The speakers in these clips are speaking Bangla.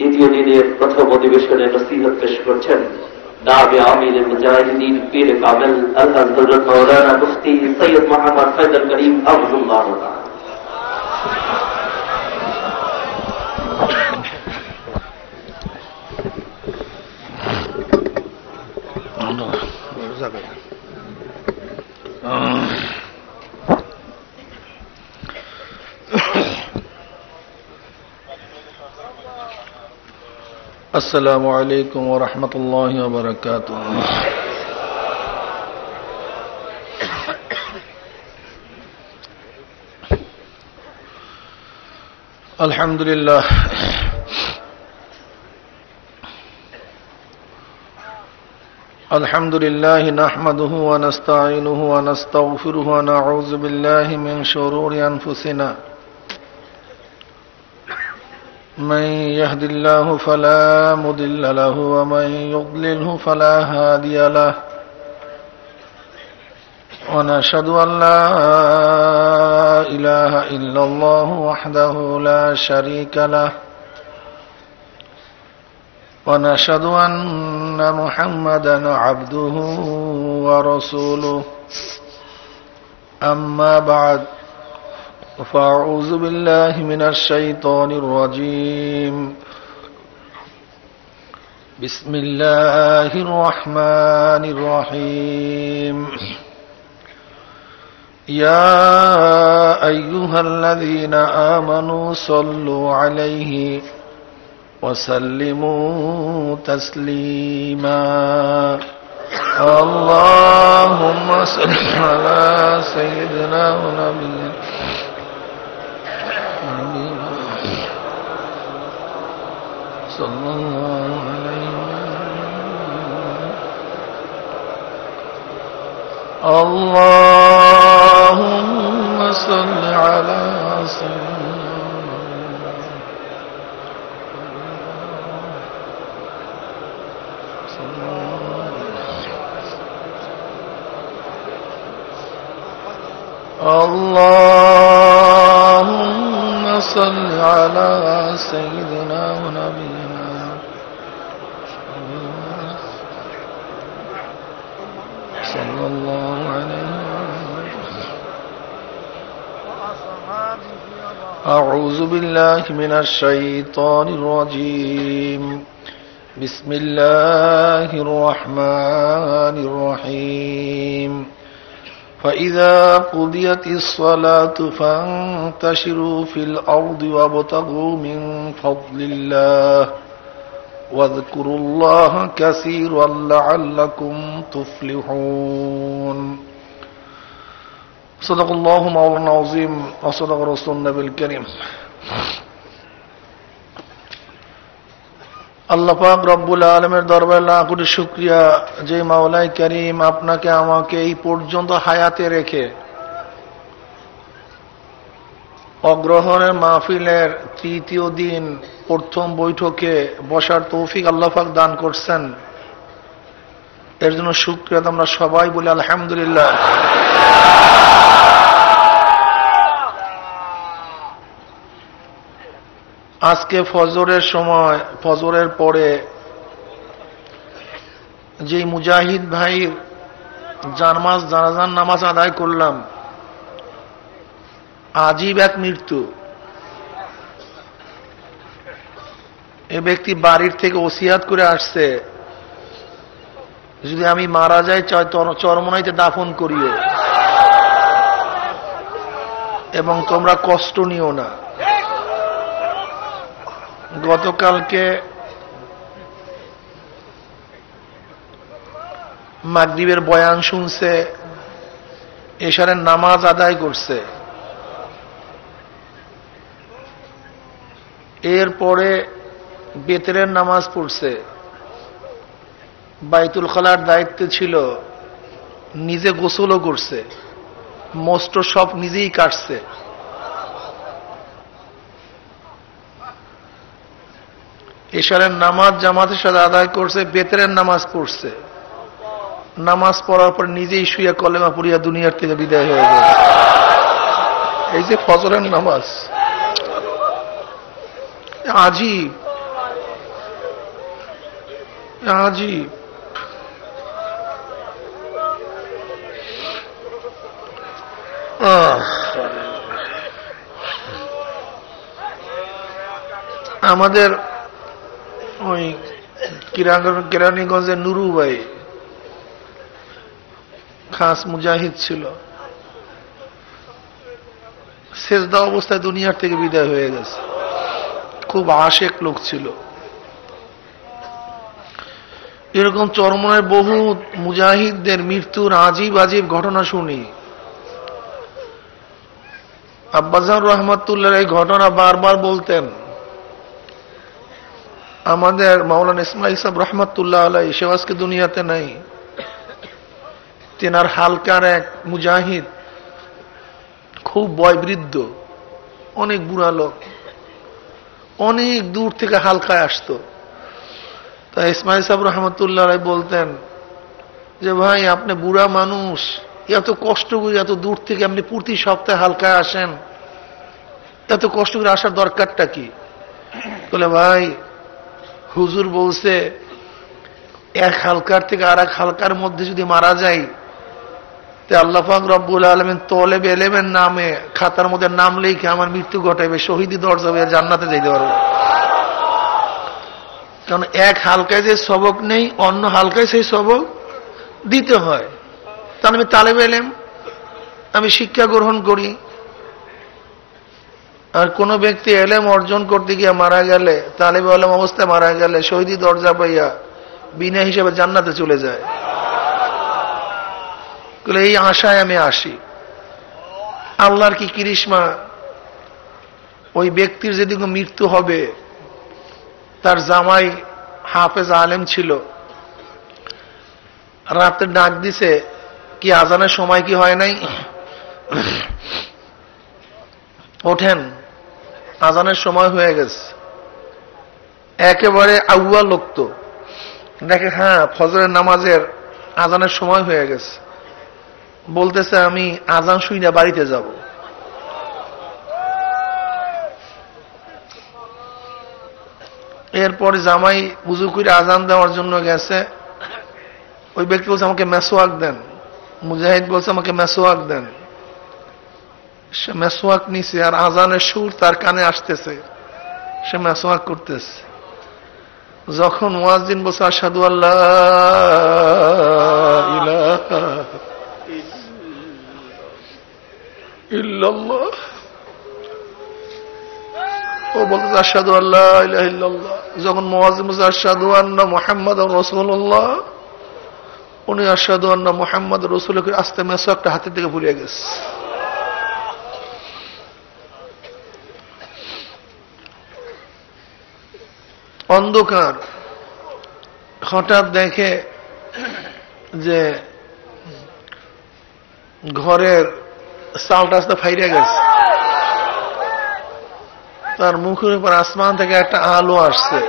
দ্বিতীয় দিনের প্রথম অধিবেশনে নসিহত পেশ করছেন নাবে আমির মুজাহিদিন পীর কামেল আলহাজ হযরত মাওলানা মুফতি সৈয়দ মোহাম্মদ ফয়জুল করিম আব্দুল্লাহ। السلام عليكم ورحمة الله وبركاته. الحمد لله الحمد لله نحمده ونستعينه ونستغفره ونعوذ بالله من شرور أنفسنا من يهد الله فلا مضل له ومن يضلله فلا هادي له ونشهد أن لا إله إلا الله وحده لا شريك له ونشهد أن محمدا عبده ورسوله أما بعد فأعوذ بالله من الشيطان الرجيم بسم الله الرحمن الرحيم يا أيها الذين آمنوا صلوا عليه وسلموا تسليما اللهم صل على سيدنا ونبينا صلى الله عليه اللهم صل على سيدنا اللهم صل على سيدنا ونبينا صلى الله عليه وسلم. أعوذ بالله من الشيطان الرجيم بسم الله الرحمن الرحيم فإذا قضيت الصلاة فانتشروا في الأرض وابتغوا من فضل الله واذكروا الله كثيرا لعلكم تفلحون. صدق الله مولانا العظيم وصدق رسول النبي الكريم. আল্লাহ পাক রব্বুল আলামিনের দরবারে লাখ কোটি শুকরিয়া যে মাওলাই করিম আপনাকে আমাকে এই পর্যন্ত হায়াতে রেখে অগ্রহণের মাহফিলের তৃতীয় দিন প্রথম বৈঠকে বসার তৌফিক আল্লাহ পাক দান করছেন। এর জন্য শুকরিয়া আমরা সবাই বলি আলহামদুলিল্লাহ। আজকে ফজরের সময়, ফজরের পরে যে মুজাহিদ ভাইয়ের জানাজার নামাজ আদায় করলাম, আজীব এক মৃত্যু। এ ব্যক্তি বাড়ির থেকে ওসিয়াত করে আসছে, যদি আমি মারা যাই চরমনাইতে দাফন করিও এবং তোমরা কষ্ট নিও না। গতকালকে মাগরিবের বয়ান শুনছে, এশারের নামাজ আদায় করছে, এরপরে বেতরের নামাজ পড়ছে, বাইতুল খালার দায়িত্ব ছিল, নিজে গোসলও করছে, মস্ত সব নিজেই কাটছে। এশারের নামাজ জামাতের সাথে আদায় করছে, বেতরের নামাজ পড়ছে, নামাজ পড়ার পর নিজেই শুয়ে কলেমা পড়িয়া দুনিয়ার থেকে বিদায় হয়ে গেল। এই যে ফজরের নামাজ, আজীব আজীব। আমাদের ওই কেরানীগঞ্জের নুরু ভাই খাস মুজাহিদ ছিল, সেজদা অবস্থায় দুনিয়ার থেকে বিদায় হয়ে গেছে। খুব আশেক লোক ছিল। এরকম চরমনের বহু মুজাহিদদের মৃত্যুর আজীব আজীব ঘটনা শুনি। আব্বাজান রহমাতুল্লাহ এই ঘটনা বারবার বলতেন। আমাদের মাওলানা ইসমাইল সাহেব রহমাতুল্লাহ আলাই সে আজকে দুনিয়াতে নাই। তেনার হালকার এক মুজাহিদ, খুব বয়বৃদ্ধ, অনেক বুড়া লোক, অনেক দূর থেকে হালকায় আসতো। তা ইসমাইল সাহেব রহমতুল্লাহ বলতেন যে ভাই আপনি বুড়া মানুষ, এত কষ্ট করে এত দূর থেকে আপনি প্রতি সপ্তাহে হালকায় আসেন, এত কষ্ট করে আসার দরকারটা কি? বলে ভাই হুজুর বলছে এক হালকার থেকে আর এক হালকার মধ্যে যদি মারা যায় তে আল্লাহ পাক রব্বুল আলামিন তলেব এলেমের নামে খাতার মধ্যে নাম লিখে আমার মৃত্যু ঘটাইবে, শহীদি দরজা হয়ে জান্নাতে যাইতে পারবো। কারণ এক হালকায় যে সবক নেই অন্য হালকায় সেই সবক দিতে হয়। তাহলে আমি তালেব এলেম, আমি শিক্ষা গ্রহণ করি। আর কোন ব্যক্তি এলেম অর্জন করতে গিয়ে মারা গেলে, তালেব এলেম অবস্থায় মারা গেলে শহীদি দরজা পাইয়া বিনা হিসেবে জান্নাতে চলে যায়। এই আশায় আমি আসি। আল্লাহর কি করিশ্মা, ওই ব্যক্তির যেদিকে মৃত্যু হবে তার জামাই হাফেজ আলেম ছিল, রাতে ডাক দিছে, কি আজানের সময় কি হয় নাই, ওঠেন আজানের সময় হয়ে গেছে। একেবারে আউয়া লোক তো দেখে হ্যাঁ ফজরের নামাজের আজানের সময় হয়ে গেছে, বলতেছে আমি আজান শুই না বাড়িতে যাব। এরপর জামাই উযু করে আজান দেওয়ার জন্য গেছে। ওই ব্যক্তি বলছে আমাকে মেসোয়াক দেন। মুজাহিদ বলছে আমাকে মেসোয়াক দেন। সে মেসোয়াক নিছে আর আজানের সুর তার কানে আসতেছে, সে মেসোয়াক করতেছে। যখন মুয়াজ্জিন বলছে আশহাদু আল্লা ইলাহা ইল্লাল্লাহ, ও বলতে আশহাদু আল্লা ইলাহা ইল্লাল্লাহ। যখন মুয়াজ্জিন বলছে আশহাদু আন্না মুহাম্মাদুর রাসূলুল্লাহ, উনি আশহাদু আন্না মুহাম্মাদুর রাসূলুল্লাহ আস্তে মেসওয়াকটা হাতের থেকে ভুলিয়ে গেছে। অন্ধকার, হঠাৎ দেখে যে ঘরের চালটা আস্তে ফাইরে গেছে। তার মুখের উপর আসমান থেকে একটা আলো আসছে,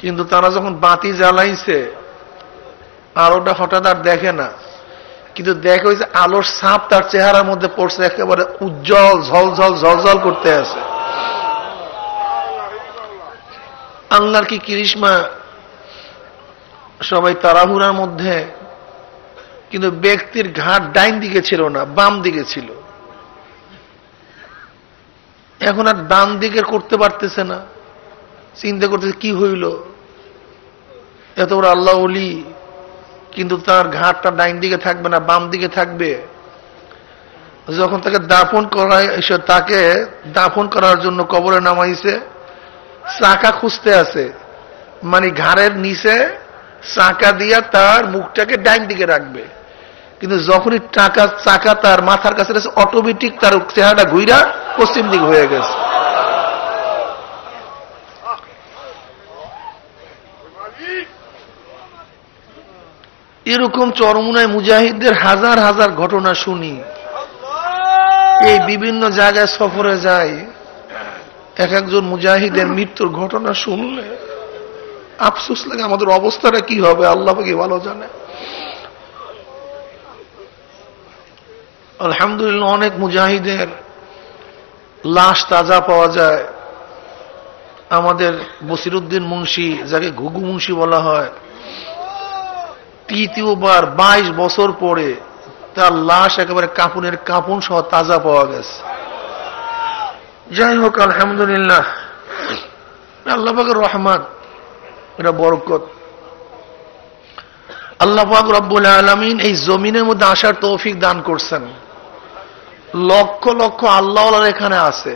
কিন্তু তারা যখন বাতি জ্বালাইছে আলোটা হঠাৎ আর দেখে না, কিন্তু দেখে ওই যে আলোর ছাপ তার চেহারার মধ্যে পড়ছে, একেবারে উজ্জ্বল ঝলঝল ঝলঝল করতে আছে। আল্লাহর কি করিশ্মা, সবাই তাড়াহুড়ার মধ্যে, কিন্তু ব্যক্তির ঘাট ডাইন দিকে ছিল না, বাম দিকে ছিল। এখন আর ডান দিকে করতে পারতেছে না, চিন্তা করতেছে কি হইল, এত বড় আল্লাহ ওলি, কিন্তু তার ঘাটটা ডাইন দিকে থাকবে না, বাম দিকে থাকবে। যখন তাকে দাফন করায়, তাকে দাফন করার জন্য কবরে নামাইছে, চাকা খুঁজতে আছে, মানে ঘাড়ের নিচে চাকা দিয়া তার মুখটাকে ডাইন দিকে রাখবে, কিন্তু যখনই চাকা তার মাথার কাছে অটোমেটিক তার চেহারাটা ঘুইরা পশ্চিম দিক হয়ে গেছে। এরকম চরমুনায় মুজাহিদদের হাজার হাজার ঘটনা শুনি। এই বিভিন্ন জায়গায় সফরে যায়, এক একজন মুজাহিদের মৃত্যুর ঘটনা শুনলে আফসোস লাগে, আমাদের অবস্থাটা কি হবে আল্লাহ পাকই ভালো জানে। আলহামদুলিল্লাহ অনেক মুজাহিদের লাশ তাজা পাওয়া যায়, আমাদের বসিরউদ্দিন মুন্সি, যাকে ঘুঘু মুন্সি বলা হয়, তৃতীয়বার 22 বছর পরে তার লাশ একেবারে কাফনের কাফন সহ তাজা পাওয়া গেছে। যাই হোক, আলহামদুলিল্লাহ, আল্লাহ পাকের রহমত, এটা বরকত। আল্লাহ পাক রব্বুল আলামিন এই জমিনের মধ্যে আসার তৌফিক দান করছেন। লক্ষ লক্ষ আল্লাহওয়ালা এখানে আছে।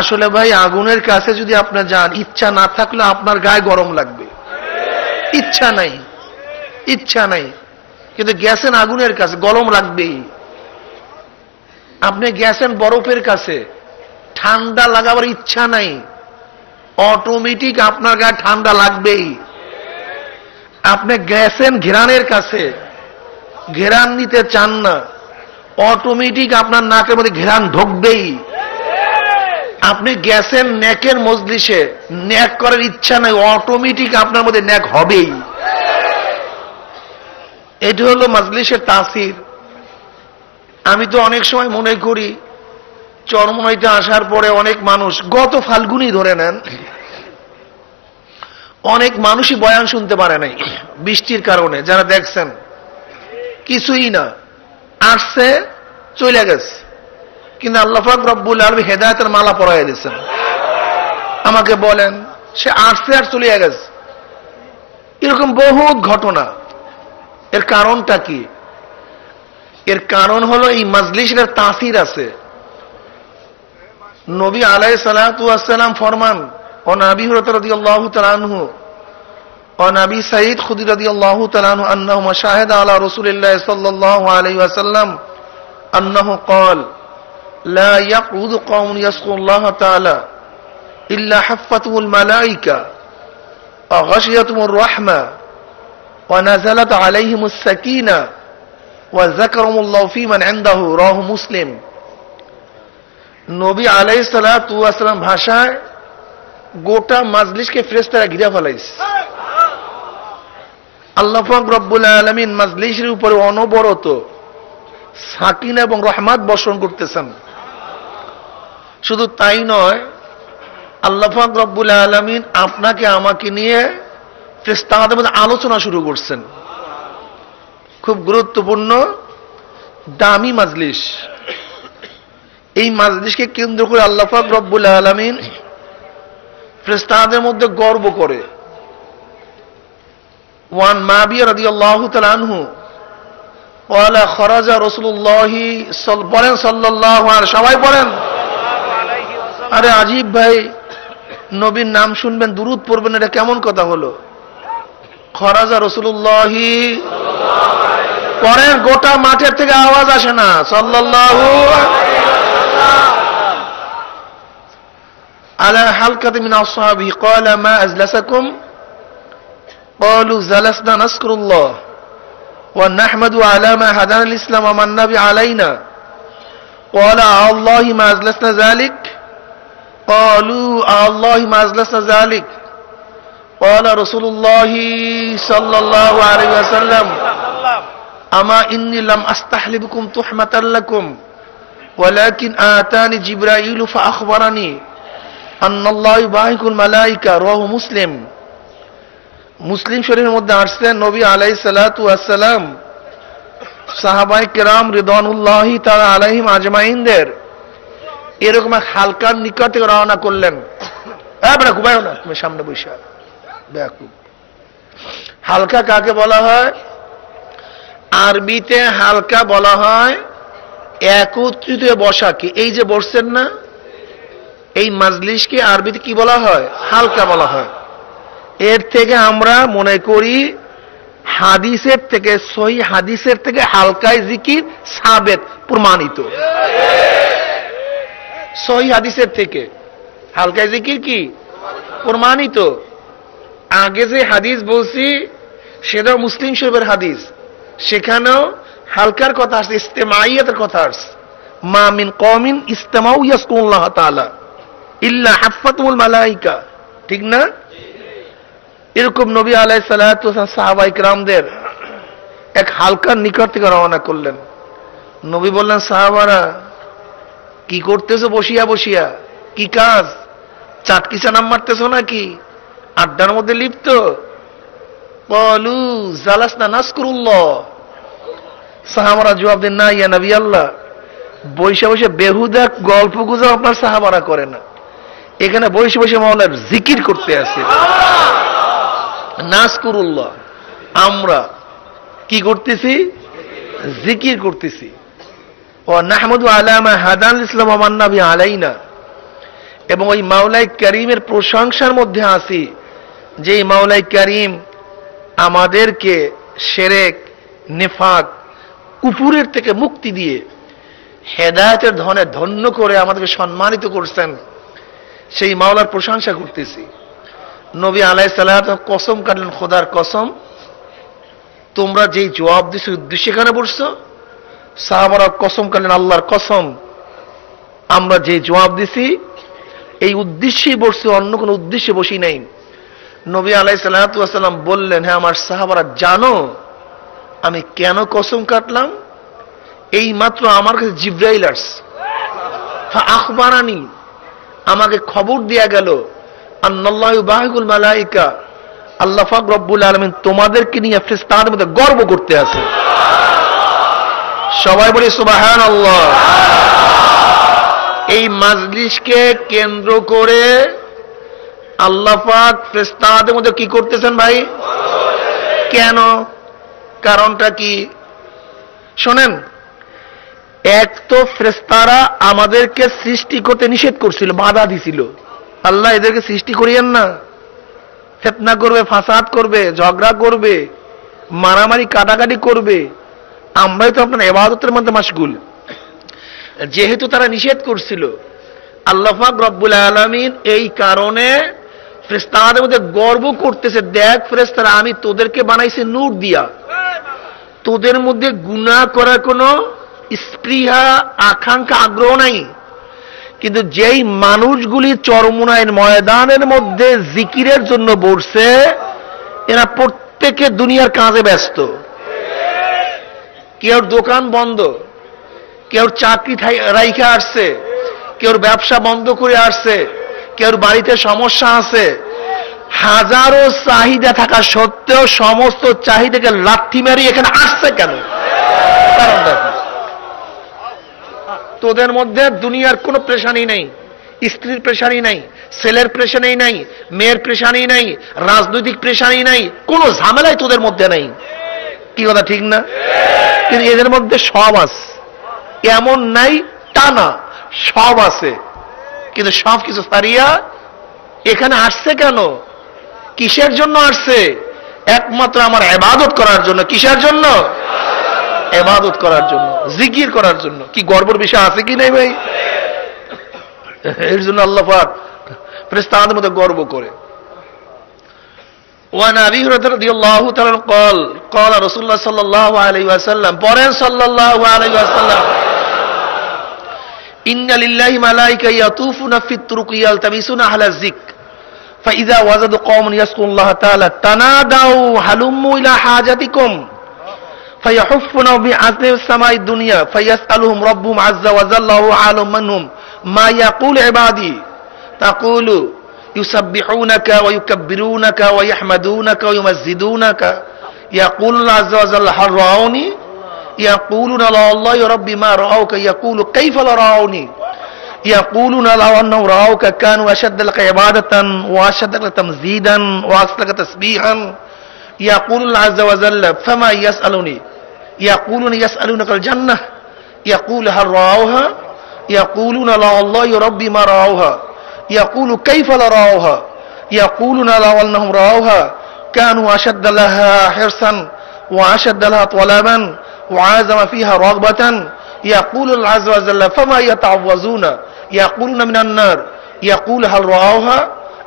আসলে ভাই, আগুনের কাছে যদি আপনি যান, ইচ্ছা না থাকলে আপনার গায়ে গরম লাগবে। ইচ্ছা নাই, ইচ্ছা নাই, কিন্তু গেছেন আগুনের কাছে, গরম লাগবেই। আপনি গেছেন বরফের কাছে, ঠান্ডা লাগাবার ইচ্ছা নাই, অটোমেটিক আপনার গায়ে ঠান্ডা লাগবেই। আপনি গেছেন ঘেরানের কাছে, ঘেরান নিতে চান না, অটোমেটিক আপনার নাকের মধ্যে ঘেরান ঢুকবেই। আপনি গেছেন নেকের মজলিসে, নেক করার ইচ্ছা নাই, অটোমেটিক আপনার মধ্যে নেক হবেই। এটি হলো মজলিসের তাসির। আমি তো অনেক সময় মনে করি, চরমনাইতে আসার পরে অনেক মানুষ, গত ফাল্গুনই ধরে নেন, অনেক মানুষই বয়ান শুনতে পারে নাই বৃষ্টির কারণে। যারা দেখছেন কিছুই না, আসছে চলে গেছে, কিন্তু আল্লাহ পাক রব্বুল আলামিন হেদায়েতের মালা পরাইয়া দিয়েছেন। আমাকে বলেন, সে আসছে আর চলে গেছে, এরকম বহুত ঘটনা। এর কারণটা কি? এর কারণ হলো এই মজলিসের তাসির আছে। নবী আলাইহিস সালাতু ওয়াস সালাম ফরমান, ও নবী হুরায়রা রাদিয়াল্লাহু তাআলা আনহু ও নবী সাঈদ খুদরি রাদিয়াল্লাহু তাআলা আনহু আন্নাহু মাশাহাদা আলা রাসূলিল্লাহ সাল্লাল্লাহু আলাইহি ওয়াসাল্লাম আন্নাহু قال لا يقعد قوم يذكرون الله تعالى إلا حفتهم الملائكة وغشيتهم الرحمة ونزلت عليهم السكينة وذكرهم الله في من عنده رواه মুসলিম। নবী আলাইহিস সালাতু ওয়াস সালাম ভাষায় গোটা মাজলিসকে ফেরেশতারা ঘিরে ফেলাইছে। আল্লাহ পাক রব্বুল আলামিন মাজলিসের উপরে অনবরত সাকিনা এবং রহমত বর্ষণ করতেছেন। শুধু তাই নয়, আল্লাহ পাক রব্বুল আলামিন আপনাকে আমাকে নিয়ে ফেরেশতাদের মধ্যে আলোচনা শুরু করছেন। খুব গুরুত্বপূর্ণ দামি মাজলিস। এই মাজলিসকে কেন্দ্র করে আল্লাহ পাক রব্বুল আলামিন ফেরেশতাদের মধ্যে গর্ব করে। ওয়ান মাবিয়া রাদিয়াল্লাহু তাআলা আনহু قال خرج رسول الله صلى الله عليه সবাই বলেন, আরে আজিব ভাই, নবীর নাম শুনবেন, দুরূদ পড়বেন, এটা কেমন কথা হলো? খরাজা রাসূলুল্লাহ পরের গোটা মাঠের থেকে আওয়াজ আসে না, সাল্লাল্লাহু আলা হালকাতি মিন আসহাবি قال ما أجلسكم قالوا جلسنا نذكر الله ونحمد على ما هدانا الإسلام ومن النبي علينا قال الله ما أجلسنا ذلك قالوا الله ما أجلسنا ذلك قال رسول الله صلى الله عليه وسلم أما إني لم أستحل بكم تحمة لكم ولكن آتاني جبرائيل فأخبرني أن الله يباهك الملائكة رواه মুসলিম। মুসলিম শরীফের মধ্যে আসছে, নবী আলাইহিস সালাতু ওয়াস সালাম সাহাবায়ে কেরাম রিদওয়ানুল্লাহি তাআলা আলাইহিম আজমাইনদের এরকম এক হালকার নিকট থেকে রওনা করলেন। বড় ঘুমায়ো না, তুমি সামনে বসে বেয়াকুব। হালকা কাকে বলা হয়? আরবিতে হালকা বলা হয় একত্রিত বসাকে। এই যে বসছেন না, এই মাজলিসকে আরবিতে কি বলা হয়? হালকা বলা হয়। এর থেকে আমরা মনে করি হাদিসের থেকে, সহি হাদিসের থেকে হালকায় জিকির সাবেত, প্রমাণিত। সহি হাদিসের থেকে হালকায় জিকির কি প্রমাণিত। আগে যে হাদিস বলছি সেটা মুসলিম শরীফের হাদিস, সেখানেও হালকার কথা আসছে, ইস্তেমাইয়াতের কথা আসছে। মা মিন কওমিন ইস্তেমাউ ইয়াসকুরুল্লাহ তাআলা ইল্লা হাফাতুল মালাইকা, ঠিক না? এরকম নবী আলাইহিস সালাতু ওয়াস সালাম সাহাবায়ে কিরামদের এক হালকার নিকট থেকে রওনা করলেন। নবী বললেন, সাহাবারা কি করতেছো বসিয়া বসিয়া, কি কাজ? চাটকি চানাম মারতেছো নাকি? আড্ডার মধ্যে লিপ্ত? বলু জালাসনা নাজকুরুল্লাহ। সাহাবারা জবাব দেন, না ইয়া নবী আল্লাহ, বসে বসে বেহুদা গল্প গুজব আপনার সাহাবারা করে না, এখানে বসে বসে মাওলার জিকির করতে আছে। নাজকুরুল্লাহ, আমরা কি করতেছি? জিকির করতেছি। ও নাহমাদু আলা মা হাদাল ইসলাম ওয়া মান নাবি আলাইনা, এবং ওই মাওলাই কারীমের প্রশংসার মধ্যে আছি যে এই মাওলাই কারীম আমাদেরকে শিরক, নিফাক, কুফুরের থেকে মুক্তি দিয়ে হেদায়েতের ধনে ধন্য করে আমাদেরকে সম্মানিত করছেন। সেই মাওলার প্রশংসা করতেছি। নবী আলাইহিস সালাত কসম কাটলেন, খোদার কসম, তোমরা যেই জবাব দিছো উদ্দেশ্যে এখানে বসছো। সাহাবারা কসম কাটলেন, আল্লাহর কসম, আমরা যে জবাব দিছি এই উদ্দেশ্যেই বসছি, অন্য কোনো উদ্দেশ্যে বসি নাই। নবী আলাইহিস সালাতু ওয়াস সালাম বললেন, হ্যাঁ আমার সাহাবারা, জানো আমি কেন কসম কাটলাম? এই মাত্র আমার কাছে জিবরাইল আসছে, ফাআখবারানি, আমাকে খবর দেয়া গেল, আন্নাল্লাহু বাহিকুল মালায়েকা, আল্লাহ পাক রব্বুল আলামিন তোমাদেরকে নিয়ে ফেরেশতাদের মধ্যে গর্ব করতে আছে। সবাই বলি সুবহানাল্লাহ। এই মাজলিসকে কেন্দ্র করে আল্লাহ পাক ফেরেশতাদের মধ্যে কি করতেছেন ভাই? কেন? কারণটা কি? শোনেন, এক তো ফেরেশতারা আমাদেরকে সৃষ্টি করতে নিষেধ করছিল, বাধা দিছিল। আল্লাহ এদেরকে সৃষ্টি করিয়েন না, ফিতনা করবে, ফাসাদ করবে, ঝগড়া করবে, মারামারি কাটাকাটি করবে, আমরাই তো আপনার ইবাদতের মধ্যে মাশগুল। যেহেতু তারা নিষেধ করছিল, আল্লাহ পাক রব্বুল আলামিন এই কারণে ফেরেশতাদের মধ্যে গর্ব করতেছে, দেখ ফেরেশতারা, আমি তোদেরকে বানাইছি নূর দিয়া, তোদের মধ্যে গুনাহ করার কোনো স্পৃহা, আকাঙ্ক্ষা, আগ্রহ নাই। কিন্তু যেই মানুষগুলি চরমুনায়ের ময়দানের মধ্যে জিকিরের জন্য বসছে, এরা প্রত্যেকে দুনিয়ার কাজে ব্যস্ত। কেউ দোকান বন্ধ, কেউ চাকরি রাইখা আসছে, কেউ ব্যবসা বন্ধ করে আসছে, কেউ বাড়িতে সমস্যা আছে। হাজারো চাহিদা থাকা সত্ত্বেও সমস্ত চাহিদাকে লাথি মারি এখানে আসছে কেন? কারণটা কি? তোদের মধ্যে দুনিয়ার কোনো প্রেশানি নেই, স্ত্রীর প্রেশানি নাই, ছেলের প্রেশানি নাই, মেয়ের প্রেশানি নাই, রাজনৈতিক প্রেশানি নাই, কোনো ঝামেলাই তোদের মধ্যে নাই। কি কথা ঠিক না? কিন্তু এদের মধ্যে সব আছে, এমন নাই তা না, সব আছে। কিন্তু সব কিছু সারিয়া এখানে আসছে কেন? কিসের জন্য আসছে? একমাত্র আমার ইবাদত করার জন্য। কিসের জন্য? ইবাদত করার জন্য, জিকির করার জন্য। কি গর্বের বিষয় আছে কি নাই ভাই? এর জন্য আল্লাহ পাক ফেরেশতাদের মধ্যে গর্ব করে। ওয়ান আবি হুরায়রা রাদিয়াল্লাহু তাআলা قال قال رسول الله صلى الله عليه وسلم, পড়েন সাল্লাল্লাহু আলাইহি ওয়াসাল্লাম, ইন্না লিল্লাহি মালাইকা ইয়াতুফুনা ফিত তুরুকি ইয়ালতামিসুনা আহলা যিকর ফাইযা ওয়াজাদু কওমান ইয়াসকুরুল্লাহ তাআলা তানাদাউ হালুম্মু ইলা হাজাতিকুম ফায়াহুফুনা বিআযমি সামাই দুনিয়া ফায়াসআলুহুম রাব্বুহুম আযজা ওয়া জাল্লা ওয়া আ'লামু মানহুম মা ইয়াকুলু ইবাদি তাকুলু ইউসাব্বিহুনাকা ওয়া ইউকাব্বিরুনাকা ওয়া ইয়াহমাদুনাকা ওয়া ইউমাজ্জিদুনাকা ইয়াকুলু আযজা ওয়া জাল্লা হাল রাউনি ইয়াকুলুনা লা আল্লাহ ইয়া রাব্বি মা রাআউকা ইয়াকুলু কাইফা লা রাউনি ইয়াকুলুনা লাউ আন্নাহুম রাআউকা কানু আশাদ্দা লাকা ইবাদাতান ওয়া আশাদ্দা লাকা তামজিদান ওয়া আসলাকা তাসবিহান ইয়াকুলু আযজা ওয়া জাল্লা ফামা ইয়াসআলুনি ইয়াকুলুনা ইয়াসআলুনাকাল জান্নাহ ইয়াকুলু হাল রাআউহা ইয়াকুলুনা লা আল্লাহ ইয়া রাব্বি মা রাআউহা ইয়াকুলু কাইফা লা রাআউহা ইয়াকুলুনা লাউ আন্নাহুম রাআউহা কানু আশাদ্দা লাহা হিরসান ওয়া আশাদ্দা লাহা তালাবান وعازم فيها رغبة يقول العز وجل فما يتعوذون يقولون من النار يقول هل رأوها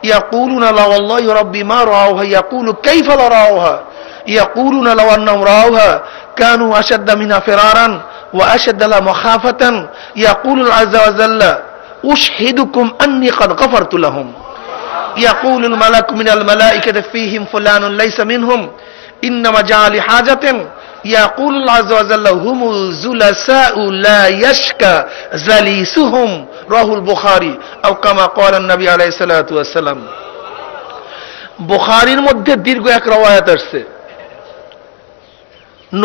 يقولون لا والله ربي ما رأوها يقول كيف لا رأوها يقولون لو أنهم رأوها كانوا أشد منها فرارا وأشد لها مخافة يقول العز وجل أشهدكم أني قد غفرت لهم يقول الملك من الملائكة فيهم فلان ليس منهم ইন্নামা জাআলি হাজাতেন ইয়াকুলুল্লাহু আযজা ওয়া জাল্লা হুমুল জুলাসাউ লা ইয়াশকা জালিসুহুম রাহুল বুখারী আও কামা ক্বালা নবী আলাইহিস সালাতু ওয়াস সালাম। বুখারীর মধ্যে দীর্ঘ এক রওয়ায়াত আছে,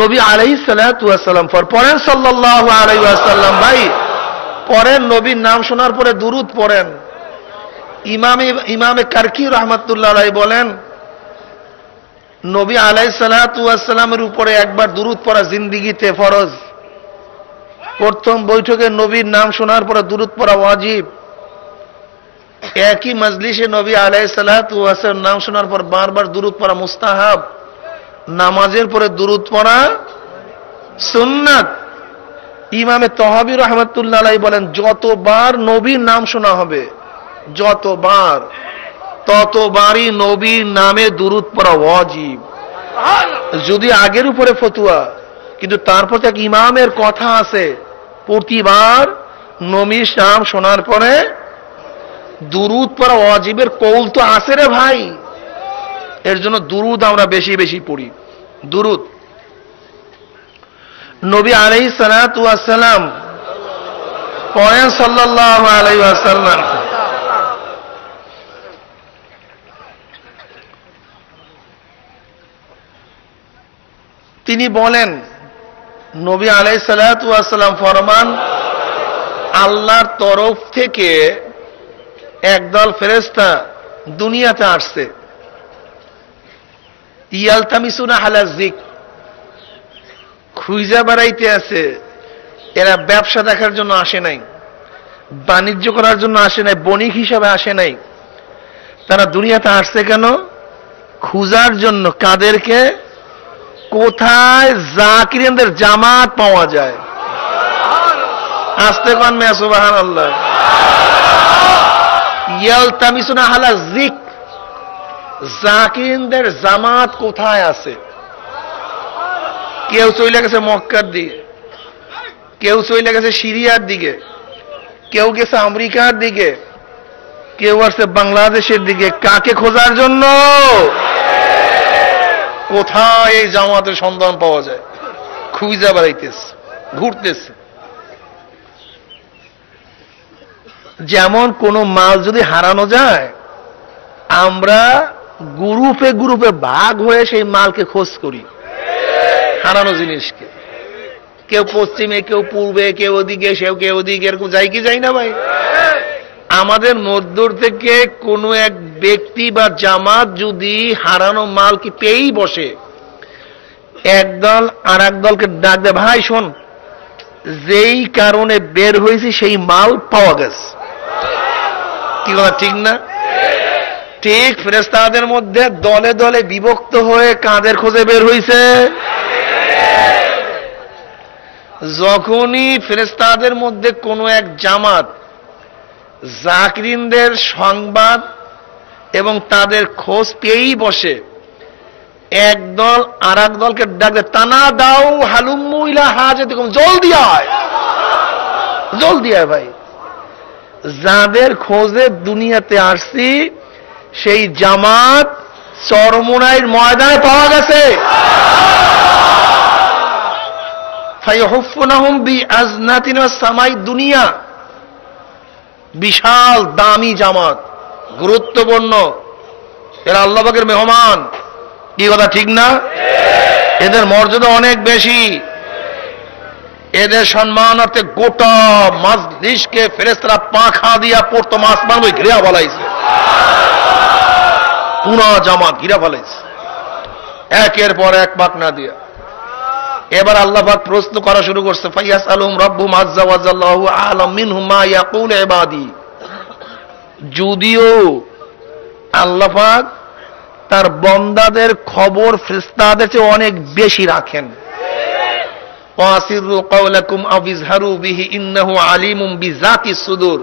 নবী আলাইহিস সালাতু ওয়াস সালাম পড়েন সাল্লাল্লাহু আলাইহি ওয়াসাল্লাম, ভাই পড়েন, নবীর নাম শোনার পরে দুরূদ পড়েন। ইমামে কারকি রাহমাতুল্লাহ আলাইহি বলেন, নবী আলাইহিস সালাতু ওয়াস সালামের উপরে একবার দুরূদ পড়া জিন্দেগিতে ফরজ। প্রথম বৈঠকে নবীর নাম শোনার পরে দুরূদ পড়া ওয়াজিব। একই মজলিসে নবী আলাইহিস সালাতু ওয়াস সালামের নাম শোনার পর বারবার দুরূদ পড়া মুস্তাহাব। নামাজের পরে দুরূদ পড়া সুন্নাত। ইমামে তহাবী রাহমাতুল্লাহ আলাইহি বলেন, যতবার নবীর নাম শোনা হবে, যতবার, ততবারই নবীর নামে দুরূদ পড়া ওয়াজিব। যদি আগের উপরে ফতুয়া, কিন্তু তারপর এক ইমামের কথা আছে, প্রতিবার নবীর নাম শোনার পরে দুরূদ পড়া ওয়াজিবের কৌল তো আছে রে ভাই। এর জন্য দুরূদ আমরা বেশি বেশি পড়ি। দুরূদ নবী আলাইহিস সালাতু ওয়াস সালাম পড়েন সাল্লাল্লাহু আলাইহি ওয়াসাল্লাম। তিনি বলেন, নবী আলাইহিস সালাতু ওয়াস সালাম ফরমান, আল্লাহর তরফ থেকে একদল ফেরেশতা দুনিয়াতে আসছে, ইয়ালতামিসুনা আলা যিকর, খুঁজা বেড়াইতে আছে। এরা ব্যবসা দেখার জন্য আসে নাই, বাণিজ্য করার জন্য আসে নাই, বণিক হিসাবে আসে নাই। তারা দুনিয়াতে আসছে কেন? খুঁজার জন্য। কাদেরকে? কোথায় জাকিরিনদের জামাত পাওয়া যায়। আসতে কোন মে সুবহানাল্লাহ। ইয়ালতামিসুনা আলা যিকর, জাকিরিনদের জামাত কোথায় আছে? কেউ চলে গেছে মক্কার দিকে, কেউ চলে গেছে সিরিয়ার দিকে, কেউ গেছে আমেরিকার দিকে, কেউ আসছে বাংলাদেশের দিকে। কাকে খোঁজার জন্য? কোথায় এই জামাতের সন্ধান পাওয়া যায়, খুঁজা বেড়াইতেছে, ঘুরতেছে। যেমন কোন মাল যদি হারানো যায়, আমরা গ্রুপে গ্রুপে ভাগ হয়ে সেই মালকে খোঁজ করি, হারানো জিনিসকে। কেউ পশ্চিমে, কেউ পূর্বে, কেউ ওদিকে, কেউ ওদিকে, এরকম যাই কি যাই না ভাই? আমাদের মধ্য থেকে কোনো এক ব্যক্তি বা জামাত যদি হারানো মাল কি পেয়েই বসে, একদল আর এক দলকে ডাক দেয়, ভাই শোন, যেই কারণে বের হয়েছে সেই মাল পাওয়া গেছে। কি কথা ঠিক না? ঠিক ফেরেশতাদের মধ্যে দলে দলে বিভক্ত হয়ে কাদের খোঁজে বের হয়েছে? যখনই ফেরেশতাদের মধ্যে কোনো এক জামাত জাকিরিনদের সংবাদ এবং তাদের খোঁজ পেয়েই বসে, একদল আর এক দলকে ডাকে, তানা দাও হালুম্মু ইলা হাজাতিকুম, জলদি আয়, জলদি আয়। ভাই, যাদের খোঁজে দুনিয়াতে আসছি সেই জামাত চরমোনাইয়ের ময়দানে পাওয়া গেছে। ফায়হুফুনাহুম বিআজনাতিন ওয়াস সামাই দুনিয়া, বিশাল দামি জামাত, গুরুত্বপূর্ণ, এরা আল্লাহ পাকের মেহমান। কি কথা ঠিক না? এদের মর্যাদা অনেক বেশি। এদের সম্মানার্থে গোটা মাজলিসকে ফেরেশতারা পাখা দিয়া পড়তো, আসমান ওই ঘিরা ফেলাইছে, পুরা জামাত ঘিরা ফেলাইছে একের পর এক পাক না দিয়া। এবার আল্লাহ পাক প্রশ্ন করা শুরু করছে, ফায়াসআলুহুম রাব্বুহুম আযজা ওয়া জাল্লাহু আ'লাম মিনহুম মা ইয়াকুলু ইবাদি। যদিও আল্লাহ পাক তার বান্দাদের খবর ফেরেশতাদের চেয়ে অনেক বেশি রাখেন। ওয়াসিরু কাওলাকুম আও ইজহারু বিহি ইন্নাহু আলিমুম বিযাতিস সুদূর।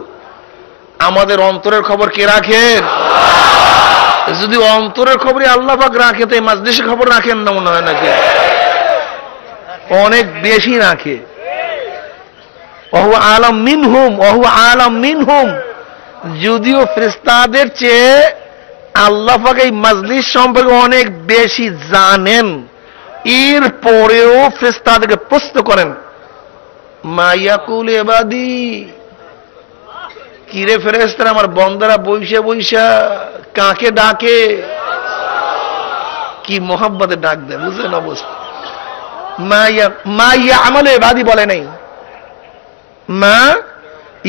আমাদের অন্তরের খবর কে রাখেন? যদি অন্তরের খবরই আল্লাহ পাক রাখে, তো এই মাজলিসের খবর রাখেন না মনে হয় নাকি? অনেক বেশি রাখে। ওহু আলাম মিনহুম, ওহু আলাম মিনহুম, যদিও ফেরেশতাদের চেয়ে আল্লাহ পাক এই মাজলিস সম্পর্কে অনেক বেশি জানেন, এর পরেও ফেরেশতাদেরকে প্রশ্ন করেন, মা ইয়াকুল ইবাদি, কিরে ফেরেশতারা আমার বান্দারা বইসা বইসা কাকে ডাকে, কি মোহাব্বতে ডাক দেয়, বুঝলেন অবস্থা। মা ইয়ামালু ইবাদি বলে নাই, মা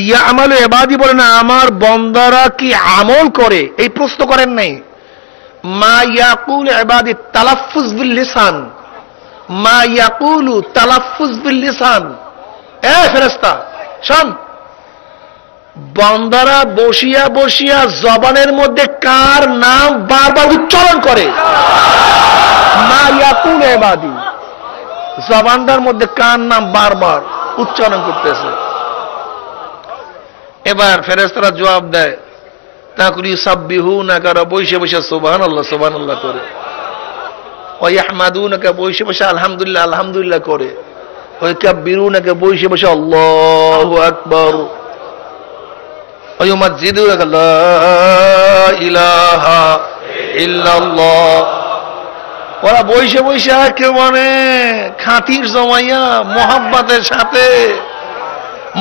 ইয়ামালু ইবাদি বলে না, আমার বান্দারা কি আমল করে, এই প্রশ্ন করেন নাই। মা ইয়াকুল ইবাদি তালাফফুজ বিল লিসান, মা ইয়াকুলু তালাফফুজ বিল লিসান। এ ফেরেশতা শোন, বান্দারা বসিয়া বসিয়া জবানের মধ্যে কার নাম বারবার উচ্চারণ করে, মা ইয়াকুল ইবাদি, জবানটার মধ্যে কার নাম বারবার উচ্চারণ করতেছে। এবার ফেরেশতারা জবাব দেয়, তাকুলি সাব্বিহুনাকা, বসে বসে সুবহানাল্লাহ সুবহানাল্লাহ করে, ওয়া ইয়াহমাদুনাকা, বসে বসে আলহামদুলিল্লাহ আলহামদুলিল্লাহ করে, ওয়া ইয়াকাব্বিরুনাকা, বসে বসে আল্লাহু আকবার, ওয়া ইউমাজ্জিদুনাকা, লা ইলাহা ইল্লাল্লাহ। ওরা বসে বসে একেবারে খাতির জমাইয়া মোহাব্বতের সাথে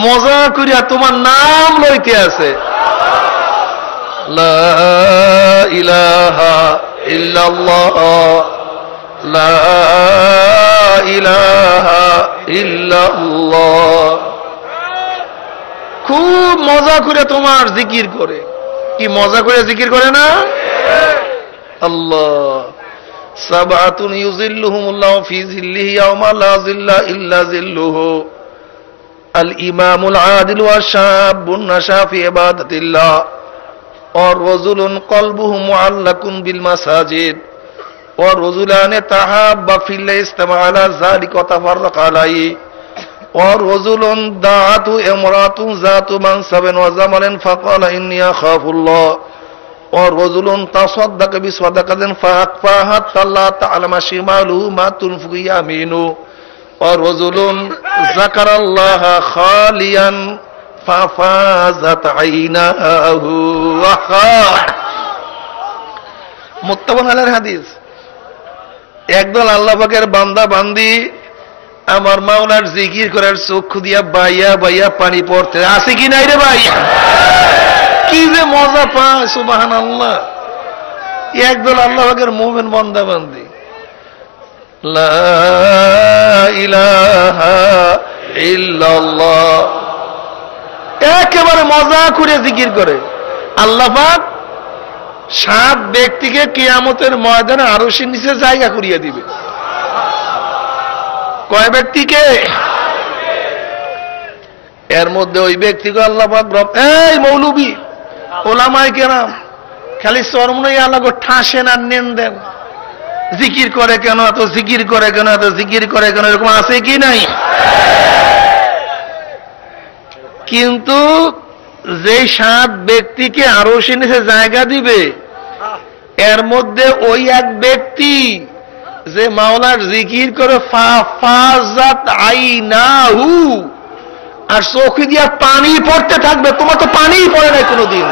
মজা করিয়া তোমার নাম লইতে আছে, লা ইলাহা ইল্লাল্লাহ, লা ইলাহা ইল্লাল্লাহ। খুব মজা করে তোমার জিকির করে, কি মজা করে জিকির করে না আল্লাহ। সাবাতুন ইউজিল্লুহুমুল্লাহু ফি জিল্লিহি ইয়াওমা লা জিল্লা ইল্লা জিল্লুহু, আল ইমামুল আদিল ওয়া শাবুন নাশা ফি ইবাদাতিল্লাহ, ওয়া রাজুলুন কলবুহু মুআল্লাকুন বিল মাসাজিদ, ওয়া রাজুলানে তাহাব্বা ফিল্লাহি ইসতামা আলা যালিকা ওয়া তাফাররাকা আলাইহি, ওয়া রাজুলুন দাআতু ইমরাতুন যাতু মানসাবিন ওয়া জামালিন ফাকালা ইন্নী আখাফুল্লাহ, ওয়া রাজুলুন তাসাদদাকা বিসাদাকাতিন ফাআকফাহা হাত্তা লা তা'লামা শিমালুহু মা তুনফিকু ইয়ামিনু, ওয়া রাজুলুন যাকারাল্লাহা খালিয়ান ফাফাযাত আইনাহু। মুত্তাফাকুন আলাইহির হাদিস। একদল আল্লাহ পাকের বান্দা বান্দি আমার মাওলার জিকির করার চক্ষু দিয়া বাইয়া বাইয়া পানি পড়তে আছে কি নাই রে ভাই, কি যে মজা পায় সুবহানাল্লাহ। একদল আল্লাহ পাকের মুমিন বান্দা বান্দি লা ইলাহা ইল্লাল্লাহ একেবারে মজা করে জিকির করে। আল্লাহ পাক 7 ব্যক্তিকে কিয়ামতের ময়দানে আরশের নিচে জায়গা করিয়ে দিবে। কয় ব্যক্তিকে? এর মধ্যে ওই ব্যক্তিকে আল্লাহ পাক এই মৌলবী ওলামায়ে কেরাম খালি চরমনাই আল্লাহ ঠাসেন আর নেন দেন, জিকির করে কেন এত, জিকির করে কেন এত, জিকির করে কেন, এরকম আছে কি নাই? কিন্তু যে 7 ব্যক্তিকে আরশের নিচে জায়গা দিবে এর মধ্যে ওই এক ব্যক্তি যে মাওলার জিকির করে ফাফাযাত আইনাহু, আর চোখে দিয়া পানি পড়তে থাকবে। তোমার তো পানিই পড়ে নাই কোনোদিন,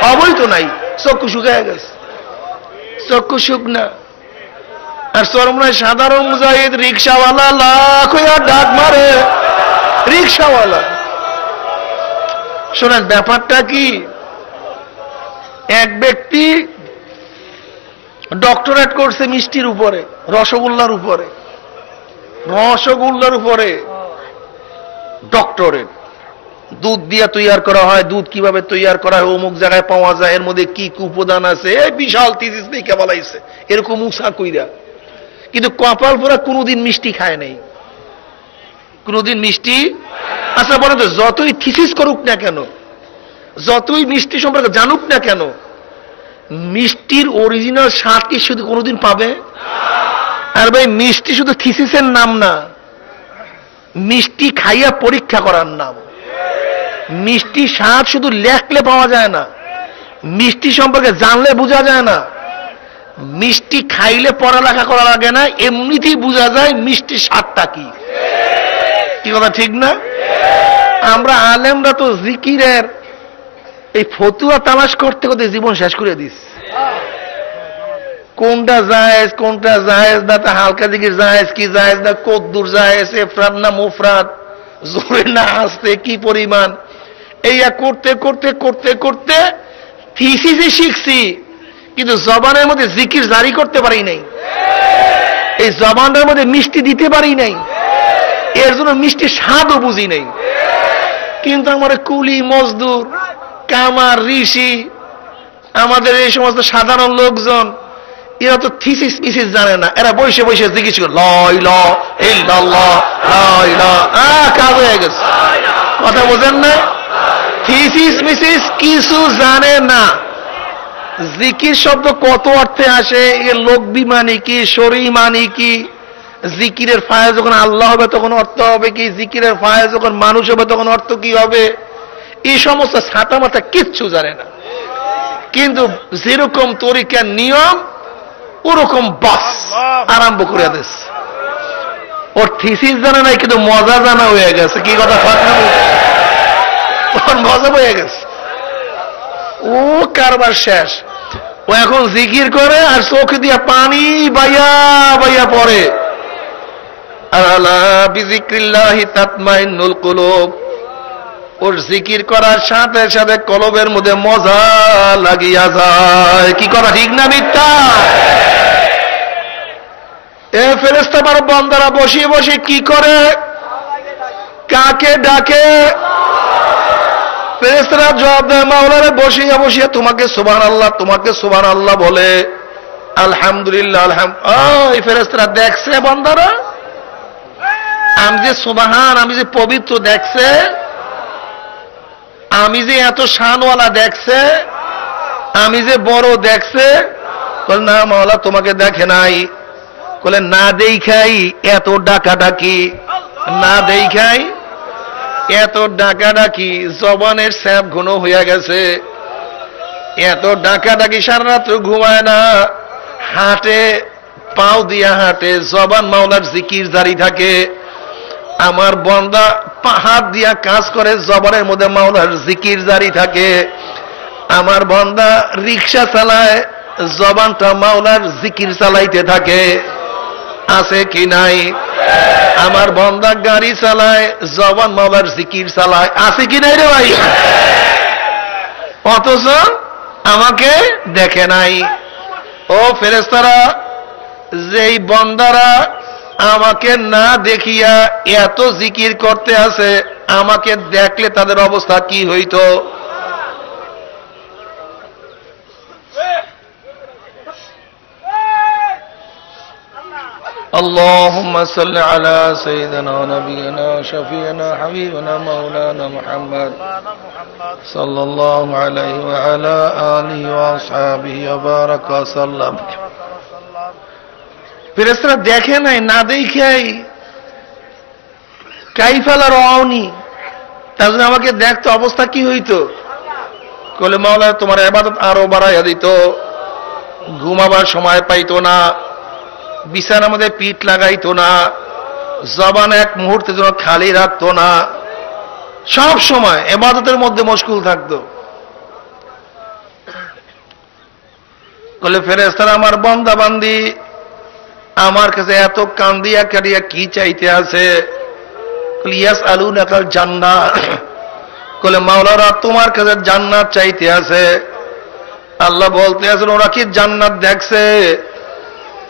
খবরই তো নাই, চক্ষু শুকিয়ে গেছে, চক্ষু শুকনা। আর চরমনায় সাধারণ মুজাহিদ রিক্সাওয়ালা লাখ হইয়া ডাক মারে, রিক্সাওয়ালা। শোনেন ব্যাপারটা কি, এক ব্যক্তি ডক্টরেট করছে মিষ্টির উপরে, রসগোল্লার উপরে, রসগোল্লার উপরে ডক্টরেট। দুধ দিয়ে তৈরি করা হয়, দুধ কিভাবে তৈরি করা হয়, অমুক জায়গায় পাওয়া যায়, এর মধ্যে কি কি উপাদান আছে, এই বিশাল থিসিস নেই কেবলাইছে এরকম উষা কইরা। কিন্তু কপাল পোড়া কোনোদিন মিষ্টি খায় নাই, কোনোদিন মিষ্টি। আচ্ছা বলেন তো, যতই থিসিস করুক না কেন, যতই মিষ্টি সম্পর্কে জানুক না কেন, মিষ্টির অরিজিনাল স্বাদ কি শুধু কোনোদিন পাবে? আর ভাই মিষ্টি শুধু থিসিসের নাম না, মিষ্টি খাইয়া পরীক্ষা করার নাম। মিষ্টি স্বাদ শুধু লেখলে পাওয়া যায় না, মিষ্টি সম্পর্কে জানলে বোঝা যায় না, মিষ্টি খাইলে পড়ালেখা করা লাগে না, এমনিতেই বোঝা যায় মিষ্টির স্বাদটা কি। কি কথা ঠিক না? আমরা আলেমরা তো জিকিরের এই ফতুয়া তালাশ করতে করতে জীবন শেষ করে দিস। কোনটা জায়েজ কোনটা জায়েজ না, তা হালকা জিকির জায়েজ কি জায়েজ না, কদ্দুর জায়েজ, এফরাদ না মুফরাদ, জোরে না আসতে, কি পরিমাণ, এইয়া করতে করতে করতে করতে থিসিসই শিখছি, কিন্তু জবানের মধ্যে জিকির জারি করতে পারি নাই, এই জবানটার মধ্যে মিষ্টি দিতে পারি নাই, এর জন্য মিষ্টি স্বাদও বুঝি নাই। কিন্তু আমার কুলি মজদুর কামার ঋষি আমাদের এই সমস্ত সাধারণ লোকজন এরা তো থিসিস মিসিস জানে না, এরা বসে বসে জিজ্ঞেস করে লা ইলাহা ইল্লাল্লাহ লা ইলাহা, কাজ হয়ে গেছে। কথা বোঝেন না? থিসিস মিসিস কিছু জানে না। জিকির শব্দ কত অর্থে আসে, এর লোকবি মানে কি, শরী মানে কি, জিকিরের ফায়দা যখন আল্লাহ হবে তখন অর্থ হবে কি, জিকিরের ফায়দা যখন মানুষ হবে তখন অর্থ কি হবে, এই সমস্ত ছাতা মাথা কিচ্ছু জানে না। কিন্তু যেরকম তরিকার নিয়ম ওরকম বাস আরম্ভ করে দিচ্ছে। ওর থিসিস জানে নাই কিন্তু মজা জানা হয়ে গেছে। কি কথা তখন মজা হয়ে গেছে, ও কারবার শেষ। ও এখন জিকির করে আর চোখ দিয়া পানি বাইয়া বাইয়া পড়ে। আলা বিযিক্রিল্লাহি তাতমাইন্নুল কুলুব। ওর জিকির করার সাথে সাথে কলবের মধ্যে মজা লাগিয়া যায়। কি কথা ঠিক না মিথ্যা? এ ফেরেশতা আমার বান্দারা বসিয়ে বসে কি করে, কাকে ডাকে? ফেরেশতারা জবাব দেয় মাওলারে বসিয়া বসিয়া তোমাকে সুবহানাল্লাহ তোমাকে সুবহানাল্লাহ বলে, আলহামদুলিল্লাহ আলহামদুলিল্লাহ। ওই ফেরেশতারা দেখছে বান্দারা আমি যে সুবহান, আমি যে পবিত্র দেখছে, আমি যে এত শানওয়ালা দেখছে, আমি যে বড় দেখছে। বলে না মাওলা তোমাকে দেখে নাই। বলে না দেখাই এত ডাকাডাকি, না দেখাই এত ডাকাডাকি, জবানের স্যাপ ঘন হইয়া গেছে, এত ডাকাডাকি, সারা রাত্র ঘুমায় না, হাটে পাও দিয়া হাটে, জবান মাওলার জিকির জারি থাকে। আমার বন্দা হাত দিয়া কাজ করে, জবানের মধ্যে মাওলার জিকির জারি থাকে। আমার বন্দা রিক্সা চালায়, জবানটা মাওলার জিকির চালাইতে থাকে। আছে কি নাই? আমার বন্দা গাড়ি চালায়, জবান মাওলার জিকির চালায়। আছে কি নাই রে ভাই? অথচ আমাকে দেখে নাই। ও ফেরেশতারা, যেই বন্দারা আমাকে না দেখিয়া এত জিকির করতে আছে, আমাকে দেখলে তাদের অবস্থা কি হইতো? اللهم صل على سيدنا ونبينا وشفيعنا حبيبنا مولانا محمد صلى الله عليه وعلى آله وأصحابه وبارك وسلم। ফেরেশতারা দেখে নাই, না দেখাই কাইফালা রাউনি, তার জন্য আমাকে দেখতো অবস্থা কি হইতো? কলে মাওলা তোমার ইবাদত আরো বাড়াইয়া দিত, ঘুমাবার সময় পাইতো না, বিছানার মধ্যে পিঠ লাগাইতো না, জবান এক মুহূর্তের জন্য খালি রাখতো না, সব সময় ইবাদতের মধ্যে মশগুল থাকতো। বলে ফেরেশতারা আমার বান্দা বান্দি আমার কাছে এত কান্দিয়া কাঁদিয়া কি চাইতে আছে? ইয়াসআলুনাকাল জান্নাহ। বলে মাওলানা তোমার কাছে জান্নাত চাইতে আছে। আল্লাহ বলতে আছেন ওরা কি জান্নাত দেখছে?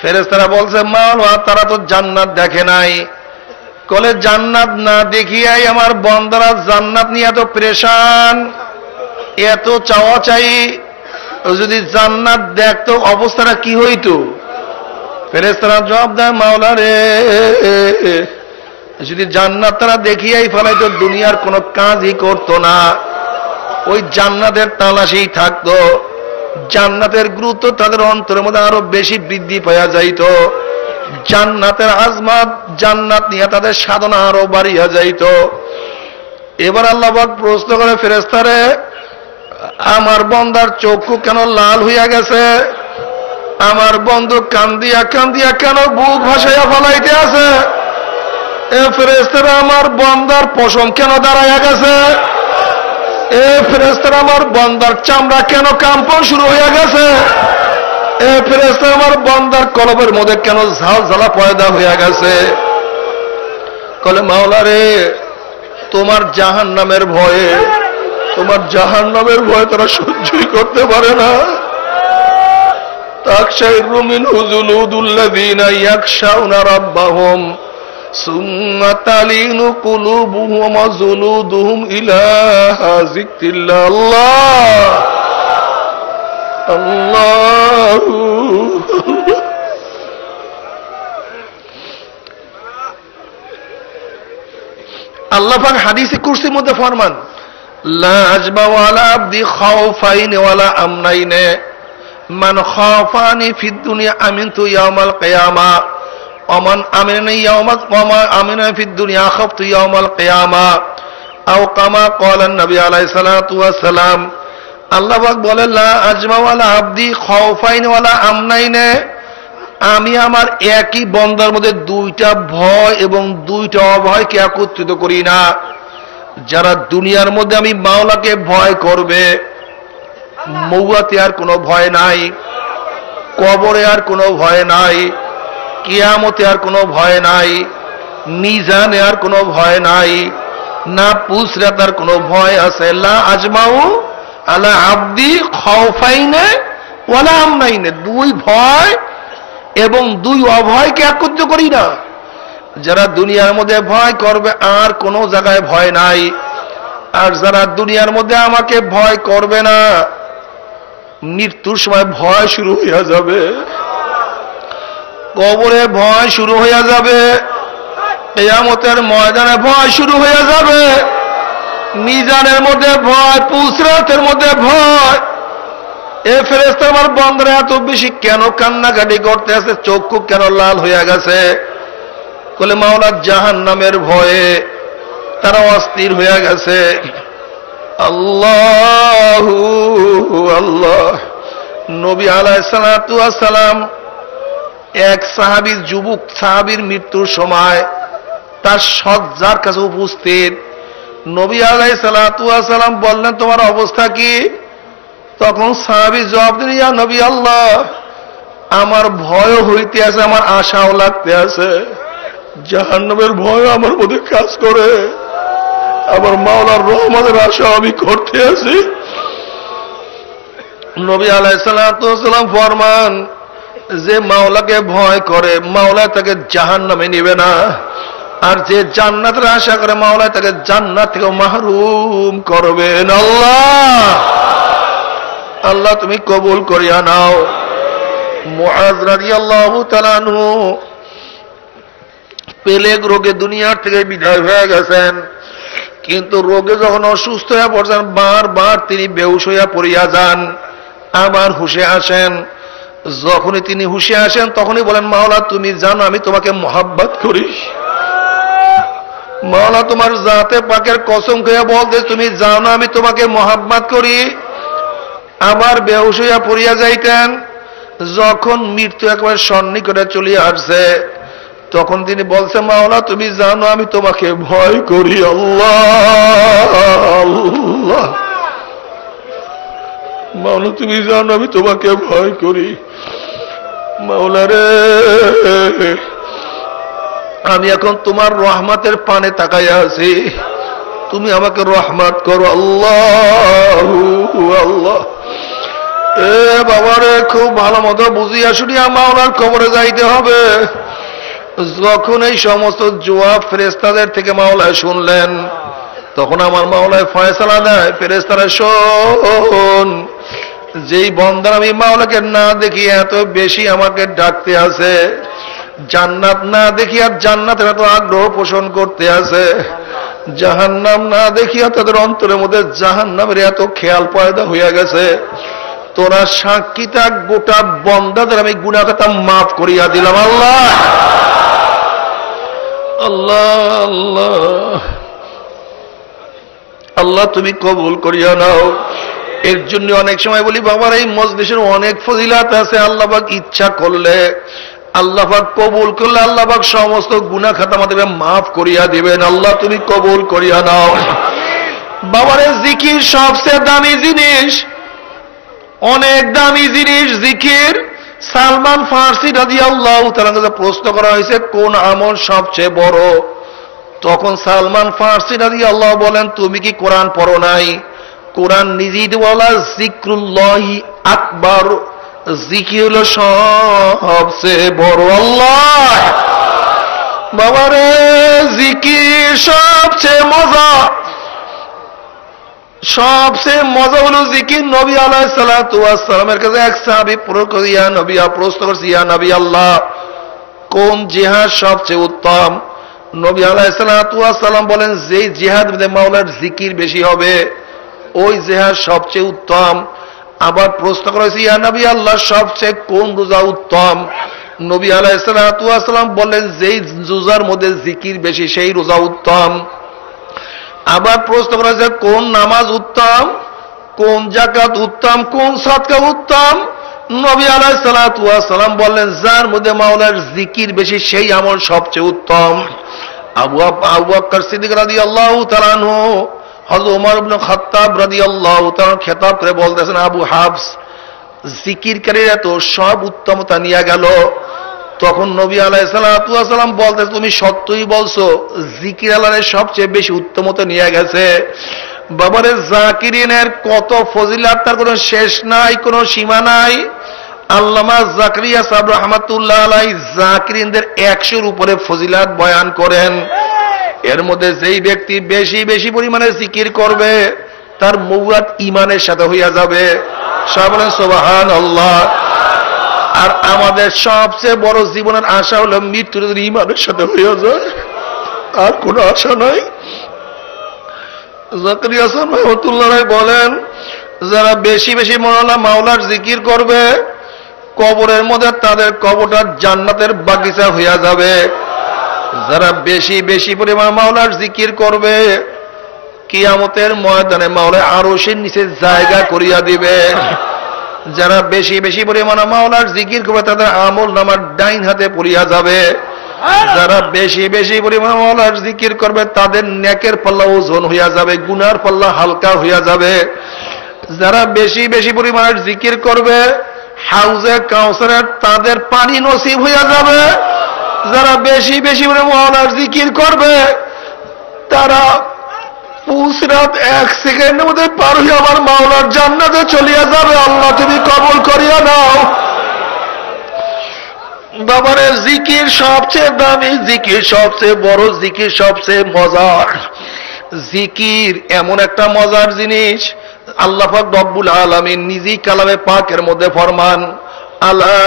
ফেরেশতারা বলছে মাওলা তারা তো জান্নাত দেখে নাই। কলে জান্নাত না দেখিয়াই আমার বান্দারা জান্নাত নিয়ে এত পেরেশান, এত চাওয়া চাই, যদি জান্নাত দেখতো অবস্থাটা কি হইতো? ফেরেশতারা জবাব দেয় মাওলা রে, যদি জান্নাত তারা দেখিয়াই ফেলাইতো দুনিয়ার কোনো কাজই করতো না, ওই জান্নাতের তালাশেই থাকতো, জান্নাতের গুরুত্ব তাদের অন্তরের মধ্যে আরো বেশি বৃদ্ধি পাওয়া যাইত, জান্নাতের আজমাত জান্নাত নিয়ে তাদের সাধনা আরো বাড়িয়া যাইত। এবার আল্লাহ পাক প্রশ্ন করে ফেরেশতারে আমার বান্দার চক্ষু কেন লাল হইয়া গেছে? আমার বন্ধু কান্দিয়া কান্দিয়া কেন বুক ভাসাইয়া ফলাইতে আছে? এ ফেরেশতারা আমার বান্দার পশম কেন দাঁড়াইয়া গেছে? এ ফেরেশতারা আমার বান্দার চামড়া কেন কাম্পন শুরু হয়ে গেছে? এ ফেরেশতা আমার বান্দার কলবের মধ্যে কেন ঝালঝালা পয়দা হয়ে গেছে? কলে মাওলা রে, তোমার জাহান্নামের ভয়ে, তোমার জাহান্নামের ভয়ে তারা সহ্যই করতে পারে না। তাকশাইরু মিনহু জুলুদুল্লাযীনা ইয়াখশাউনা রাব্বাহুম সুম্মা তালিনু কুলুবুহুম ওয়া জুলুদুহুম ইলা যিকরিল্লাহ। আল্লাহু আল্লাহ পাক হাদিসে কুরসির মধ্যে ফরমান, লা আজবা ওয়ালা আবদি খাউফাইনি ওয়ালা আমনাইনি মান খাফানি ফিদ দুনিয়া আমিনতু ইয়াউমাল কিয়ামা ওমান আমিনানি ইয়াউমা ওমা আমিনা ফিদ দুনিয়া খাফতু ইয়াউমাল কিয়ামা আও কামা ক্বালা নবী আলাইহিস সালাতু ওয়াস সালাম। আল্লাহ পাক বলেন, লা আজমা ওয়ালা আবদি খাউফাইনি ওয়ালা আমনাইনি, আমি আমার একই বন্দার মধ্যে দুইটা ভয় এবং দুইটা অভয়কে একত্রিত করি না। যারা দুনিয়ার মধ্যে আমি মাওলাকে ভয় করবে, মৌয়াতে আর কোনো ভয় নাই, কবরে আর কোনো ভয় নাই, কিয়ামতে আর কোনো ভয় নাই, মিজানে আর কোনো ভয় নাই, না পুসরাত আর কোনো ভয় আছে। লা আজমাউ আলা আবদি খাউফাইনে ওয়ালা আমনাইনে, দুই ভয় এবং দুই অভয়কে একত্রিত করি না। যারা দুনিয়ার মধ্যে ভয় করবে আর কোনো জায়গায় ভয় নাই, আর যারা দুনিয়ার মধ্যে আমাকে ভয় করবে না, মৃত্যুর সময় ভয় শুরু হয়ে যাবে, কবরে ভয় শুরু হয়ে যাবে, কিয়ামতের ময়দানে ভয় শুরু হয়ে যাবে, মিজানের মধ্যে ভয়, পুসরাতের মধ্যে ভয়। এ ফেরেশতা আমার বান্দারা এত বেশি কেন কান্নাকাটি করতে আছে, চক্ষু কেন লাল হয়ে গেছে? বলে মাওলা জাহান্নামের ভয়ে তারা অস্থির হয়ে গেছে। আল্লাহু আল্লাহ। নবী আলাইহিস সালাতু ওয়াস সালাম এক সাহাবীর, যুবক সাহাবীর মৃত্যুর সময় তার শয্যার কাছে উপস্থিত। নবী আলাইহিস সালাতু ওয়াস সালাম বললেন, তোমার অবস্থা কি? তখন সাহাবী জবাব দিলেন, ইয়া নবী আল্লাহ, আমার ভয় হইতে আছে, আমার আশাও লাগতে আছে, জাহান্নামের ভয় আমার মধ্যে কাজ করে, আমার মাওলার রহমতের আশা আমি করতে আছি। নবী আলাইহিস সালাতু ওয়াস সালাম ফরমান, যে মাওলাকে ভয় করে মাওলা তাকে জাহান্নামে নিবে না, আর যে জান্নাতের আশা করে মাওলা তাকে জান্নাত থেকে মাহরুম করবেন। আল্লাহ আল্লাহ তুমি কবুল করিয়া নাও। মুআয রাদিয়াল্লাহু তাআলা আনহু পেলেগ রোগে দুনিয়ার থেকে বিদায় হয়ে গেছেন, কিন্তু রোগে যখন অসুস্থ হয়ে পড়ছেন বারবার তিনি বেহুশ হইয়া পড়িয়া যান, আবার হুশে আসেন। যখনই তিনি হুশে আসেন তখনই বলেন, মাওলা তুমি জানো আমি তোমাকে মহব্বত করি, মাওলা তোমার জাতে পাকের কসম খেয়ে বলতে তুমি জানো আমি তোমাকে মহব্বত করি। আবার বেহুশ হইয়া পড়িয়া যাইতেন। যখন মৃত্যু একবার সন্নিকটে চলিয়া আসছে তখন তিনি বলছেন, মাওলা তুমি জানো আমি তোমাকে ভয় করি। আল্লাহ আল্লাহ, মাওলা তুমি জানো আমি তোমাকে ভয় করি। মাওলা রে, আমি এখন তোমার রহমতের পানে তাকাইয়া আছি, তুমি আমাকে রহমত করো। আল্লাহ আল্লাহ। এ বাবারে, খুব ভালো মতো বুঝিয়া শুনিয়া মাওলার কবরে যাইতে হবে। যখন এই সমস্ত জবাব ফেরেশতাদের থেকে মাওলায় শুনলেন তখন আমার মাওলায় ফয়সালা দেয়, ফেরেশতারা শোন, যেই বন্দার আমি মাওলাকে না দেখি এত বেশি আমাকে ডাকতে আছে, জান্নাত না দেখিয়া জান্নাতের এত আগ্রহ পোষণ করতে আছে, জাহান্নাম না দেখিয়া তাদের অন্তরের মধ্যে জাহান্নামের এত খেয়াল পয়দা হইয়া গেছে, তোরা সাক্ষী থাক, গোটা বন্দাদের আমি গুনাহ খাতা মাফ করিয়া দিলাম। আল্লাহ আল্লাহ আল্লাহ আল্লাহ তুমি কবুল করিয়া নাও। এর জন্য অনেক সময় বলি, বাবার এই মজলিসের অনেক ফজিলাত আছে, আল্লাহ পাক ইচ্ছা করলে, আল্লাহ পাক কবুল করলে আল্লাহ পাক সমস্ত গুনাহ খাতা আমাদের মাফ করিয়া দিবেন। আল্লাহ তুমি কবুল করিয়া নাও। বাবারে, জিকির সবচেয়ে দামি জিনিস, অনেক দামি জিনিস জিকির। সালমান ফার্সি রাদিয়াল্লাহু তাআলা প্রশ্ন করা হয়েছে কোন আমল সবচেয়ে বড়? তখন সালমান ফার্সি রাদিয়াল্লাহু বলেন, তুমি কি কোরআন পড়ো নাই? কোরআন নিজেই বলা, জিক্রুল্লাহি আকবার, জিকির হলো সবচেয়ে বড়। আল্লাহ বাবারে, জিকির সবচেয়ে মজা, সবচেয়ে মজা হলো জিকির। নবী আলাইহিস সালাতু ওয়াস সালামের কাছে এক সাহাবী প্রশ্ন করছে, ইয়া নবী আল্লাহ, কোন জিহাদ সবচেয়ে উত্তম? নবী আলাইহিস সালাতু ওয়াস সালাম বলেন, যেই জিহাদ মধ্যে মাওলার জিকির বেশি হবে ওই জিহাদ সবচেয়ে উত্তম। আবার প্রশ্ন করা হয়েছে, ইয়া নবী আল্লাহ, সবচেয়ে কোন রোজা উত্তম? নবী আলাইহিস সালাতু ওয়াস সালাম বলেন, যেই রোজার মধ্যে জিকির বেশি সেই রোজা উত্তম। আবার প্রশ্ন করা হয়েছে, কোন নামাজ উত্তম, কোন যাকাত উত্তম, কোন সাদকা উত্তম? নবী আলাইহিস সালাতু ওয়াস সালাম বললেন, যার মধ্যে মাওলার জিকির বেশি সেই আমল সবচেয়ে উত্তম। আবু বকর সিদ্দিক রাদিয়াল্লাহু তাআলা আনহু হযরত ওমর ইবনে খাত্তাব রাদিয়াল্লাহু তাআলা খেতাব করে বলতেছেন, আবু হাফস, জিকিরকারীরা তো সব উত্তমতা নিয়ে গেল। তখন নবী আলাইহিস সালাতু ওয়াস সালাম বলতেছেন, তুমি সত্যই বলছো, জিকির আল্লাহর সবচেয়ে বেশি উত্তমতা নিয়ে গেছে। বাবারে, জাকিরিনের কত ফজিলাত, তার কোনো শেষ নাই, কোনো সীমা নাই। আল্লামা জাকারিয়া সাহেব রাহমাতুল্লাহ আলাইহি জাকিরিনদের 100-র উপরে ফজিলাত বয়ান করেন। এর মধ্যে যেই ব্যক্তি বেশি বেশি পরিমাণে জিকির করবে তার মুরাদ ঈমানের সাথে হইয়া যাবে। সবাই বলেন সুবহানাল্লাহ। আর আমাদের সবচেয়ে বড় জীবনের আশা হলো মৃত্যুর ঈমানের সাথে হইয়া যায়, আর কোনো আশা নাই। জাকারিয়া সাহেব রাহমাতুল্লাহ আলাইহি বলেন, যারা বেশি বেশি মাওলার জিকির করবে কবরের মধ্যে তাদের কবরটা জান্নাতের বাগিচা হইয়া যাবে। যারা বেশি বেশি পরিমাণ মাওলার জিকির করবে কিয়ামতের ময়দানে মাওলা আরশের নিচে জায়গা করিয়া দিবে। যারা বেশি বেশি পরিমাণ মাওলার জিকির করবে তাদের আমল নামার ডাইন হাতে পড়িয়া যাবে। যারা বেশি বেশি পরিমাণ মাওলার জিকির করবে তাদের নেকের পাল্লা ওজন হইয়া যাবে, গুনার পাল্লা হালকা হইয়া যাবে। যারা বেশি বেশি পরিমাণের জিকির করবে হাউজে কাউসারের তাদের পানি নসিব হইয়া যাবে। যারা বেশি বেশি করে মাওলার জিকির করবে তারা পুসরাত 1 সেকেন্ডের মধ্যে পার হয়ে আমার মাওলার জান্নাতে চলিয়া যাবে। আল্লাহ তুমি কবুল করিয়া নাও। বাবারে, জিকির সবচেয়ে দামি, জিকির সবচেয়ে বড়, জিকির সবচেয়ে মজার। জিকির এমন একটা মজার জিনিস, আল্লাহ পাক রব্বুল আলামিন নিজেই কালামে পাকের মধ্যে ফরমান, আলা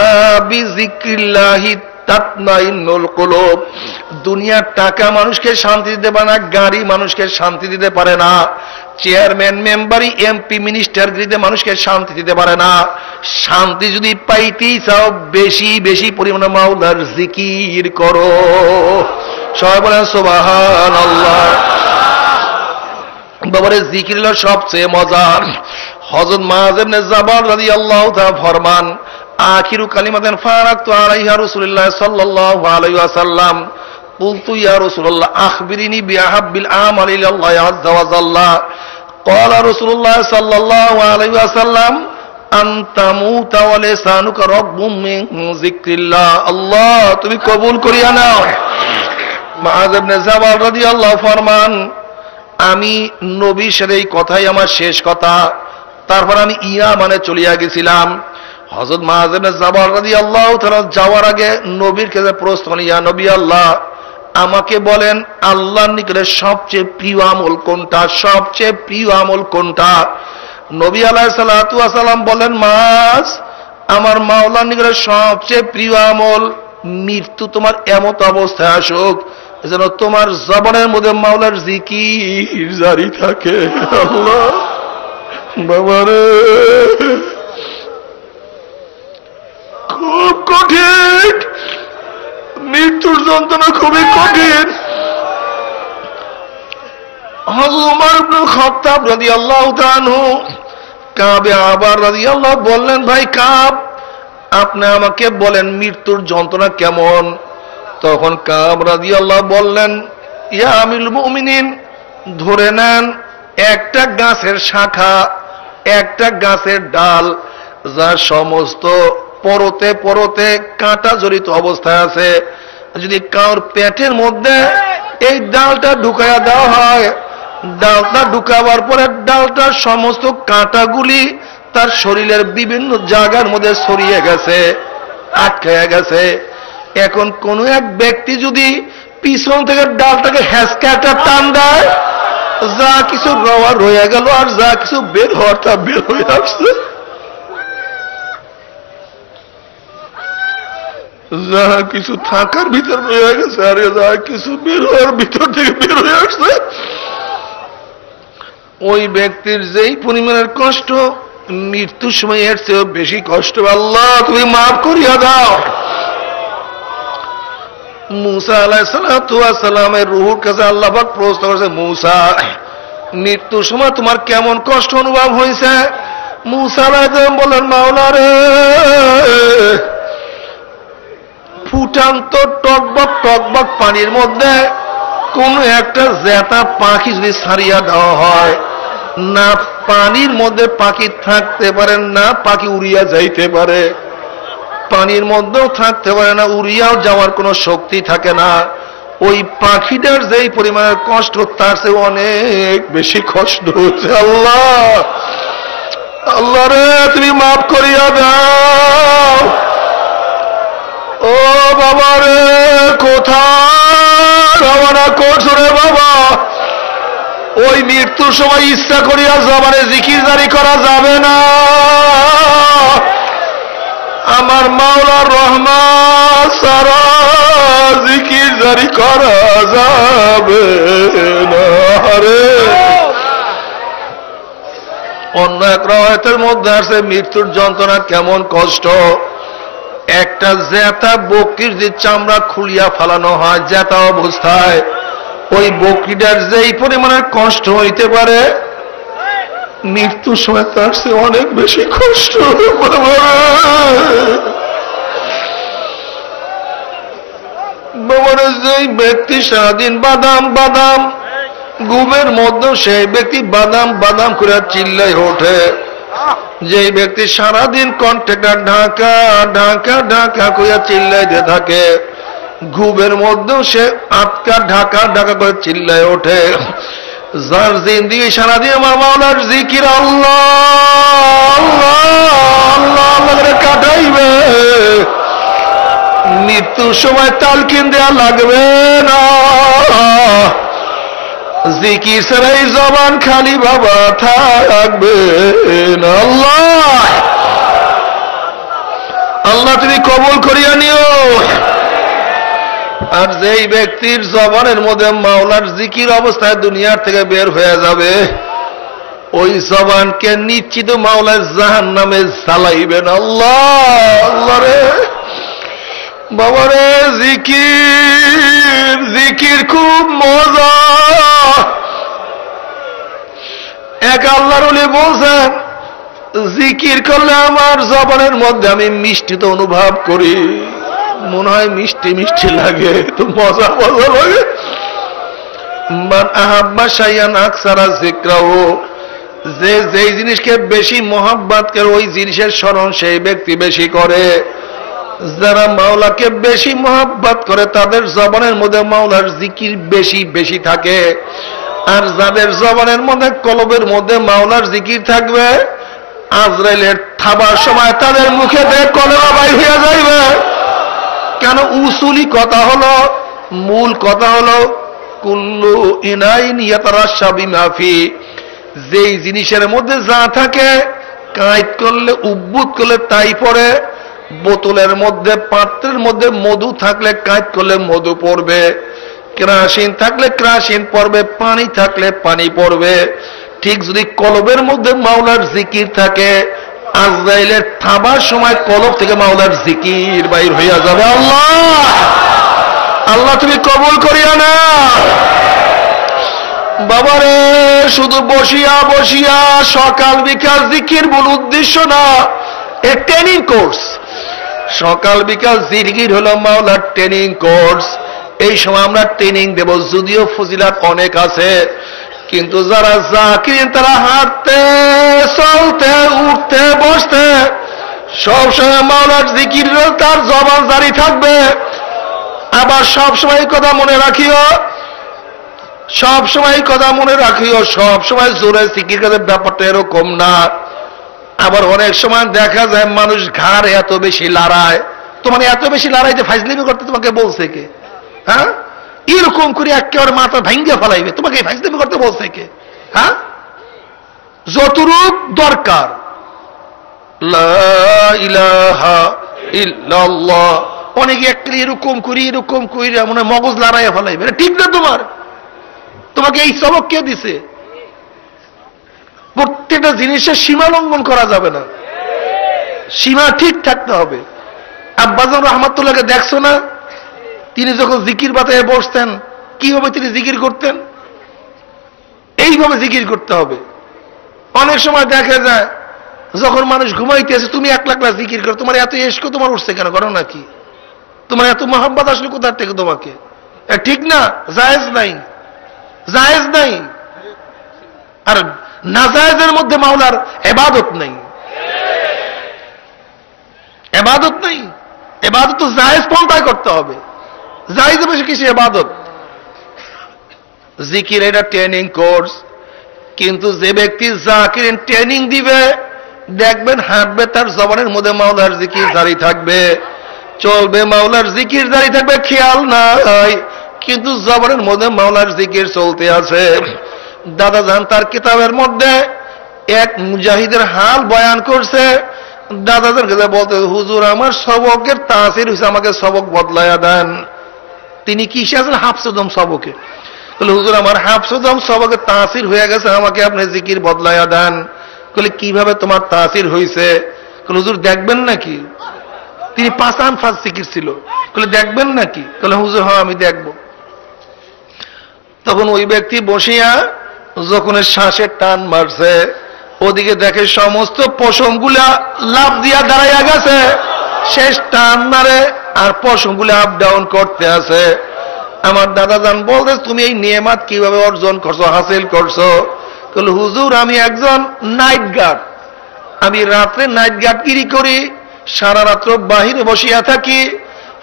বিজিক্রিল্লাহি তাতমাইন্নুল কুলুব। দুনিয়ার টাকা মানুষকে শান্তি দিতে পারে না, গাড়ি মানুষকে শান্তি দিতে পারে না, চেয়ারম্যান মেম্বারি এমপি মিনিস্টারগিরিতে মানুষকে শান্তি দিতে পারে না। শান্তি যদি পাইতেই চাও বেশি বেশি পরিমাণে মাওলার জিকির করো। সবাই বলেন সুবহানাল্লাহ। বাবারে, জিকির হলো সবচেয়ে মজার। হযরত মুআয ইবনে জাবাল রাদিয়াল্লাহু তাআলা ফরমান, আখিরু কালিমাতান ফারাকতু আলাইহা রাসূলুল্লাহ সাল্লাল্লাহু আলাইহি ওয়াসাল্লাম, কুলতু ইয়া রাসূলুল্লাহ আখবিরিনি বিআহাব্বিল আমালি ইলাল্লাহি আযজা ওয়া জাল্লা। ক্বালা রাসূলুল্লাহ সাল্লাল্লাহু আলাইহি ওয়াসাল্লাম, আনতামুতা ওয়া লিসানুকা রাব্বুম মিন যিকরিল্লাহ। আল্লাহ তুমি কবুল করিয়া নাও। মুআয ইবনে জাবাল রাদিয়াল্লাহু ফরমান, আমি নবীর সাথে এই কথাই আমার শেষ কথা। তারপর আমি ইয়ামানে চলিয়া গেছিলাম। হযরত মুআয ইবনে জাবাল রাদিয়াল্লাহু তাআলা যাওয়ার আগে নবীর কাছে প্রশ্ন করলেন, ইয়া নবী আল্লাহ, আমাকে বলেন আল্লাহর নিকটে সবচেয়ে প্রিয় আমল কোনটা, সবচেয়ে প্রিয় আমল কোনটা? নবী আলাইহিস সালাতু ওয়াস সালাম বলেন, মুআয, আমার মাওলার নিকটে সবচেয়ে প্রিয় আমল মৃত্যু তোমার এমত অবস্থায় আসুক যেন তোমার জবানের মধ্যে মাওলার জিকির জারি থাকে। আল্লাহ বাবারে, খুব কঠিন, মৃত্যুর যন্ত্রণা খুবই কঠিন। হযরত ওমর ইবনে খাত্তাব রাদিয়াল্লাহু তাআলা আনহু কাবে আবার রাদিয়াল্লাহু বললেন, ভাই কাব, আপনি আমাকে বলেন মৃত্যুর যন্ত্রণা কেমন? তখন কাব রাদিয়াল্লাহু বললেন, ইয়া আমিরুল মুমিনিন, ধরে নেন একটা গাছের শাখা, একটা গাছের ডাল, যা সমস্ত পরতে পরতে কাঁটা জড়িত অবস্থায় আছে। যদি কারোর পেটের মধ্যে এই ডালটা ঢুকাইয়া দেওয়া হয়, ডালটা ঢুকাবার পরে ডালটার সমস্ত কাঁটাগুলি তার শরীরের বিভিন্ন জায়গার মধ্যে ছড়িয়ে গেছে, আটকাইয়া গেছে। এখন কোন এক ব্যক্তি যদি পিছন থেকে ডালটাকে হ্যাঁচকা টান দেয়, যা কিছু রওয়া রয়ে গেল আর যা কিছু বের হওয়ার তা বের হয়ে আসছে। যা কিছু থাকার ভিতর রয়ে গেছে আর যা কিছু বের হওয়ার ভিতর থেকে বের হয়ে আসছে। ওই ব্যক্তির যেই পরিমাণের কষ্ট, মৃত্যুর সময় এর চেয়েও বেশি কষ্ট। আল্লাহ তুমি মাফ করিয়া দাও। মুসা আলাইহিস সালামের রূহের কাছে আল্লাহ পাক প্রশ্ন করেছে, মুসা মৃত্যুর সময় তোমার কেমন কষ্ট অনুভব হয়েছে? মুসা আলাইহিস সালাম বলেন, মাওলা রে, ফুটান্ত টকবক পানির মধ্যে কোন একটা জেতা পাখি যদি ছাড়িয়া দেওয়া হয়, না পানির মধ্যে পাখি থাকতে পারে, না পাখি উড়িয়া যাইতে পারে, পানির মধ্যেও থাকতে পারে না, উড়িয়াও যাওয়ার কোনো শক্তি থাকে না। ওই পাখিটার যেই পরিমাণের কষ্ট, তার চেয়ে অনেক বেশি কষ্ট হচ্ছে। আল্লাহ, আল্লাহ রে তুমি মাফ করিয়া দাও। ও বাবা রে, কোথায় রওনা করছো রে বাবা? ওই মৃত্যুর সময় ইচ্ছা করিয়া জবানে জিকির জারি করা যাবে না। আমার মাওলার রহমান সারা জিকির জারি করা যাবে না রে। অন্য এক রাওয়ায়াতের মধ্যে আছে মৃত্যুর যন্ত্রণা কেমন কষ্ট। একটা জেতা বকরির যে চামড়া খুলিয়া ফেলানো হয় জেতা অবস্থায়, ওই বকরিটার যেই পরিমাণের কষ্ট হইতে পারে, মৃত্যুর সময় তার সে অনেক বেশি কষ্ট। বাবার যেই ব্যক্তি সারাদিন বাদাম ঘুমের মধ্যে সেই ব্যক্তি বাদাম করে চিল্লাই ওঠে। যে ব্যক্তি সারাদিন কন্ট্রাক্টর ঢাকা করিয়া চিল্লাইতে থাকে, ঘুমের মধ্যেও সে আটকা ঢাকা করে চিল্লাই ওঠে। যার জিন্দিগি সারাদিন আমার মাওলার জিকির আল্লাহ করে কাটাইবে, মৃত্যুর সময় তালকিন দেয়া লাগবে না। জিকির ছাড়াই জবান খালি বাবা থাকবে না। আল্লাহ তুমি কবুল করিয়া নিও। আর যেই ব্যক্তির জবানের মধ্যে মাওলার জিকির অবস্থায় দুনিয়ার থেকে বের হয়ে যাবে, ওই জবানকে নিশ্চিত মাওলার জাহান্নামে জ্বালাইবেন। আল্লাহ রে বাবারে, জিকির খুব মজা। এক আল্লাহর ওলি বলছেন, জিকির করলে আমার জবানের মধ্যে আমি মিষ্টি তো অনুভব করি, মনে হয় মিষ্টি লাগে, তো মজা লাগে। মান আহাব্বা শাইআন আকসারা যিকরাহু, যেই জিনিসকে বেশি মহব্বত করে ওই জিনিসের স্মরণ সেই ব্যক্তি বেশি করে। যারা মাওলাকে বেশি মহব্বত করে তাদের জবানের মধ্যে মাওলার জিকির বেশি থাকে। আর যাদের জবানের মধ্যে কলবের মধ্যে মাওলার জিকির থাকবে, আজরাইলের থাবার সময় তাদের মুখে দিয়ে কলেমা বাইর হয়ে যাইবে। কেন? উসুলি কথা হলো, মূল কথা হলো, কুল্লু ইনাইন ইয়াতারাশা বিমা ফি, যেই জিনিসের মধ্যে যা থাকে কাঁইত করলে উদ্ভুত করলে তাই পড়ে। বোতলের মধ্যে পাত্রের মধ্যে মধু থাকলে কাঁইত করলে মধু পড়বে, কেরাসিন থাকলে কেরাসিন পড়বে, পানি থাকলে পানি পড়বে। ঠিক যদি কলবের মধ্যে মাওলার জিকির থাকে, আজরাইলের থাবার সময় কলব থেকে মাওলার জিকির বাইর হইয়া যাবে। আল্লাহ তুমি কবুল করিয়া না। বাবারে, শুধু বসিয়া সকাল বিকাল জিকির মূল উদ্দেশ্য না, এ ট্রেনিং কোর্স। সকাল বিকাল জিকির হলো মাওলার ট্রেনিং কোর্স। এই সময় আমরা ট্রেনিং দেব, যদিও ফজিলাত অনেক আছে, কিন্তু যারা জাকির তারা হাঁটতে চলতে উঠতে বসতে সবসময় মাওলার জিকির তার জবান জারি থাকবে। আবার সবসময় কথা মনে রাখিও, সবসময় কথা মনে রাখিও, সবসময় জোরে জিকির করে ব্যাপারটা এরকম না। আবার অনেক সময় দেখা যায় মানুষ ঘাড় এত বেশি লড়ায়, তোমার এত বেশি লড়াই যে ফাইজলিমি করতে তোমাকে বলছে কে? হ্যাঁ, এরকম করে একেবারে মাথা ভাঙ্গে ফেলাইবে, তোমাকে ফাইজলিমি করতে বলছে কে? হ্যাঁ, যতটুক দরকার লা ইলাহা ইল্লাল্লাহ, অনেকে একটা এরকম করি মনে মগজ লড়াইয়া ফেলাইবে, ঠিক না? তোমাকে এই সবক কে দিছে? প্রত্যেকটা জিনিসের সীমা লঙ্ঘন করা যাবে না, সীমা ঠিক থাকতে হবে। আব্বাজান রহমাতুল্লাহকে দেখছো না, তিনি যখন জিকির বাতায় বসতেন কিভাবে তিনি জিকির করতেন? এইভাবে জিকির করতে হবে। অনেক সময় দেখা যায় যখন মানুষ ঘুমাইতেছে তুমি একলা একলা জিকির করো, তোমার এত ইশক তোমার উঠছে কেন? করো নাকি? তোমার এত মোহাম্মত আসলে কোথা থেকে তোমাকে? ঠিক না, জায়েজ নাই, জায়েজ নাই। আর নাজায়েজের মধ্যে মাওলার ইবাদত নাই, ইবাদত নাই। ইবাদত তো জায়েজ পন্থায় করতে হবে, জায়েজ বেশি কিছু ইবাদত। জিকির এটা ট্রেনিং কোর্স, কিন্তু যে ব্যক্তি জাকির ট্রেনিং দিবে দেখবেন হাঁটবে তার জবানের মধ্যে মাওলার জিকির জারি থাকবে, চলবে মাওলার জিকির জারি থাকবে, খেয়াল নাই কিন্তু জবানের মধ্যে মাওলার জিকির চলতে আছে। দাদা জান তার কিতাবের মধ্যে এক মুজাহিদের হাল বয়ান করছে। দাদাদের কাছে বলতে, হুজুর আমার সবকের তাসির হয়েছে, আমাকে সবক বদলাইয়া দেন। তিনি কিসে আছেন? হাফসুদম সবকে। বলে হুজুর আমার হাফসুদম সবকে তাসির হয়ে গেছে, আমাকে আপনি জিকির বদলাইয়া দেন। বলে কিভাবে তোমার তাসির হয়েছে? হুজুর দেখবেন নাকি? তিনি 5 আন ফাজ জিকির ছিল। বলে দেখবেন নাকি? বলে হুজুর হ্যাঁ আমি দেখব। তখন ওই ব্যক্তি বসিয়া যখন শ্বাসের টান মারছে, ওদিকে দেখে সমস্ত পশমগুলা লাফ দিয়া দাঁড়াইয়া গেছে, শেষ টান মারে আর পশমগুলা আপ ডাউন করতে আছে। আমার দাদা জান বলতে, তুমি এই নিয়ামত কিভাবে অর্জন করছো, হাসিল করছো? বলে হুজুর আমি একজন নাইট গার্ড, আমি রাত্রে নাইট গার্ডগিরি করি, সারা রাত্র বাহিরে বসিয়া থাকি।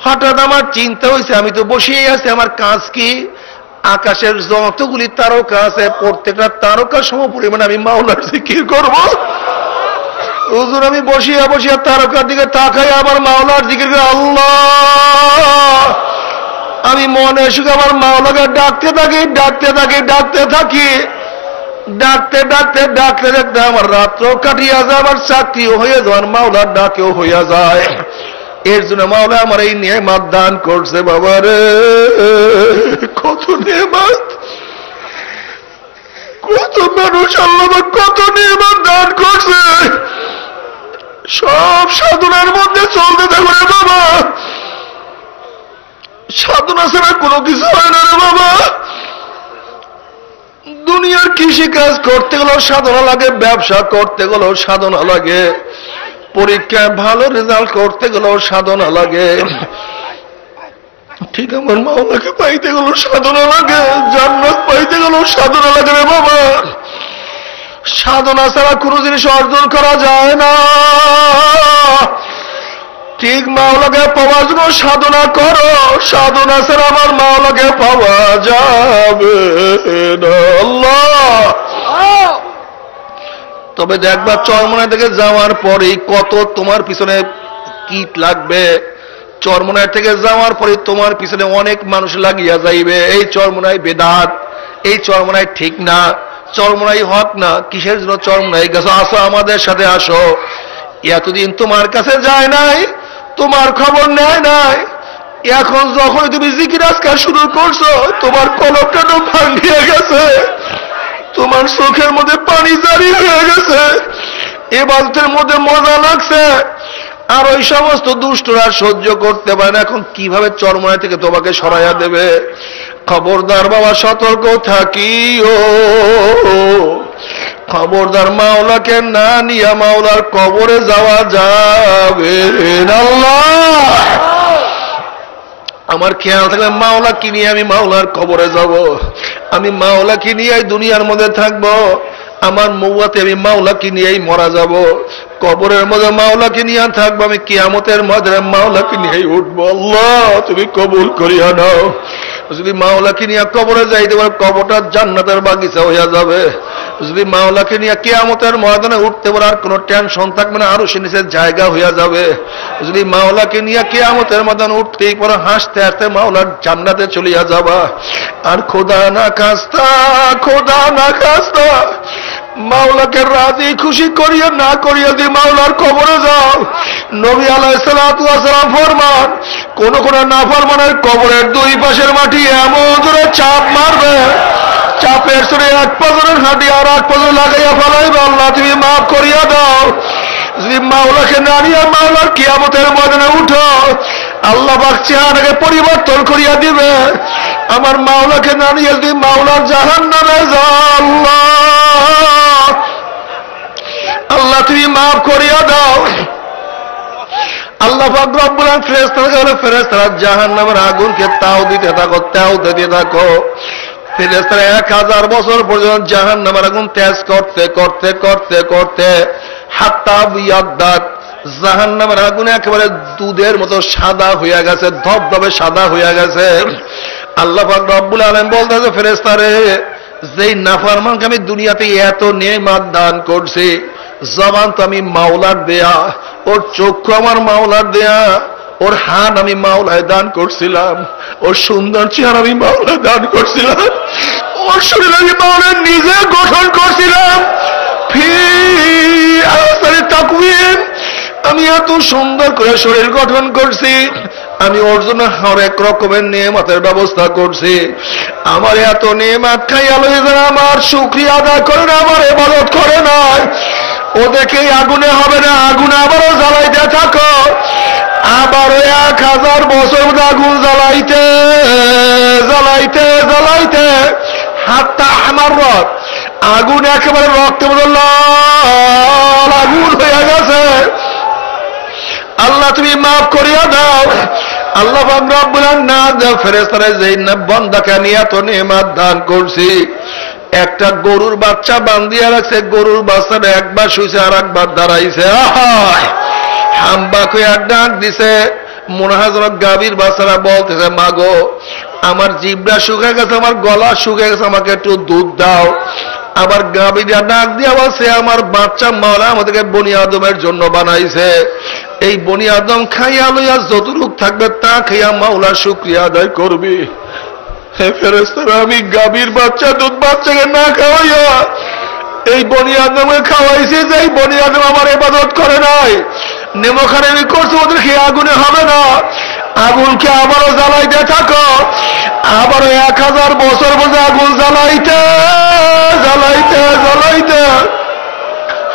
হঠাৎ আমার চিন্তা হয়েছে আমি তো বসিয়েই আছি, আমার কাজ কি? আকাশের যতগুলি তারকা আছে প্রত্যেকটা তারকা সম পরিমাণে আমি মাওলার জিকির করব। হুজুর আমি বসিয়া বসিয়া তারকার দিকে তাকাই, আমার মাওলার জিকির করে আল্লাহ, আমি মনে সুখে আমার মাওলাকে ডাকতে থাকি, ডাকতে থাকি, ডাকতে থাকি, ডাকতে ডাকতে ডাকতে ডাকতে আমার রাত্র কাটিয়া যায়, আমার চাকরিও হয়ে যায়, আমার মাওলার ডাকেও হইয়া যায়। এর জন্য মাওলা আমার এই নিয়ামত দান করছে। বাবা রে কত নিয়ামত, কত মানুষ আল্লাহ কত নিয়ামত দান করছে। সব সাধনার মধ্যে চলতে থাকবে রে বাবা, সাধনা ছাড়া কোনো কিছু হয় না রে বাবা। দুনিয়ার কৃষি কাজ করতে গেলেও সাধনা লাগে, ব্যবসা করতে গেলেও সাধনা লাগে, পরীক্ষায় ভালো রেজাল্ট করতে গেলেও সাধনা লাগে, ঠিক আমার মাওলাকে পাইতে গেলেও সাধনা লাগে, জান্নাত পাইতে গেলেও সাধনা লাগে রে বাবা। সাধনা ছাড়া কোনো জিনিস অর্জন করা যায় না। ঠিক মাওলাকে পাওয়ার জন্য সাধনা করো, সাধনা ছাড়া আমার মাওলাকে পাওয়া যাবে না। আল্লাহ তবে দেখবা চরমনাই থেকে যাওয়ার পরে কত তোমার পিছনে কীট লাগবে, চরমনাই থেকে যাওয়ার পরে তোমার পিছনে অনেক মানুষ লাগিয়া যাইবে। এই চরমনাই বেদাত, এই চরমনাই ঠিক না, চরমনাই হক না। কিসের জন্য চরমনাই গেছো? আসো আমাদের সাথে আসো। এতদিন তোমার কাছে যায় নাই, তোমার খবর নেয় নাই, এখন যখন তুমি জিকির আজকাল শুরু করছো তোমার কলকটা তো ভাঙিয়ে গেছে, তোমার চোখের মধ্যে পানি জারি হয়ে গেছে, ইবাদতের মধ্যে মজা লাগছে, আর ওই সমস্ত দুষ্টরা সহ্য করতে পারে না। এখন কিভাবে চরমনাই থেকে তোমাকে সরাইয়া দেবে? খবরদার বাবা, সতর্ক থাকিও, খবরদার মাওলাকে না নিয়া মাওলার কবরে যাওয়া যাবে না। আল্লাহ আমার খেয়াল থাকলে মাওলা কি নিয়ে আমি মাওলার কবরে যাব, আমি মাওলা কি নিয়ে দুনিয়ার মধ্যে থাকবো, আমার মৌয়াতে আমি মাওলা কি নিয়েই মরা যাব। কবরের মধ্যে মাওলাকে নিয়ে থাকবো, আমি কিয়ামতের মধ্যে মাওলাকে নিয়ে উঠবো। আল্লাহ তুমি কবুল করিয়া নাও। যদি মাওলাকে নিয়ে কবরে যাইতে পারে, কবরটা জান্নাতের বাগিচা হইয়া যাবে। যদি মাওলাকে নিয়ে কিয়ামতের ময়দানে উঠতে পারে, আর কোনো টেনশন থাকবে না, আরো সে নিচের জায়গা হইয়া যাবে। যদি মাওলাকে নিয়ে কিয়ামতের ময়দানে উঠতেই পরে হাসতে হাসতে মাওলার জান্নাতে চলিয়া যাবা। আর খোদা না খাস্তা, খোদা না খাস্তা, মাওলাকে রাজি খুশি করিয়া না করিয়া যদি মাওলার কবরে যাও, নবী আলাইহিস সালাতু ওয়াস সালাম ফরমান, কোন কোন নাফরমানের কবরের দুই পাশের মাটি এমন জোরে চাপ মারবে, চাপের সরে এক পাজরের হাঁটি আর এক পাজর লাগাইয়া ফেলাইবে। আল্লাহ তুমি মাফ করিয়া দাও। যদি মাওলাকে না নিয়ে মাওলার কিয়ামতের ময়দানে উঠো, আল্লাহ পাক চেহারাকে পরিবর্তন করিয়া দিবে। আমার মাওলাকে না নিয়ে যদি মাওলার জাহান্নামে যাও, আল্লাহ আল্লাহ তুমি মাফ করিয়া দাও। আল্লাহ পাক রব্বুল আলামিন ফেরেশতাকে বলে, ফেরেশতারা জাহান্নামের আগুনকে তাও দিতে থাকো, তাও দিতে থাকো। ফেরেশতারা 1000 বছর পর্যন্ত জাহান্নামের আগুন তেজ করতে করতে করতে করতে হাত্তা বিয়াদ্দাত, জাহান্নামের আগুন একেবারে দুধের মতো সাদা হইয়া গেছে, ধবধবে সাদা হইয়া গেছে। আল্লাহ পাক রব্বুল আলামিন বলতেছে, ফেরেশতারে যেই নাফরমানকে আমি দুনিয়াতে এত নেয়ামত দান করছি, জবান তো আমি মাওলার দেয়া, ওর চক্ষু আমার মাওলার দেয়া, ওর হাত আমি মাওলায় দান করছিলাম, ওর সুন্দর চেহারা আমি মাওলায় দান করছিলাম, ওর শরীর আমি মাওলায় নিজে গঠন করছিলাম। তাকওয়িম, আমি এত সুন্দর করে শরীর গঠন করছি, আমি ওর জন্য হরেক রকমের নেয়ামতের ব্যবস্থা করছি। আমার এত নেয়ামত খাইয়া লইয়া যারা আমার শুকরিয়া আদায় করে না, আমার ইবাদত করে না, ওদেরকে আগুনে হবে না, আগুনে আবারও জ্বালাইতে থাকো, আবারও 1000 বছর আগুন জ্বালাইতে জ্বালাইতে জ্বালাইতে হাত্তা আমার রথ আগুন একেবারে রক্তের মতো লাল আগুন হয়ে গেছে। আল্লাহ তুমি মাফ করিয়া দাও। আল্লাহ পাক রব্বুল আলামিন না দাও, ফেরেশতারা যেই না বান্দাকে আমি এত নেয়ামত দান করছি, একটা গরুর বাচ্চা বান্ধিয়া রাখছে, গরুর বাচ্চাটা একবার শুইছে আর একবার দাঁড়াইছে, হাম্বা কইয়া ডাক দিছে। মনে হয় যেন গাভীর বাচ্চারা বলতেছে, মাগো আমার জিভটা শুকিয়ে গেছে, আমার গলা শুকিয়ে গেছে, আমাকে একটু দুধ দাও। আবার গাভীরা ডাক দিয়া বলছে, আমার বাচ্চা মাওলা আমাদেরকে বনি আদমের জন্য বানাইছে, এই বনি আদম খাইয়া লইয়া যতটুক থাকবে তা খাইয়া মাওলা শুকরিয়া আদায় করবি। হে ফেরেশতারা, আমি গাভীর বাচ্চা দুধ বাচ্চাকে না খাওয়াইয়া এই বনি আদমকে খাওয়াইছি, যে এই বনি আদম আমার ইবাদত করে নাই, নেমখানে আমি করছি, ওদেরকে আগুনে হবে না, আগুনকে আবারও জ্বালাইতে থাকো, আবারও 1000 বছর পর্যন্ত আগুন জ্বালাইতে জ্বালাইতে জ্বালাইতে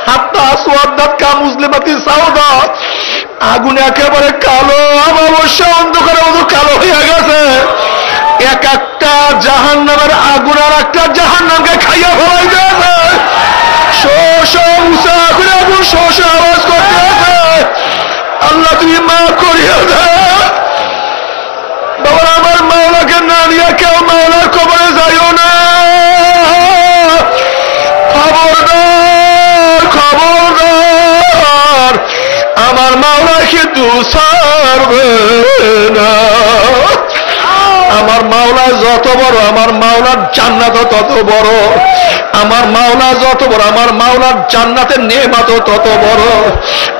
হাত্তা আসওয়াদাত কা মুসলিমাতি সাউদা, আগুন একেবারে কালো, অবশ্য অন্ধকারের মতো কালো হয়ে গেছে। এক একটা জাহান্নামের আগুন আর একটা জাহান্নামকে খাইয়া ফেলাই দিয়েছে। আগুন শোষ আওয়াজ করতে আছে, আল্লাহ তুমি মাফ করিয়া দাও। বাবা আমার মাওলাকে না নিয়ে কেউ মাওলার কবরে যাইও না, খবরদার খবরদার, আমার মাওলা কিন্তু ছাড়বে না। আমার মাওলা যত বড়, আমার মাওলার জান্নাত তত বড়, আমার মাওলা যত বড়, আমার মাওলার জান্নাতের নেয়ামত তত বড়,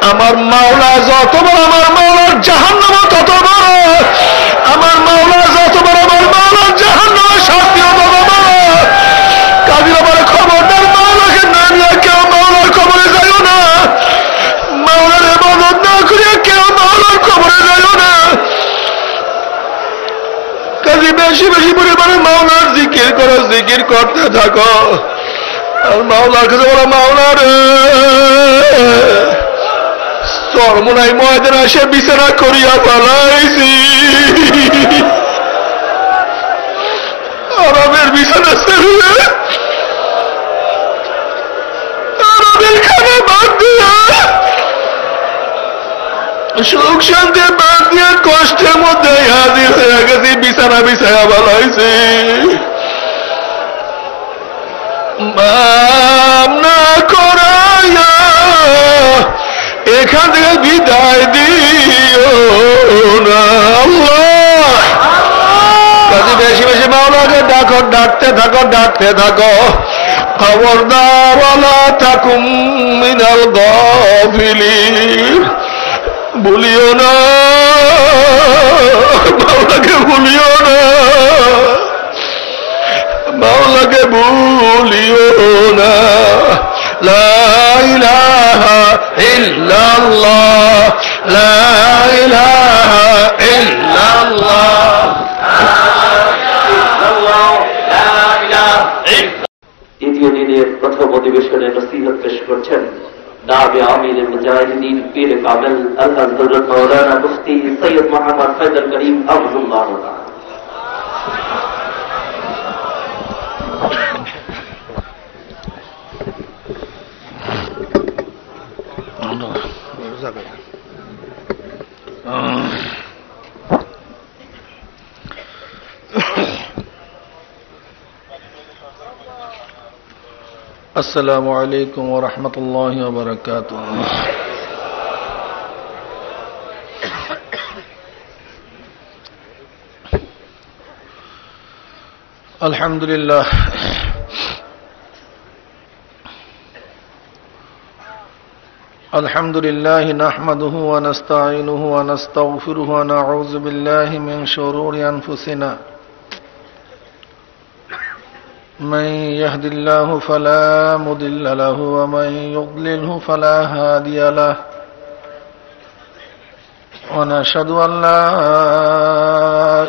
আমার মাওলা যত বড়, আমার মাওলার জাহান্নাম তত বড়, আমার মাওলা যত বড়, আমার মাওলার জাহান্নামের শাস্তিও তত বড়। কাজী বাবার খবরদার, মাওলাকে না নিয়ে কেউ মাওলার কবরে যাইও না, মাওলার ইবাদত না করিয়া কেউ মাওলার কবরে যাইও না। কাজী বেশি বেশি পরিমাণে মাওলার জিকির করো, জিকির করতে থাকো। আর মাওলার কাছে বলো, মাওলা রে চরমোনাই ময়দানে এসে বিছানা করিয়া পালাইছি, আরামের বিছানা ছেড়ে আরামের খানা বাদ দিয়া, সুখ শান্তি বাদ দিয়ে কষ্টের মধ্যে হাজির হয়ে গেছি, বিছানা বিছায়া পালাইছি। মাফ না করাইয়া এখান থেকে বিদায় দিও না আল্লাহ। কাজে বেশি বেশি মাওলাকে ডাকো, ডাকতে থাকো। খবরদার ওয়ালা তাকুম মিনাল গাফিলিন, ভুলিও না মাওলাকে, ভুলিও না মাওলাকে, ভুলিও না। লা ইলাহা ইল্লাল্লাহ, লা ইলাহা ইল্লাল্লাহ। দ্বিতীয় দিনের প্রথম অধিবেশনে নসিহত পেশ করছেন নাবে আমির মুজাহিদিন পীর কামেল আল্লাহ হযরত মাওলানা মুফতি সৈয়দ মোহাম্মদ ফয়জল করিম আবদুল্লাহ। আসসালামু আলাইকুম ওয়া রাহমাতুল্লাহি ওয়া বারাকাতুহু। আলহামদুলিল্লাহ, আলহামদুলিল্লাহি নাহমাদুহু ওয়া নাস্তাঈনুহু ওয়া নাস্তাগফিরুহু ওয়া নাউযু বিল্লাহি মিন শুরুরি আনফুসিনা। من يهد الله فلا مضل له ومن يضلله فلا هادي له، ونشهد أن لا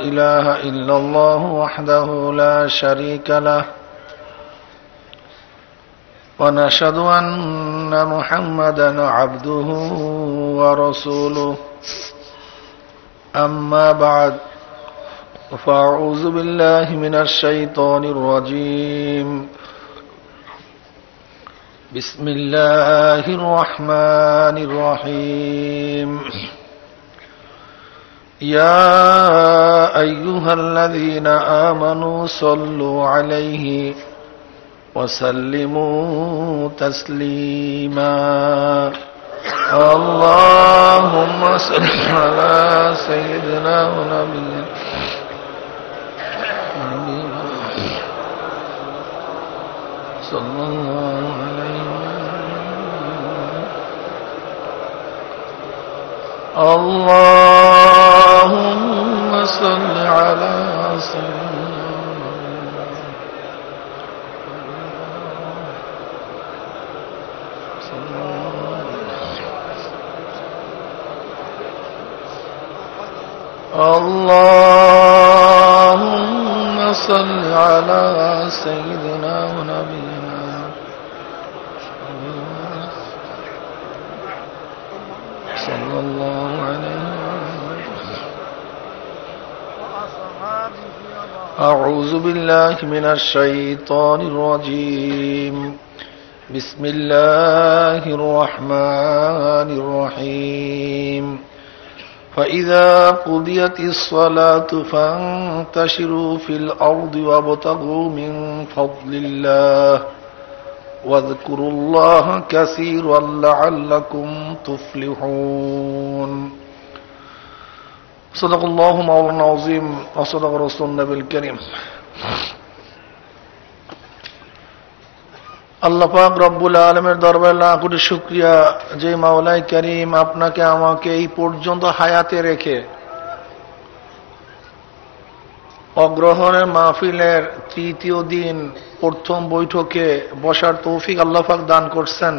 إله إلا الله وحده لا شريك له، ونشهد أن محمدا عبده ورسوله. أما بعد، فأعوذ بالله من الشيطان الرجيم. بسم الله الرحمن الرحيم. يا أيها الذين آمنوا صلوا عليه وسلموا تسليما. اللهم صل على سيدنا ونبينا صلى الله عليه وسلم. اللهم صل على سيدنا اللهم صل على سيدنا ونبينا صلى الله عليه وسلم. أعوذ بالله من الشيطان الرجيم. بسم الله الرحمن الرحيم. فإذا قضيت الصلاة فانتشروا في الأرض وابتغوا من فضل الله واذكروا الله كثيرا لعلكم تفلحون. صدق الله مولانا العظيم وصدق رسول النبي الكريم. আল্লাহ পাক রব্বুল আলামিনের দরবারে লাখ কোটি শুকরিয়া যে মাওলাই করিম আপনাকে আমাকে এই পর্যন্ত হায়াতে রেখে অগ্রহণের মাহফিলের তৃতীয় দিন প্রথম বৈঠকে বসার তৌফিক আল্লাহ পাক দান করছেন।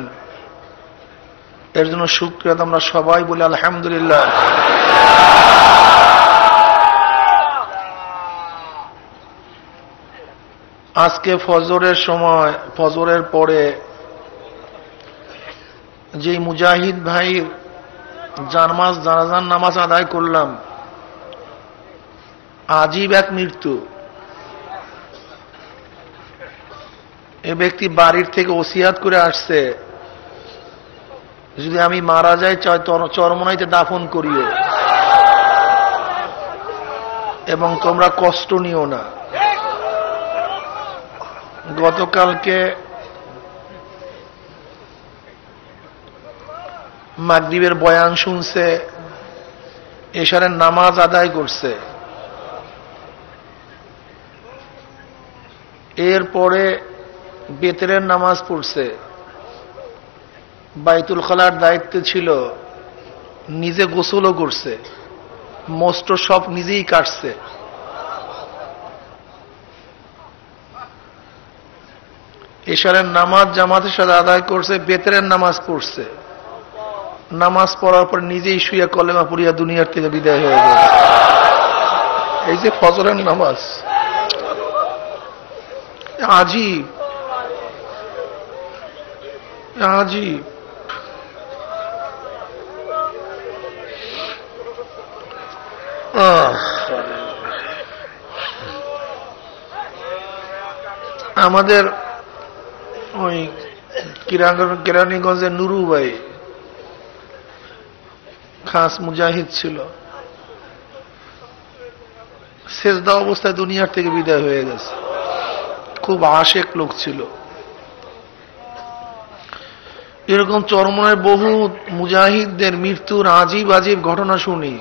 এর জন্য শুকরিয়া আমরা সবাই বলি আলহামদুলিল্লাহ। আজকে ফজরের সময়, ফজরের পরে যে মুজাহিদ ভাইয়ের জানাজার নামাজ আদায় করলাম, আজীব এক মৃত্যু। এ ব্যক্তি বাড়ির থেকে ওসিয়াত করে আসছে, যদি আমি মারা যাই চরমনাইতে দাফন করিও এবং তোমরা কষ্ট নিও না। গতকালকে মাগরিবের বয়ান শুনছে, এশারের নামাজ আদায় করছে, এরপরে বেতরের নামাজ পড়ছে, বাইতুল খালার দায়িত্ব ছিল, নিজে গোসলও করছে, মস্ত সব নিজেই কাটছে, এশারের নামাজ জামাতের সাথে আদায় করছে, বেতরের নামাজ পড়ছে, নামাজ পড়ার পর নিজেই শুয়ে কলেমা পড়িয়া দুনিয়ার থেকে বিদায় হয়ে গেল। এই যে ফজরের নামাজ, আজীব আজীব। আমাদের ওই কেরানীগঞ্জের নুরু ভাই খাস মুজাহিদ ছিল, সেজদা অবস্থায় দুনিয়ার থেকে বিদায় হয়ে গেছে। খুব আশেক লোক ছিল। এরকম চরমনের বহু মুজাহিদদের মৃত্যুর আজীব আজীব ঘটনা শুনি।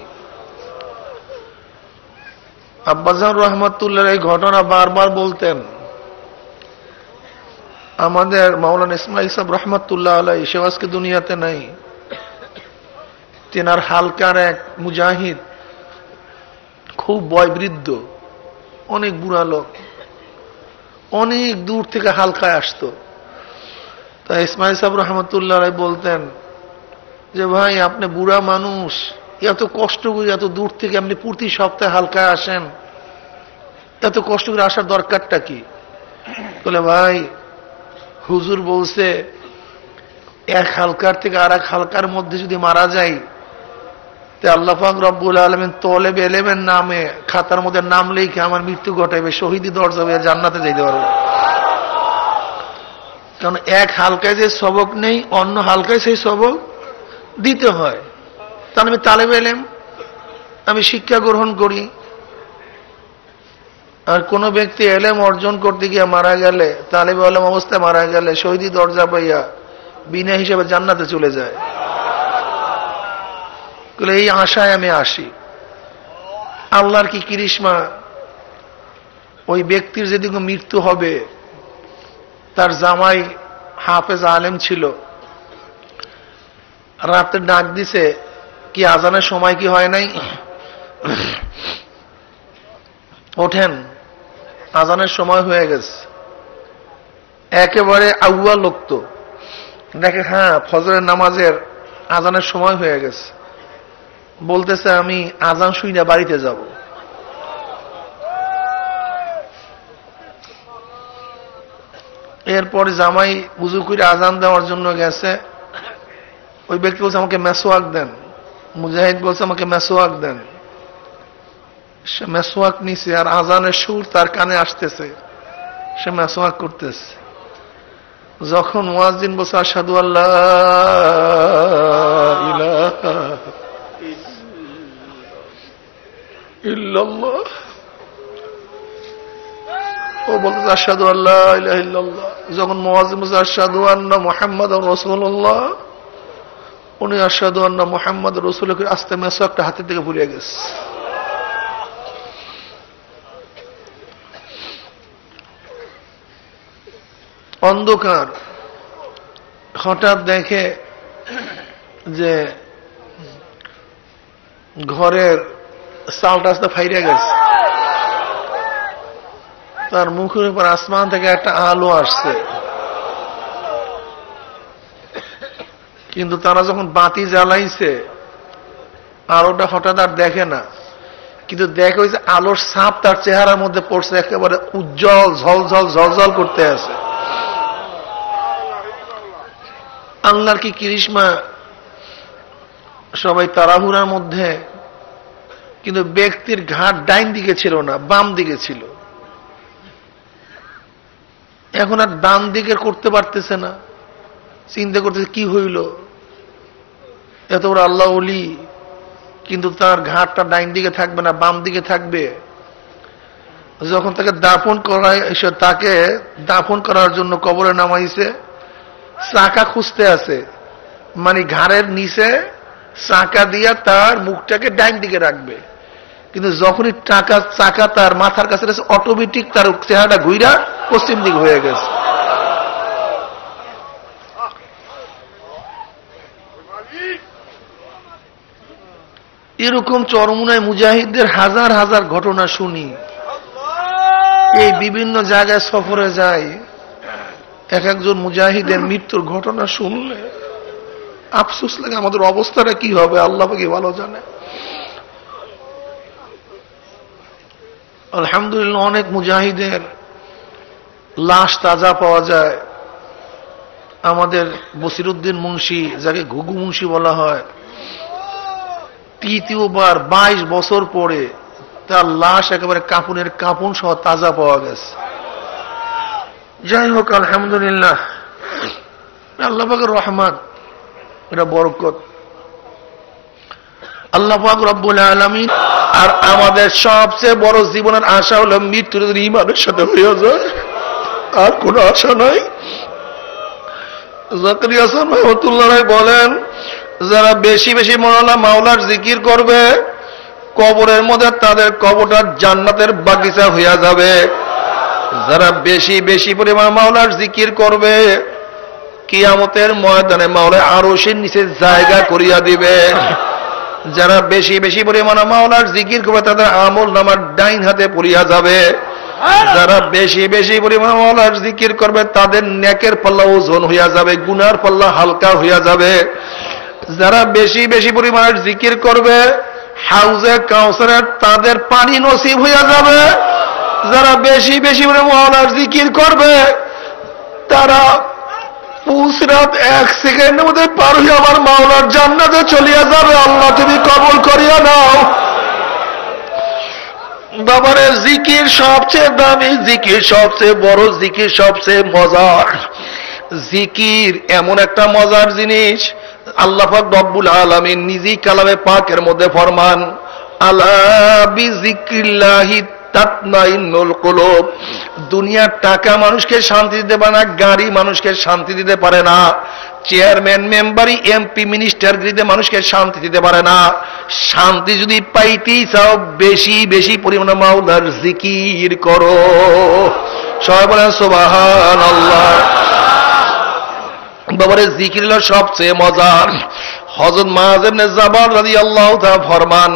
আব্বাজান রহমাতুল্লাহ এই ঘটনা বারবার বলতেন। আমাদের মাওলানা ইসমাইল সাহেব রহমাতুল্লাহ আলাই সে আজকে দুনিয়াতে নাই। তেনার হালকার এক মুজাহিদ, খুব বয়বৃদ্ধ, অনেক বুড়া লোক, অনেক দূর থেকে হালকায় আসতো। তা ইসমাইল সাহেব রহমতুল্লাহ বলতেন যে ভাই আপনি বুড়া মানুষ, এত কষ্ট করে এত দূর থেকে আপনি প্রতি সপ্তাহে হালকায় আসেন, এত কষ্ট করে আসার দরকারটা কি? বলে ভাই হুজুর বলছে এক হালকার থেকে আর এক হালকার মধ্যে যদি মারা যায়, তে আল্লাহ পাক রব্বুল আলামিন তলেব এলেমের নামে খাতার মধ্যে নাম লিখে আমার মৃত্যু ঘটাইবে, শহীদি দরজা হয়ে জান্নাতে যাইতে পারবো। কারণ এক হালকায় যে সবক নেই, অন্য হালকায় সেই সবক দিতে হয়। তাহলে আমি তালেব এলেম, আমি শিক্ষা গ্রহণ করি। আর কোন ব্যক্তি এলেম অর্জন করতে গিয়ে মারা গেলে, তালেব এলেম অবস্থায় মারা গেলে শহীদি দরজা পাইয়া বিনা হিসেবে জান্নাতে চলে যায়। এই আশায় আমি আসি। আল্লাহর কি করিশ্মা, ওই ব্যক্তির যেদিকে মৃত্যু হবে, তার জামাই হাফেজ আলেম ছিল, রাতে ডাক দিছে, কি আজানের সময় কি হয় নাই? ওঠেন, আজানের সময় হয়ে গেছে। একেবারে আউয়া লোক তো দেখে, হ্যাঁ ফজরের নামাজের আজানের সময় হয়ে গেছে। বলতেছে আমি আজান শুই না বাড়িতে যাব। এরপরে জামাই উযু করে আজান দেওয়ার জন্য গেছে। ওই ব্যক্তি বলছে আমাকে মেসোয়াক দেন। মুজাহিদ বলছে আমাকে মেসোয়াক দেন। সে মেসোয়াক নিছে, আর আজানের সুর তার কানে আসতেছে, সে মেসোয়াক করতেছে। যখন মুয়াজ্জিন বলছে আশহাদু আল্লা ইলাহা ইল্লাল্লাহ, ও বলতে আশহাদু আল্লা ইলাহা ইল্লাল্লাহ। যখন মুয়াজ্জিন বলছে আশহাদু আন্না মুহাম্মাদুর রাসূলুল্লাহ, উনি আশহাদু আন্না মুহাম্মাদুর রাসূলুল্লাহ আস্তে মেসওয়াকটা হাতের থেকে ভুলিয়ে গেছে। অন্ধকার, হঠাৎ দেখে যে ঘরের চালটা আস্তে ফাইরে গেছে। তার মুখের উপর আসমান থেকে একটা আলো আসছে, কিন্তু তারা যখন বাতি জ্বালাইছে আলোটা হঠাৎ আর দেখে না, কিন্তু দেখে ওই যে আলোর ছাপ তার চেহারার মধ্যে পড়ছে, একেবারে উজ্জ্বল ঝলঝল ঝলঝল করতে আছে। আল্লাহর কি করিশ্মা, সবাই তাড়াহুড়ার মধ্যে, কিন্তু ব্যক্তির ঘাট ডাইন দিকে ছিল না, বাম দিকে ছিল। এখন আর ডান দিকে করতে পারতেছে না, চিন্তা করতেছে কি হইল, এত বড় আল্লাহ ওলি, কিন্তু তার ঘাটটা ডাইন দিকে থাকবে না, বাম দিকে থাকবে। যখন তাকে দাফন করা, তাকে দাফন করার জন্য কবরে নামাইছে, চাকা খুঁজতে আছে, মানে ঘাড়ের নিচে চাকা দিয়া তার মুখটাকে ডাইন দিকে রাখবে, কিন্তু যখনই চাকা তার মাথার কাছে অটোমেটিক তার চেহারাটা ঘুইরা পশ্চিম দিক হয়ে গেছে। এরকম চরমুনায় মুজাহিদদের হাজার হাজার ঘটনা শুনি। এই বিভিন্ন জায়গায় সফরে যায়, এক একজন মুজাহিদের মৃত্যুর ঘটনা শুনলে আফসোস লাগে, আমাদের অবস্থাটা কি হবে আল্লাহ পাক ভালো জানে। আলহামদুলিল্লাহ অনেক মুজাহিদের লাশ তাজা পাওয়া যায়। আমাদের বসিরউদ্দিন মুন্সি, যাকে ঘুঘু মুন্সি বলা হয়, তৃতীয়বার 22 বছর পরে তার লাশ একেবারে কাফনের কাফন সহ তাজা পাওয়া গেছে। যাই হোক আলহামদুলিল্লাহ, আল্লাহ পাকের রহমত, এটা বরকত আল্লাহ পাক রব্বুল আলামিন। আর আমাদের সবচেয়ে বড় জীবনের আশা হলো মৃত্যুর ঈমানের সাথে হয়ে যায়, আর কোন আশা নাই। জাকারিয়া হাসান রহমাতুল্লাহ বলেন, যারা বেশি বেশি মাওলার জিকির করবে, কবরের মধ্যে তাদের কবরটা জান্নাতের বাগিচা হইয়া যাবে। যারা বেশি বেশি পরিমাণ মাওলার জিকির করবে, কিয়ামতের ময়দানে মাওলা আরশের নিচে জায়গা করিয়া দিবে। যারা বেশি বেশি পরিমাণ মাওলার জিকির করবে, তাদের আমল নামার ডাইন হাতে পড়িয়া যাবে। যারা বেশি বেশি পরিমাণ মাওলার জিকির করবে, তাদের নেকের পাল্লা ওজন হইয়া যাবে, গুনার পাল্লা হালকা হইয়া যাবে। যারা বেশি বেশি পরিমাণের জিকির করবে, হাউজে কাউসারের তাদের পানি নসিব হইয়া যাবে। যারা বেশি বেশি মাওলার জিকির করবে, তারা পুসরাত 1 সেকেন্ডের মধ্যে পার হয়ে আমার মাওলার জান্নাতে চলিয়া যাবে। আল্লাহ তুমি কবুল করিয়া নাও। বাবারে, জিকির সবচেয়ে দামি, জিকির সবচেয়ে বড়, জিকির সবচেয়ে মজার। জিকির এমন একটা মজার জিনিস, আল্লাহ পাক রব্বুল আলামিন নিজেই কালামে পাকের মধ্যে ফরমান, আলা বিজিক্রিল্লাহি তাতমাইন্নুল কুলুব। দুনিয়ার টাকা মানুষকে শান্তি দিতে পারে না, গাড়ি মানুষকে শান্তি দিতে পারে না, চেয়ারম্যান, মেম্বারি, এমপি, মিনিস্টারগিরিতে মানুষকে শান্তি দিতে পারে না। শান্তি যদি পাইতেই চাও, বেশি বেশি পরিমাণে মাওলার জিকির করো। সবাই বলেন সুবহানাল্লাহ। বাবারে, জিকির হলো সবচেয়ে মজার। হযরত মুআয ইবনে জাবাল রাদিয়াল্লাহু তাআলা ফরমান,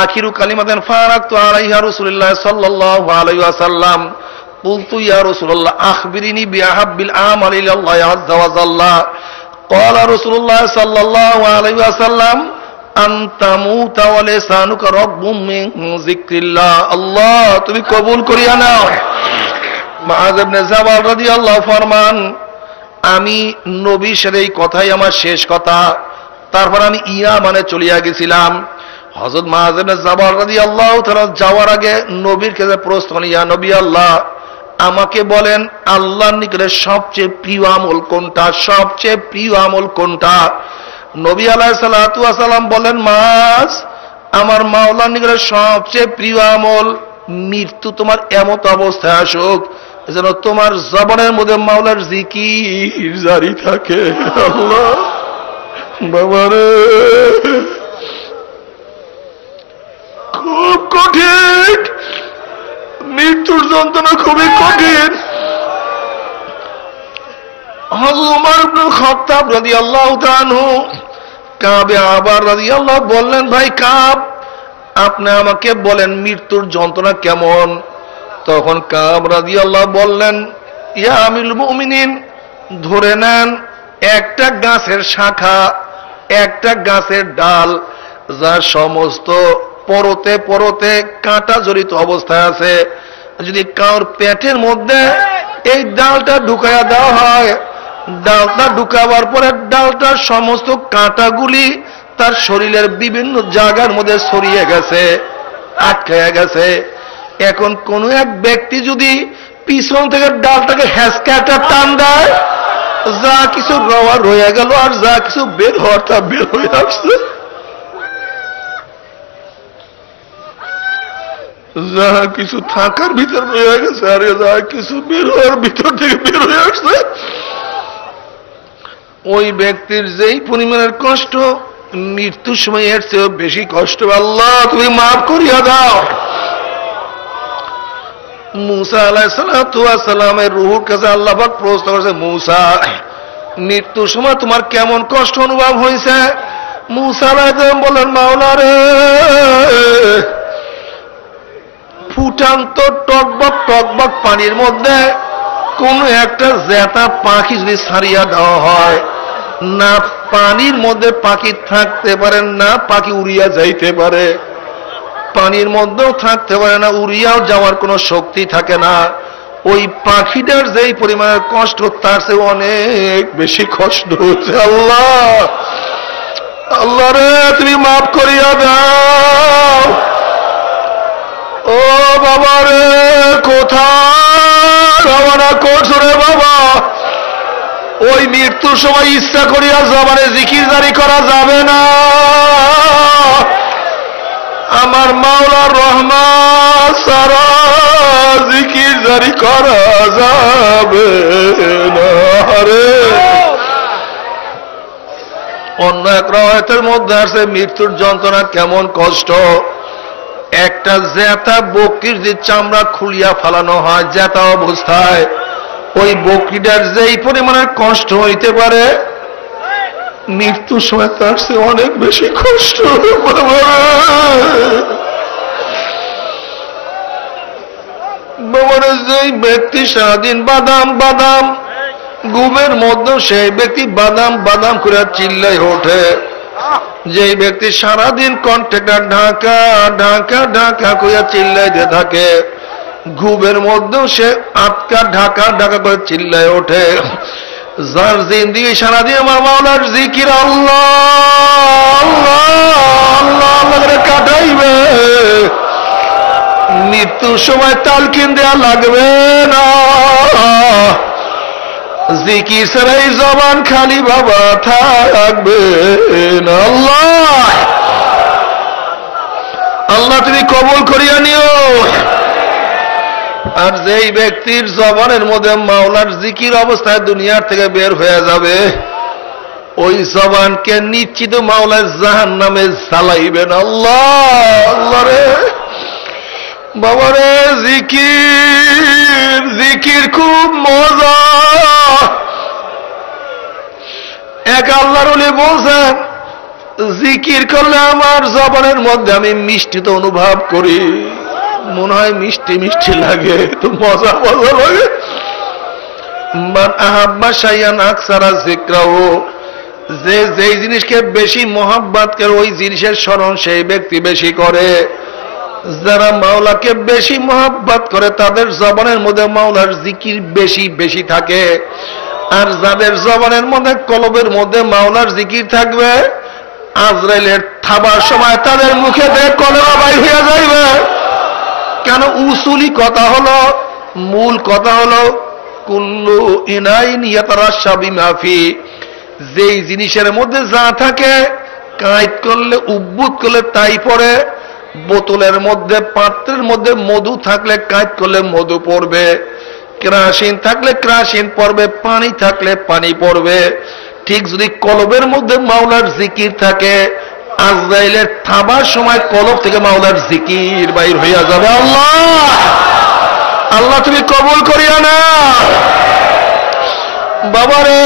আখিরু কালিমাতান ফারাকতু আলাইহা রাসূলুল্লাহ সাল্লাল্লাহু আলাইহি ওয়াসাল্লাম, কুলতু ইয়া রাসূলুল্লাহ আখবিরিনি বিআহাব্বিল আমালি ইলাল্লাহি আযজা ওয়া জাল্লা। ক্বালা রাসূলুল্লাহ সাল্লাল্লাহু আলাইহি ওয়াসাল্লাম, আনতামুতা ওয়া লিসানুকা রাব্বুম মিন যিকরিল্লাহ। আল্লাহ তুমি কবুল করিয়া নাও। মুআয ইবনে জাবাল রাদিয়াল্লাহু ফরমান, আমি নবীর সাথে এই কথাই আমার শেষ কথা। তারপর আমি ইয়ামানে চলিয়া গেছিলাম। হযরত মুআয ইবনে জাবাল রাদিয়াল্লাহু তাআলা যাওয়ার আগে নবীর কাছে প্রশ্ন, ইয়া নবী আল্লাহ, আমাকে বলেন আল্লাহর নিকটে সবচেয়ে প্রিয় আমল কোনটা, সবচেয়ে প্রিয় আমল কোনটা? নবী আলাইহিস সালাতু ওয়াস সালাম বলেন, মুআয, আমার মাওলার নিকটে সবচেয়ে প্রিয় আমল মৃত্যু তোমার এমত অবস্থায় আসুক যেন তোমার জবানের মধ্যে মাওলার জিকির জারি থাকে। আল্লাহ, বাবারে, খুব কঠিন, মৃত্যুর যন্ত্রণা খুবই কঠিন। হযরত ওমর ইবনে খাত্তাব রাদিয়াল্লাহু তাআলা আনহু কাব আবার রাদিয়াল্লাহু বললেন, ভাই কাব, আপনি আমাকে বলেন মৃত্যুর যন্ত্রণা কেমন? তখন কাব রাদিয়াল্লাহু বললেন, ইয়া আমিরুল মুমিনিন, ধরে নেন একটা গাছের শাখা, একটা গাছের ডাল, যা সমস্ত পরতে পরতে কাঁটা জড়িত অবস্থায় আছে। যদি কারোর পেটের মধ্যে এই ডালটা ঢুকাইয়া দেওয়া হয়, ডালটা ঢুকাবার পরে ডালটার সমস্ত কাঁটাগুলি তার শরীরের বিভিন্ন জায়গার মধ্যে ছড়িয়ে গেছে, আটকাইয়া গেছে। এখন কোন এক ব্যক্তি যদি পিছন থেকে ডালটাকে হ্যাঁচকা টান দেয়, যা কিছু রওয়া রয়ে গেল, আর যা কিছু বের হওয়ার তা বের হয়ে আসছে। যা কিছু থাকার ভিতর রয়ে গেছে, আর যা কিছু বের হওয়ার ভিতর থেকে বের হয়ে আসছে। ওই ব্যক্তির যেই পরিমাণের কষ্ট মৃত্যুর সময় এর চেয়েও বেশি কষ্ট আল্লাহ তুমি মাফ করিয়া দাও। মুসা আলাইহিসসালামের রূহের কাছে আল্লাহ পাক প্রশ্ন করেছে, মুসা মৃত্যুর সময় তোমার কেমন কষ্ট অনুভব হয়েছে? মুসা আলাইহিস সালাম বলেন, মাওলা রে, ফুটান্ত টকবক পানির মধ্যে কোন একটা জেতা পাখি যদি ছাড়িয়া দেওয়া হয়, না পানির মধ্যে পাখি থাকতে পারে, না পাখি উড়িয়া যাইতে পারে, পানির মধ্যেও থাকতে পারে না, উড়িয়াও যাওয়ার কোনো শক্তি থাকে না। ওই পাখিটার যেই পরিমাণের কষ্ট তার চেয়ে অনেক বেশি কষ্ট হচ্ছে। আল্লাহ আল্লাহ রে, তুমি মাফ করিয়া দাও। ও বাবা রে, কোথায় রওনা করছো রে বাবা? ওই মৃত্যুর সময় ইচ্ছা করিয়া জবানে জিকির জারি করা যাবে না। আমার মাওলার রহমান সারা জিকির জারি করা যাবে না রে। অন্য এক রাওয়ায়াতের মধ্যে আছে মৃত্যুর যন্ত্রণা কেমন কষ্ট। একটা জেতা বকরির যে চামড়া খুলিয়া ফেলানো হয় জেতা অবস্থায়, ওই বকরিটার যেই পরিমাণের কষ্ট হইতে পারে মৃত্যুর সময় তার চেয়ে অনেক বেশি কষ্ট। বাবার যেই ব্যক্তি সারাদিন বাদাম ঘুমের মধ্যে সেই ব্যক্তি বাদাম করে চিল্লাই ওঠে, যে ব্যক্তি সারাদিন কন্ট্রাক্টর ঢাকা কইয়া চিল্লাইতে থাকে, ঘুমের মধ্যেও সে আটকা ঢাকা করে চিল্লায় ওঠে, যার জিন্দেগি সারাদিন আমার মাওলার জিকির আল্লাহ করে কাটাইবে, মৃত্যুর সময় তালকিন দেয়া লাগবে না। জিকির ছাড়াই জবান খালি বাবা থাকবে না। আল্লাহ তুমি কবুল করিয়া নিও। আর যেই ব্যক্তির জবানের মধ্যে মাওলার জিকির অবস্থায় দুনিয়ার থেকে বের হয়ে যাবে, ওই জবানকে নিশ্চিত মাওলার জাহান্নামে জ্বালাইবেন। আল্লাহ রে বাবা রে, জিকির খুব মজা। এক আল্লাহর ওলি বলছেন, জিকির করলে আমার জবানের মধ্যে আমি মিষ্টি তো অনুভব করি, মনে হয় মিষ্টি লাগে, তো মজা লাগে। মান আহাব্বা শাইআন আকসারা যিকরাহু, যেই জিনিসকে বেশি মহব্বত করে ওই জিনিসের স্মরণ সেই ব্যক্তি বেশি করে। যারা মাওলাকে বেশি মহব্বত করে তাদের জবানের মধ্যে মাওলার জিকির বেশি থাকে। আর যাদের জবানের মধ্যে কলবের মধ্যে মাওলার জিকির থাকবে, আজরাইলের থাবার সময় তাদের মুখে দিয়ে কলেমা বাইর হয়ে যাইবে। কেন? উসুলি কথা হলো, মূল কথা হলো, কুল্লু ইনাইন ইয়াতারাশা বিমা ফি, যেই জিনিসের মধ্যে যা থাকে কাঁইট করলে উদ্ভুত করলে তাই পড়ে। বোতলের মধ্যে পাত্রের মধ্যে মধু থাকলে কাঁইট করলে মধু পড়বে, কেরাসিন থাকলে কেরাসিন পড়বে, পানি থাকলে পানি পড়বে। ঠিক যদি কলবের মধ্যে মাওলার জিকির থাকে, আজরাইলের থাবার সময় কলব থেকে মাওলার জিকির বাইর হইয়া যাবে। আল্লাহ তুমি কবুল করিয়া না। বাবারে,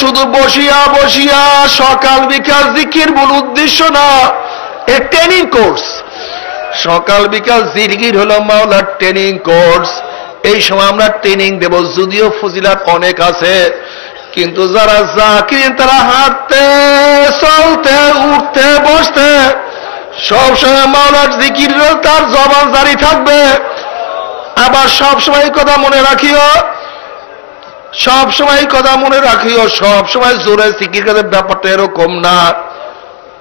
শুধু বসিয়া সকাল বিকাল জিকির মূল উদ্দেশ্য না, এ ট্রেনিং কোর্স। সকাল বিকাল জিকির হলো মাওলার ট্রেনিং কোর্স। এই সময় আমরা ট্রেনিং দেব, যদিও ফজিলাত অনেক আছে, কিন্তু যারা জাকির তারা হাঁটতে চলতে উঠতে বসতে সবসময় মাওলার জিকির তার জবান জারি থাকবে। আবার সবসময় কথা মনে রাখিও, সবসময় জোরে জিকির করে ব্যাপারটা এরকম না।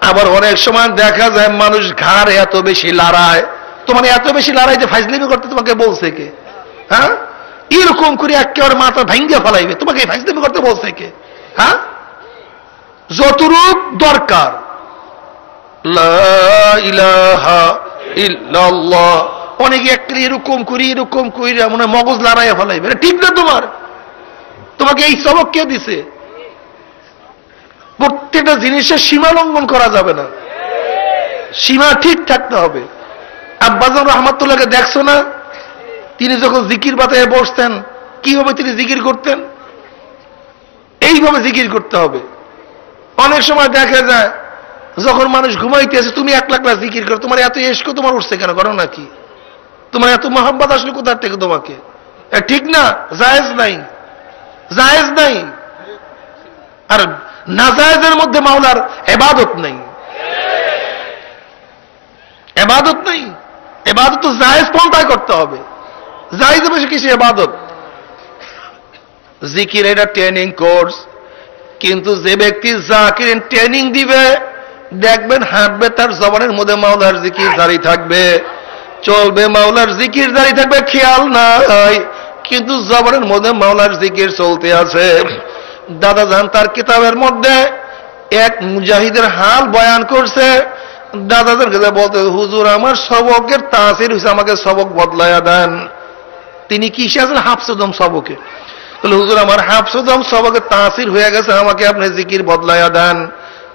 আবার অনেক সময় দেখা যায় মানুষ ঘাড় এত বেশি লড়ায়, তোমার এত বেশি লড়াই যে ফাইজলিমি করতে তোমাকে বলছে কে? হ্যাঁ, এরকম করে একেবারে মাথা ভাঙ্গিয়ে ফেলাইবে, তোমাকে ফাইজলিমি করতে বলছে কে? হ্যাঁ, যতটুক দরকার লা ইলাহা ইল্লাল্লাহ, অনেকে একটা এরকম করি মনে মগজ লড়াইয়া ফেলাইবে। ঠিক না? তোমাকে এই সবক কে দিছে? প্রত্যেকটা জিনিসের সীমা লঙ্ঘন করা যাবে না, সীমা ঠিক থাকতে হবে। আব্বাজান রহমাতুল্লাহকে দেখছো না, তিনি যখন জিকির বাতায় বসতেন কিভাবে তিনি জিকির করতেন? এইভাবে জিকির করতে হবে। অনেক সময় দেখা যায় যখন মানুষ ঘুমাইতেছে তুমি একলা একলা জিকির করো, তোমার এত এশক তোমার উঠছে কেন? করো নাকি? তোমার এত মোহাম্মত আসলে কোথার থেকে তোমাকে? ঠিক না, জায়েজ নাই, জায়েজ নাই। আর নাজায়েজের মধ্যে মাওলার ইবাদত নেই, ইবাদত নেই। ইবাদত তো জায়েজ পন্থায় করতে হবে, জায়েজ বেশি কিছু ইবাদত। জিকির এটা ট্রেনিং কোর্স, কিন্তু যে ব্যক্তি জাকির ট্রেনিং দিবে দেখবেন হাঁটবে তার জবানের মধ্যে মাওলার জিকির জারি থাকবে, চলবে মাওলার জিকির জারি থাকবে, খেয়াল নাই কিন্তু জবানের মধ্যে মাওলার জিকির চলতে আছে। দাদা জান তার কিতাবের মধ্যে এক মুজাহিদের হাল বয়ান করছে। দাদাদের কাছে বলতে, হুজুর আমার সবকের তাসির হয়েছে, আমাকে সবক বদলায়া দেন। তিনি কিসে আছেন? হাফসুদম সবকে। বলে হুজুর আমার হাফসুদম সবকে তাসির হয়ে গেছে, আমাকে আপনি জিকির বদলায়া দেন।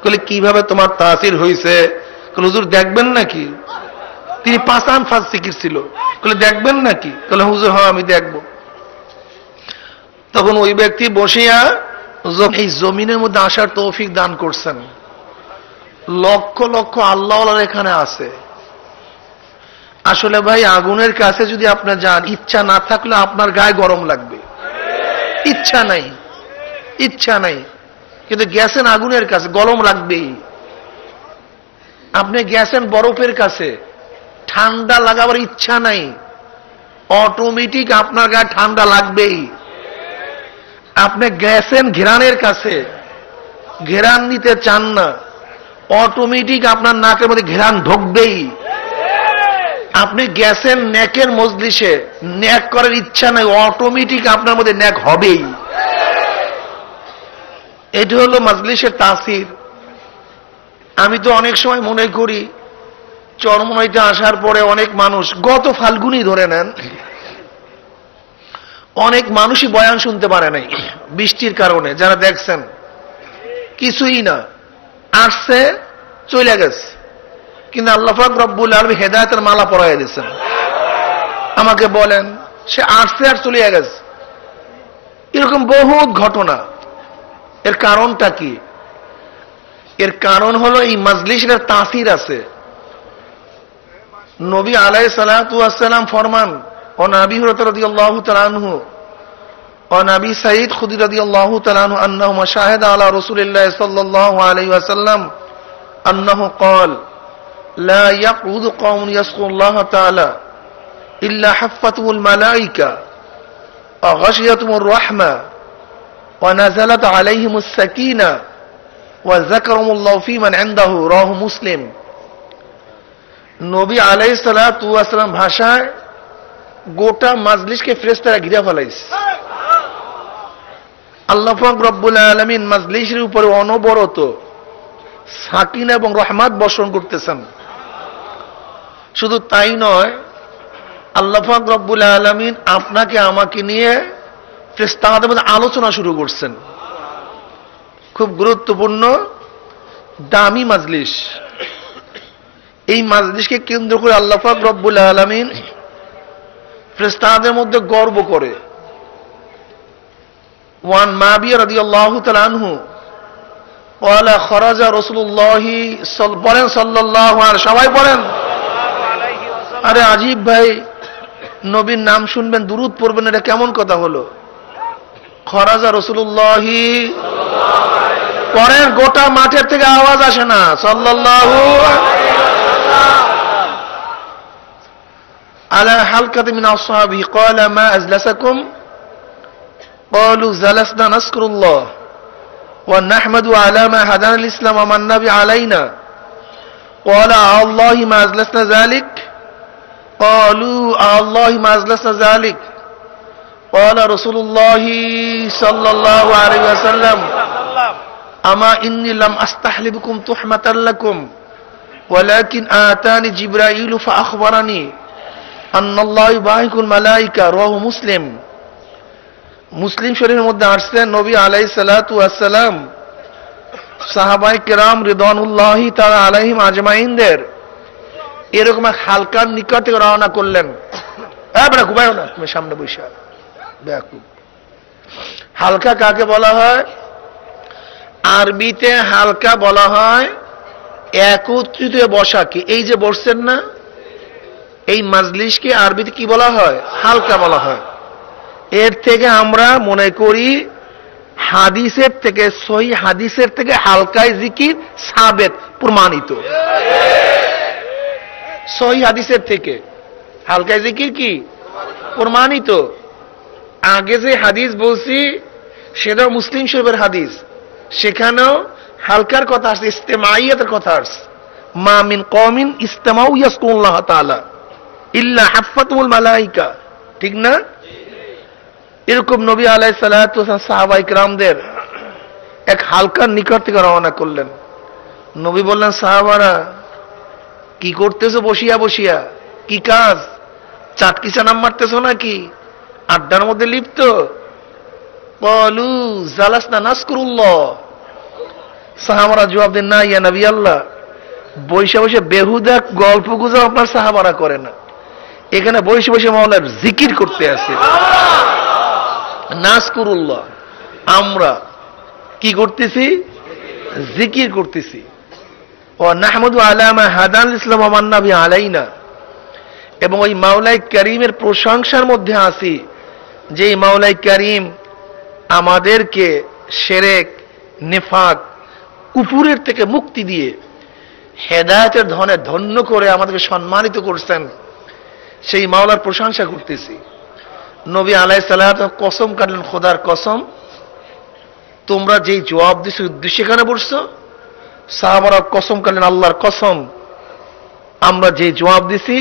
বলে কিভাবে তোমার তাসির হয়েছে? বলে হুজুর দেখবেন নাকি? তিনি পাঁচান ফাঁস জিকির ছিল। বলে দেখবেন নাকি? বলে হুজুর হ্যাঁ আমি দেখব। তখন ওই ব্যক্তি বসিয়া এই জমিনের মধ্যে আসার তৌফিক দান করছেন। লক্ষ লক্ষ আল্লাহ এখানে আছে। আসলে ভাই আগুনের কাছে যদি আপনি যান, ইচ্ছা না থাকলে আপনার গায়ে গরম লাগবে, ইচ্ছা নাই, ইচ্ছা নাই, কিন্তু গেছেন আগুনের কাছে গরম লাগবেই। আপনি গেছেন বরফের কাছে, ঠান্ডা লাগাবার ইচ্ছা নাই, অটোমেটিক আপনার গায়ে ঠান্ডা লাগবেই। আপনি গেছেন ঘেরানের কাছে, ঘেরান নিতে চান না, অটোমেটিক আপনার নাকের মধ্যে ঘেরান ঢুকবেই। আপনি গেছেন নেকের মজলিসে, নেক করার ইচ্ছা নাই, অটোমেটিক আপনার মধ্যে নেক হবেই। এটি হলো মজলিসের তাসির। আমি তো অনেক সময় মনে করি চরমনাইতে আসার পরে অনেক মানুষ, গত ফাল্গুনি ধরে নেন, অনেক মানুষই বয়ান শুনতে পারে নাই বৃষ্টির কারণে। যারা দেখছেন কিছুই না, আসছে চলে গেছে, কিন্তু আল্লাহ পাক রব্বুল আলামিন হেদায়েতের মালা পরাইয়া দিয়েছেন। আমাকে বলেন সে আসছে আর চলে গেছে, এরকম বহুত ঘটনা। এর কারণটা কি? এর কারণ হলো এই মাজলিসের তাসির আছে। নবী আলাইহিস সালাতু ওয়াস সালাম ফরমান, ও নবী হুরায়রা রাদিয়াল্লাহু তাআলা আনহু ও নবী সাঈদ খুদরি রাদিয়াল্লাহু তাআলা আনহু আন্নাহু শাহাদা আলা রাসূলিল্লাহ সাল্লাল্লাহু আলাইহি ওয়াসাল্লাম আন্নাহু قال لا يقعد قوم يذكرون الله تعالى إلا حفتهم الملائكة وغشيتهم الرحمة ونزلت عليهم السكينة وذكرهم الله في من عنده رواه মুসলিম। নবী আলাইহিস সালাতু ওয়াস সালাম ভাষায় গোটা মাজলিসকে ফেরেশতারা ঘিরে ফেলাইছে। আল্লাহ পাক রব্বুল আলামিন মাজলিসের উপরে অনবরত সাকিনা এবং রহমত বর্ষণ করতেছেন। শুধু তাই নয়, আল্লাহ পাক রব্বুল আলামিন আপনাকে আমাকে নিয়ে ফেরেশতাদের মধ্যে আলোচনা শুরু করছেন। খুব গুরুত্বপূর্ণ দামি মাজলিস। এই মাজলিসকে কেন্দ্র করে আল্লাহ পাক রব্বুল আলামিন ফেরেশতাদের মধ্যে গর্ব করে। ওয়ান মাবিয়া রাদিয়াল্লাহু তাআলা আনহু ওয়ালা খরাজা রাসূলুল্লাহ বলেন সাল্লাল্লাহু আলাইহি, সবাই বলেন। আরে আজিব ভাই, নবীর নাম শুনবেন দুরূদ পড়বেন, এটা কেমন কথা হলো? খরাজা রাসূলুল্লাহ পড়েন, গোটা মাঠের থেকে আওয়াজ আসে না সাল্লাল্লাহু আলা হালকাত মিন আসহাবি ক্বালা মা আজলাসাকুম ক্বালু জালাসনা নাযকুরুল্লাহ ওয়া নাহমাদু আলা মা হাদানা আল ইসলাম ওয়া মান নাবি আলাইনা ক্বালা আল্লাহি মা আজলাসনা যালিক ক্বালু আল্লাহি মা আজলাসনা যালিক ক্বালা রাসূলুল্লাহ সাল্লাল্লাহু আলাইহি ওয়াসাল্লাম আমা ইন্নী লাম আস্তাহলিবুকুম তুহমাতাল লাকুম ওয়ালাকিন আতানি জিবরাইল ফাআখবারানি আন্নাল্লাহু ইউবাহিকুল মালায়েকা রাওয়াহু মুসলিম। মুসলিম শরীফের মধ্যে আসছে নবী আলাইহিস সালাতু ওয়াস সালাম সাহাবায়ে কেরাম রিদওয়ানুল্লাহি তাআলা আলাইহিম আজমাইনদের এরকম এক হালকার নিকট থেকে রওনা করলেন। বেটা ঘুমায়ও না, তুমি সামনে বসে বেয়াকুব। হালকা কাকে বলা হয়? আরবিতে হালকা বলা হয় একত্রিত বসাকে। এই যে বসছেন না, এই মাজলিসকে আরবিতে কি বলা হয়? হালকা বলা হয়। এর থেকে আমরা মনে করি হাদিসের থেকে, সহিহ হাদিসের থেকে হালকায় জিকির সাবেত, প্রমাণিত। সহিহ হাদিসের থেকে হালকায় জিকির কি প্রমাণিত। আগে যে হাদিস বলছি সেটা মুসলিম শরীফের হাদিস, সেখানেও হালকার কথা আসছে, ইস্তেমাইয়াতের কথা আসছে। মা মিন কওমিন ইস্তেমাউ ইয়াসকুরুল্লাহ তাআলা ইল্লা হাফাতুল মালাইকা, ঠিক না? এরকম নবী আলাইহিস সালাতু ওয়াস সালাম সাহাবায়ে কিরামদের এক হালকার নিকট থেকে রওনা করলেন। নবী বললেন, সাহাবারা কি করতেছো বসিয়া বসিয়া? কি কাজ? চাটকি চানাম মারতেছো নাকি? আড্ডার মধ্যে লিপ্ত? বলু জালাসনা নাজকুরুল্লাহ। সাহাবারা জবাব দেন, না ইয়া নবী আল্লাহ, বসে বসে বেহুদা গল্প গুজব আপনার সাহাবারা করে না, এখানে বসে বসে মাওলার জিকির করতে আছে। নাজকুরুল্লাহ, আমরা কি করতেছি? জিকির করতেছি। ও নাহমাদু আলা মা হাদাল ইসলাম ওয়া মান নাবি আলাইনা, এবং ওই মাওলাই কারীমের প্রশংসার মধ্যে আছি যে মাওলাই কারীম আমাদেরকে শিরক, নিফাক, কুফুরের থেকে মুক্তি দিয়ে হেদায়েতের ধনে ধন্য করে আমাদেরকে সম্মানিত করছেন। সেই মাওলার প্রশংসা করতেছি। নবী আলাইহিস সালাতু কসম কাটলেন, খোদার কসম, তোমরা যেই জবাব দিছো উদ্দেশ্যে এখানে বসছো। সাহাবারা কসম কাটলেন, আল্লাহর কসম, আমরা যে জবাব দিছি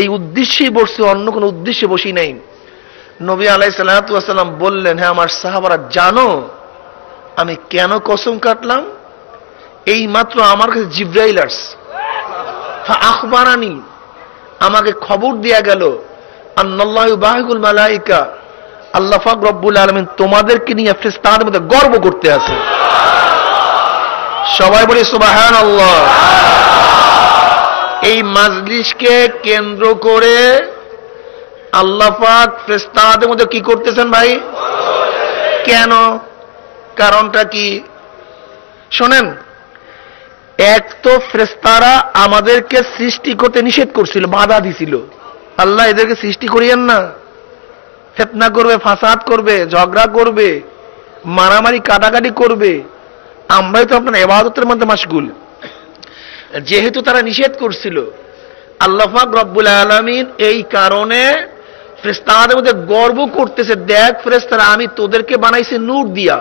এই উদ্দেশ্যেই বসছি, অন্য কোনো উদ্দেশ্যে বসি নাই। নবী আলাইহিস সালাতু ওয়াসাল্লাম বললেন, হ্যাঁ আমার সাহাবারা, জানো আমি কেন কসম কাটলাম? এই মাত্র আমার কাছে জিবরাইল আসছে, আখবারানি, আমাকে খবর দেয়া গেল, আন্নাল্লাহু ইউবাহিকুল মালাইকা, আল্লাহ পাক রব্বুল আলামিন তোমাদেরকে নিয়ে ফেরেশতাদের মধ্যে গর্ব করতে আছে। সবাই বলি সুবহানাল্লাহ। এই মাজলিসকে কেন্দ্র করে আল্লাহ পাক ফেরেশতাদের মধ্যে কি করতেছেন ভাই? কেন? কারণটা কি? শোনেন, এক তো ফেরেশতারা আমাদেরকে সৃষ্টি করতে নিষেধ করছিল, বাধা দিছিল। আল্লাহ এদেরকে সৃষ্টি করিয়েন না, ফিতনা করবে, ফাসাদ করবে, ঝগড়া করবে, মারামারি কাটাকাটি করবে, আমরাই তো আপনার ইবাদতের মধ্যে মাশগুল। যেহেতু তারা নিষেধ করছিল, আল্লাহ পাক রব্বুল আলামিন এই কারণে ফেরেশতাদের মধ্যে গর্ব করতেছে, দেখ ফেরেশতারা, আমি তোদেরকে বানাইছি নূর দিয়া,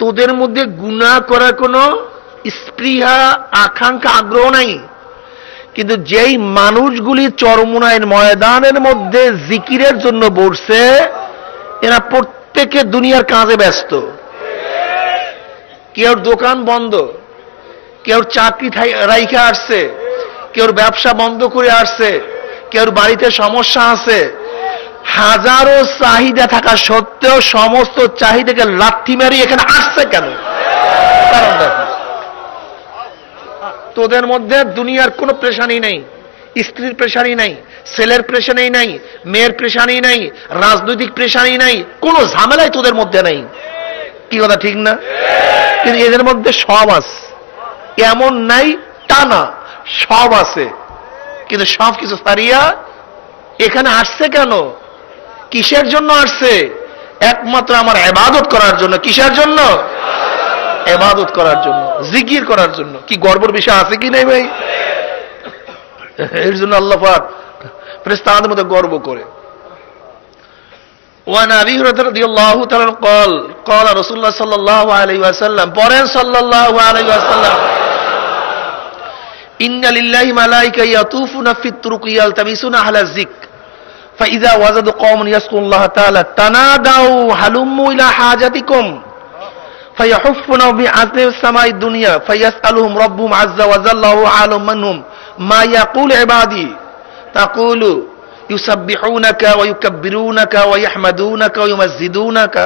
তোদের মধ্যে গুনাহ করার কোনো স্পৃহা, আকাঙ্ক্ষা, আগ্রহ নাই। কিন্তু যেই মানুষগুলি চরমুনাইয়ের ময়দানের মধ্যে জিকিরের জন্য বসছে, এরা প্রত্যেকে দুনিয়ার কাজে ব্যস্ত। কেউ দোকান বন্ধ, কেউ চাকরি রাইখা আসছে, কেউ ব্যবসা বন্ধ করে আসছে, কেউ বাড়িতে সমস্যা আছে। হাজারো চাহিদা থাকা সত্ত্বেও সমস্ত চাহিদাকে লাথি মারি এখানে আসছে কেন? কারণটা কি? তোদের মধ্যে দুনিয়ার কোনো প্রেশানি নেই, স্ত্রীর প্রেশানি নাই, ছেলের প্রেশানি নাই, মেয়ের প্রেশানি নাই, রাজনৈতিক প্রেশানি নাই, কোনো ঝামেলাই তোদের মধ্যে নাই। কি কথা ঠিক না? কিন্তু এদের মধ্যে সব আছে, এমন নাই টানা, সব আছে। কিন্তু সব কিছু সারিয়া এখানে আসছে কেন? কিসের জন্য আসছে? একমাত্র আমার ইবাদত করার জন্য। কিসের জন্য? ইবাদত করার জন্য, জিকির করার জন্য। কি গর্বের বিষয় আছে কি নাই ভাই? এর জন্য আল্লাহ পাক ফেরেশতাদের মধ্যে গর্ব করে। ওয়া নবী রাদিয়াল্লাহু তাআলা قال قال رسول الله صلى الله عليه وسلم, পড়েন সাল্লাল্লাহু আলাইহি ওয়াসাল্লাম, ইন্না লিল্লাহি মালাইকা ইয়াতুফুনা ফিত তুরুকি ইয়ালতামিসুনা আহলা যিকর ফাইযা ওয়াজাদু কওমান ইয়াসকুরুল্লাহ তাআলা তানাদাউ হালুম্মু ইলা হাজাতিকুম ফায়াহুফুনা বিআজলিস সামাই দুনিয়া ফায়াসআলুহুম রাব্বুহুম আযজা ওয়া জাল্লা ওয়া আ'লামু মানহুম মা ইয়াকুল ইবাদি তাকুলু ইউসাব্বিহুনাকা ওয়া ইউকাব্বিরুনাকা ওয়া ইয়াহমাদুনাকা ওয়া ইউমাজ্জিদুনাকা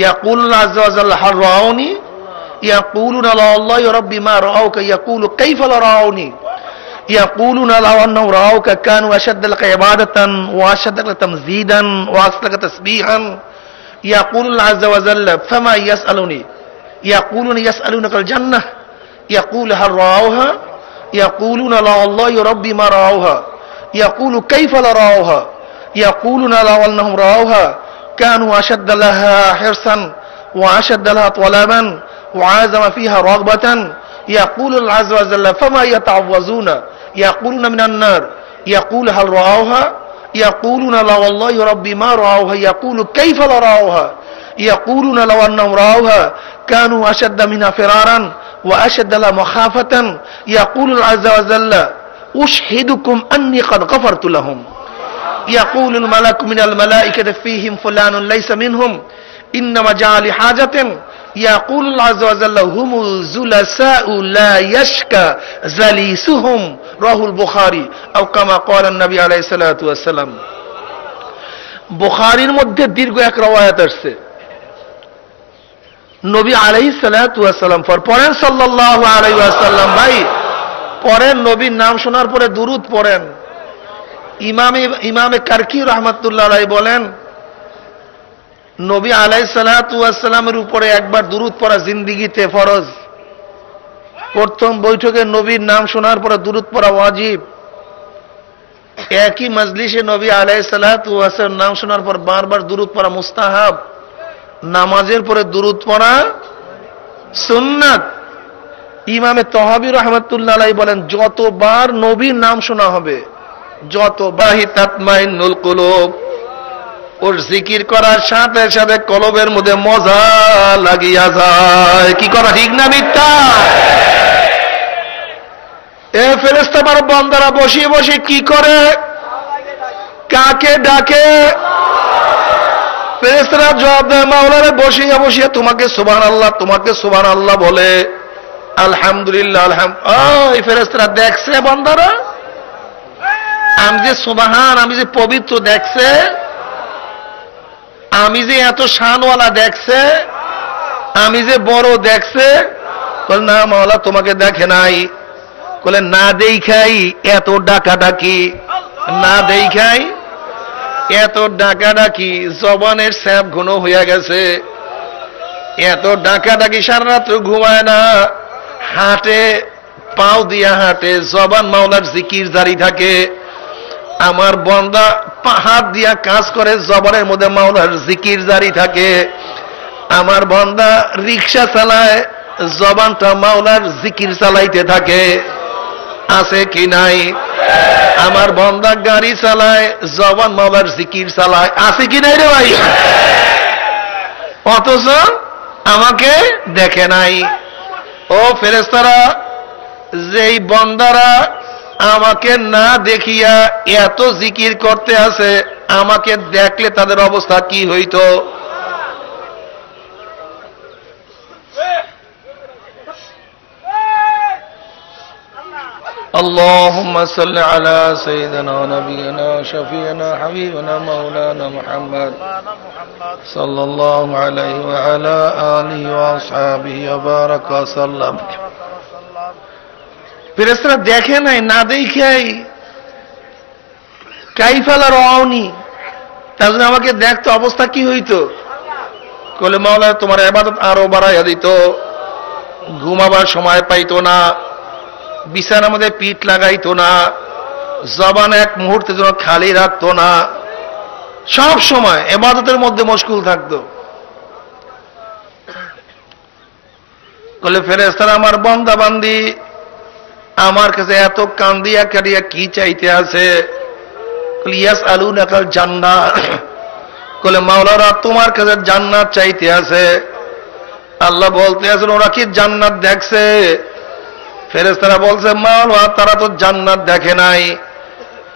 ইয়াকুলু আযজা ওয়া জাল্লা হারাউনি يقولون لا والله يا ربي ما رأوك يقول كيف لا رأوني يقولون لو أنهم رأوك كانوا أشد لك عبادة وأشد لك تمزيدا وأكثر لك تسبيحا يقول الله عز وجل فما يسألني يقولون يسألونك الجنة يقول هل رأوها يقولون لا والله يا ربي ما رأوها يقول كيف لا رأوها يقولون لو أنهم رأوها كانوا أشد لها حرصا وأشد لها طلبا وعازم فيها رغبة يقول الله عز وجل فما يتعوذون يقولون من النار يقول هل رأوها يقولون لا والله يا ربي ما رأوها يقول كيف لا رأوها يقولون لو أنهم رأوها كانوا أشد منها فرارا وأشد لها مخافة يقول الله عز وجل أشهدكم أني قد غفرت لهم يقول الملك من الملائكة فيهم فلان ليس منهم إنما جاء لحاجة يقول الله عز وجل هم الجلساء لا يشكى جليسهم رواه البخاري أو كما قال النبي عليه الصلاة والسلام বুখারীর মধ্যে দীর্ঘ এক রওয়ায়াত আছে নবী আলাইহিস সালাতু ওয়াস সালাম পড়েন সাল্লাল্লাহু আলাইহি ওয়াসাল্লাম ভাই পড়েন নবীর নাম শোনার পরে দুরূদ পড়েন ইমামে কারকি রাহমাতুল্লাহ আলাইহি বলেন নবী আলাইহিস সালাতু ওয়াস সালামের উপরে একবার দুরূদ পড়া জিন্দেগিতে ফরজ প্রথম বৈঠকে নবীর নাম শোনার পরে দুরূদ পড়া ওয়াজিব একই মজলিসে নবী আলাইহিস সালাতু ওয়াস সালাম নাম শোনার পর বারবার দুরূদ পড়া মুস্তাহাব নামাজের পরে দুরূদ পড়া সুন্নাত ইমামে তহাবী রাহমাতুল্লাহ আলাইহি বলেন যতবার নবীর নাম শোনা হবে যতবার তাতমাইন্নুল কুলুব ওর জিকির করার সাথে সাথে কলবের মধ্যে মজা লাগিয়া যায় কি কথা ঠিক না মিথ্যা এ ফেরেশতার বান্দারা বসে বসে কি করে কাকে ডাকে ফেরেশতারা জবাব দেয় মাওলারে বসিয়া বসিয়া তোমাকে সুবহানাল্লাহ তোমাকে সুবহানাল্লাহ বলে আলহামদুলিল্লাহ ওই ফেরেশতারা দেখছে বান্দারা আমি যে সুবহান আমি যে পবিত্র দেখছে আমি যে এত শানওয়ালা দেখছে আমি যে বড় দেখছে বল না মাওলা তোমাকে দেখে নাই বলে না দেখাই এত ডাকাডাকি না দেখাই এত ডাকাডাকি জবানের স্যাপ ঘন হইয়া গেছে এত ডাকাডাকি সারা রাত ঘুমায় না হাটে পাও দিয়া হাটে জবান মাওলার জিকির জারি থাকে আমার বান্দা হাত দিয়া কাজ করে জবানের মধ্যে মাওলার জিকির জারি থাকে আমার বান্দা রিকশা চালায় জবানটা মাওলার জিকির চালাইতে থাকে আছে কি নাই আমার বান্দা গাড়ি চালায় জবান মাওলার জিকির চালায় আছে কি নাই রে ভাই অথচ আমাকে দেখে নাই ও ফেরেশতারা যেই বান্দারা আমাকে না দেখিয়া এত জিকির করতে আছে আমাকে দেখলে তাদের অবস্থা কি হইতো اللهم صل على سيدنا ونبينا وشفيعنا حبيبنا مولانا محمد صلى الله عليه وعلى آله وأصحابه وبارك وسلم ফেরেশতারা দেখে নাই না দেখাই কাইফালা রাউনি তাহলে আমাকে দেখতো অবস্থা কি হইতো কলে মাওলা তোমার ইবাদত আরো বাড়াইয়া দিত ঘুমাবার সময় পাইতো না বিছানার মধ্যে পিঠ লাগাইতো না জবান এক মুহূর্তের জন্য খালি রাখতো না সব সময় ইবাদতের মধ্যে মশগুল থাকতো কলে ফেরেশতারা আমার বান্দা বান্দি আমার কাছে এত কান্দিয়া কাটিয়া কি চাইতে আছে ইয়াসআলুনাকাল জান্নাহ কলে মাওলানা তোমার কাছে জান্নাত চাইতে আছে আল্লাহ বলতে আছেন ওরা কি জান্নাত দেখছে ফেরেশতারা বলছে মাওলা তারা তো জান্নাত দেখে নাই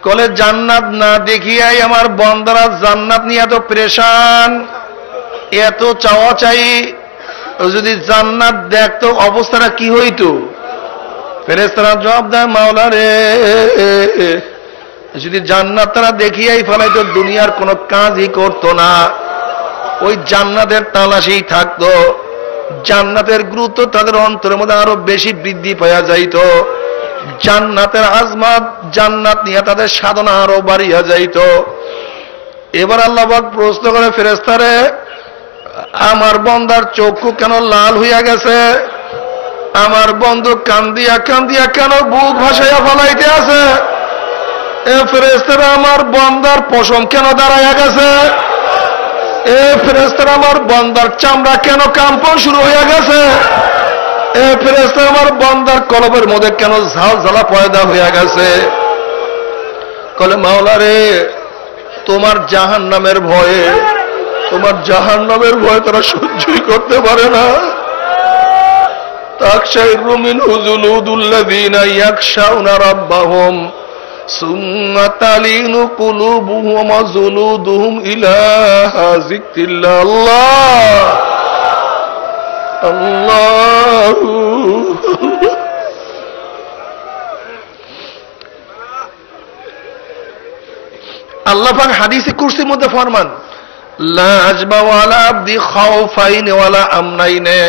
কলে জান্নাত না দেখিয়াই আমার বান্দারা জান্নাত নিয়ে এত পেরেশান এত চাওয়া চাই যদি জান্নাত দেখতো অবস্থাটা কি হইতো ফেরেশতারা জবাব দেয় মাওলা রে যদি জান্নাত তারা দেখিয়াই ফেলাইতো দুনিয়ার কোনো কাজই করতো না ওই জান্নাতের তালাশেই থাকতো জান্নাতের গুরুত্ব তাদের অন্তরের মধ্যে আরো বেশি বৃদ্ধি পাওয়া যাইত, জান্নাতের আজমাত, জান্নাত নিয়ে তাদের সাধনা আরো বাড়িয়া যাইত। এবার আল্লাহ পাক প্রশ্ন করে ফেরেশতারে, আমার বান্দার চক্ষু কেন লাল হইয়া গেছে? আমার বন্ধু কান্দিয়া কান্দিয়া কেন বুক ভাসাইয়া ফলাইতে আছে? এ ফেরেশতারা, আমার বান্দার পশম কেন দাঁড়াইয়া গেছে? এ ফেরেশতারা, আমার বান্দার চামড়া কেন কাম্পন শুরু হইয়া গেছে? এ ফেরেশতারা, আমার বান্দার কলবের মধ্যে কেন ঝালঝালা পয়দা হইয়া গেছে? কলে মাওলা রে, তোমার জাহান্নামের ভয়ে, তোমার জাহান্নামের ভয়ে তারা সহ্যই করতে পারে না। তাকশাইরু মিনহু জুলুদুল্লাযীনা ইয়াখশাউনা রাব্বাহুম সুম্মা তালিনু কুলুবুহুম ওয়া জুলুদুহুম ইলা যিকরিল্লাহ। আল্লাহু আল্লাহ পাক হাদিসে কুরসির মধ্যে ফরমান, লা আজবা ওয়ালা আবদি খাউফাইন ওয়ালা আমনাইনে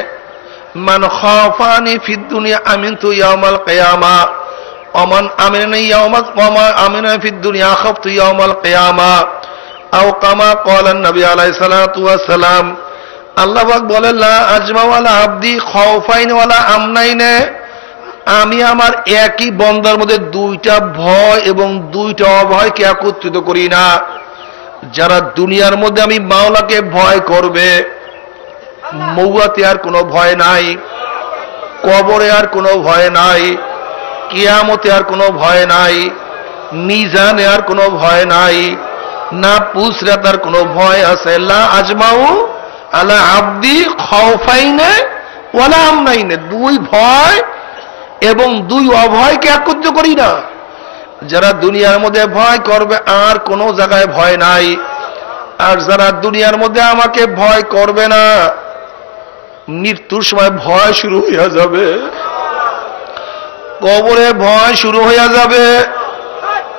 মান খাফানি ফিদ দুনিয়া আমিনতু ইয়াউমাল কিয়ামা ওমান আমিনানি ইয়াউমা ওমা আমিনা ফিদ দুনিয়া খাফতু ইয়াউমাল কিয়ামা আও কামা ক্বালা নবী আলাইহিস সালাতু ওয়াস সালাম। আল্লাহ পাক বলেন, লা আজমা ওয়ালা আবদি খাউফাইন ওয়ালা আমনাইনে, আমি আমার একই বন্দার মধ্যে দুইটা ভয় এবং দুইটা অভয়কে একত্রিত করি না। যারা দুনিয়ার মধ্যে আমি মাওলাকে ভয় করবে, মৌয়াতে আর কোনো ভয় নাই, কবরে আর কোনো ভয় নাই, কিয়ামতে আর কোনো ভয় নাই, মিজানে আর কোনো ভয় নাই, না পুসরাত আর কোনো ভয় আছে। লা আজমাউ আলা আবদি খাউফাইনে ওয়ালা আমনাইনে, দুই ভয় এবং দুই অভয়কে একত্রিত করি না। যারা দুনিয়ার মধ্যে ভয় করবে আর কোনো জায়গায় ভয় নাই, আর যারা দুনিয়ার মধ্যে আমাকে ভয় করবে না, মৃত্যুর সময় ভয় শুরু হইয়া যাবে, কবরে ভয় শুরু হইয়া যাবে,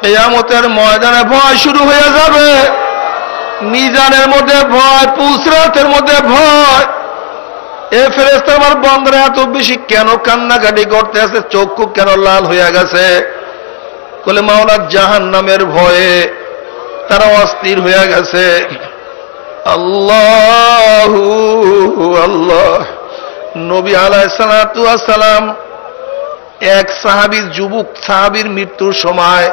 কিয়ামতের ময়দানে ভয় শুরু হইয়া যাবে, মিজানের মধ্যে ভয়, পুসরাতের মধ্যে ভয়। এ ফেরেশতা, আমার বান্দারা এত বেশি কেন কান্নাকাটি করতে আছে, চক্ষু কেন লাল হইয়া গেছে? বলে মাওলা জাহান্নামের ভয়ে তারা অস্থির হইয়া গেছে। আল্লাহু আল্লাহ। নবী আলাইহিস সালাতু ওয়াস সালাম এক সাহাবী, যুবক সাহাবীর মৃত্যুর সময়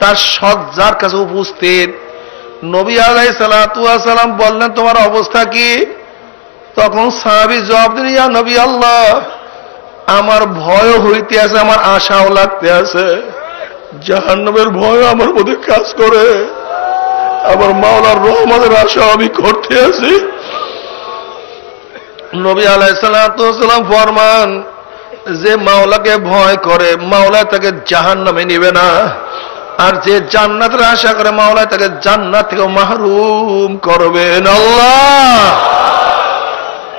তার শয্যার কাছে উপস্থিত। নবী আলাইহিস সালাতু ওয়াস সালাম বললেন, তোমার অবস্থা কি? তখন সাহাবী জবাব দিলেন, ইয়া নবী আল্লাহ, আমার ভয় হইতে আছে, আমার আশাও লাগতে আছে, জাহান্নামের ভয় আমার মধ্যে কাজ করে, আমার মাওলার রহমতের আশা আমি করতে আছি। নবী আলাইহিস সালাতু ওয়াস সালাম ফরমান, যে মাওলাকে ভয় করে মাওলা তাকে জাহান্নামে নিবে না, আর যে জান্নাতের আশা করে মাওলা তাকে জান্নাত থেকে মাহরুম করবেন। আল্লাহ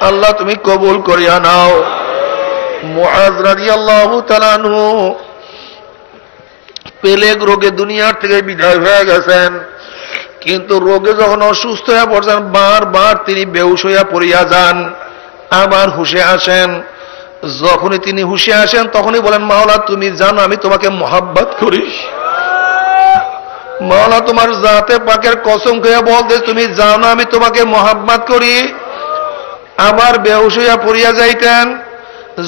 আল্লাহ তুমি কবুল করিয়া নাও। মুআয রাদিয়াল্লাহু তাআলা আনহু পেলেগ রোগে দুনিয়ার থেকে বিদায় হয়ে গেছেন, কিন্তু রোগে যখন অসুস্থ হয়ে পড়ছেন, বারবার তিনি বেহুশ হইয়া পড়িয়া যান, আবার হুশে আসেন। যখনই তিনি হুশে আসেন তখনই বলেন, মাওলা তুমি জানো আমি তোমাকে মহাব্বত করি, মাওলা তোমার জাতে পাকের কসম খেয়ে বলতে তুমি জানো আমি তোমাকে মহাব্বত করি। আবার বেহুশ হইয়া পড়িয়া যাইতেন।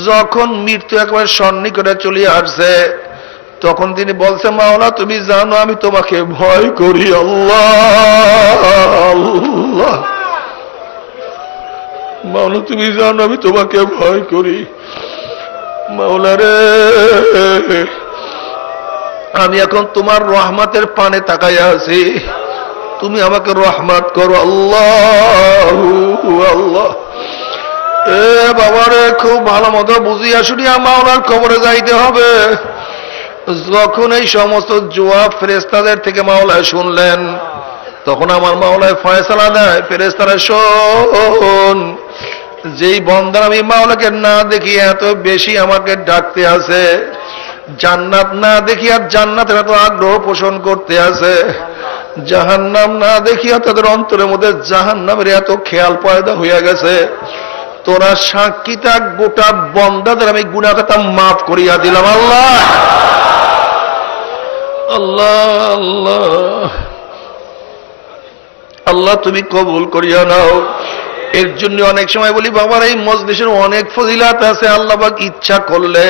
যখন মৃত্যু একবার সন্নিকটে চলিয়া আসছে তখন তিনি বলছেন, মাওলা তুমি জানো আমি তোমাকে ভয় করি। আল্লাহ আল্লাহ, মাওলা তুমি জানো আমি তোমাকে ভয় করি। মাওলা রে, আমি এখন তোমার রহমতের পানে তাকাইয়া আছি, তুমি আমাকে রহমত করো। আল্লাহ আল্লাহ। এ বাবারে, খুব ভালো মতো বুঝিয়া শুনিয়া মাওলার কবরে যাইতে হবে। যখন এই সমস্ত জবাব ফেরেশতাদের থেকে মাওলায় শুনলেন, তখন আমার মাওলায় ফয়সালা দেয়, ফেরেশতারা শোন, যেই বন্দার আমি মাওলাকে না দেখি এত বেশি আমাকে ডাকতে আছে, জান্নাত না দেখিয়া জান্নাতের এত আগ্রহ পোষণ করতে আছে, জাহান্নাম না দেখিয়া তাদের অন্তরের মধ্যে জাহান্নামের এত খেয়াল পয়দা হইয়া গেছে, তোরা সাক্ষী থাক, গোটা বন্দাদের আমি গুনাহ খাতা মাফ করিয়া দিলাম। আল্লাহ আল্লাহ আল্লাহ আল্লাহ তুমি কবুল করিয়া নাও। এর জন্য অনেক সময় বলি, বাবার এই মজলিসের অনেক ফজিলাত আছে, আল্লাহ পাক ইচ্ছা করলে,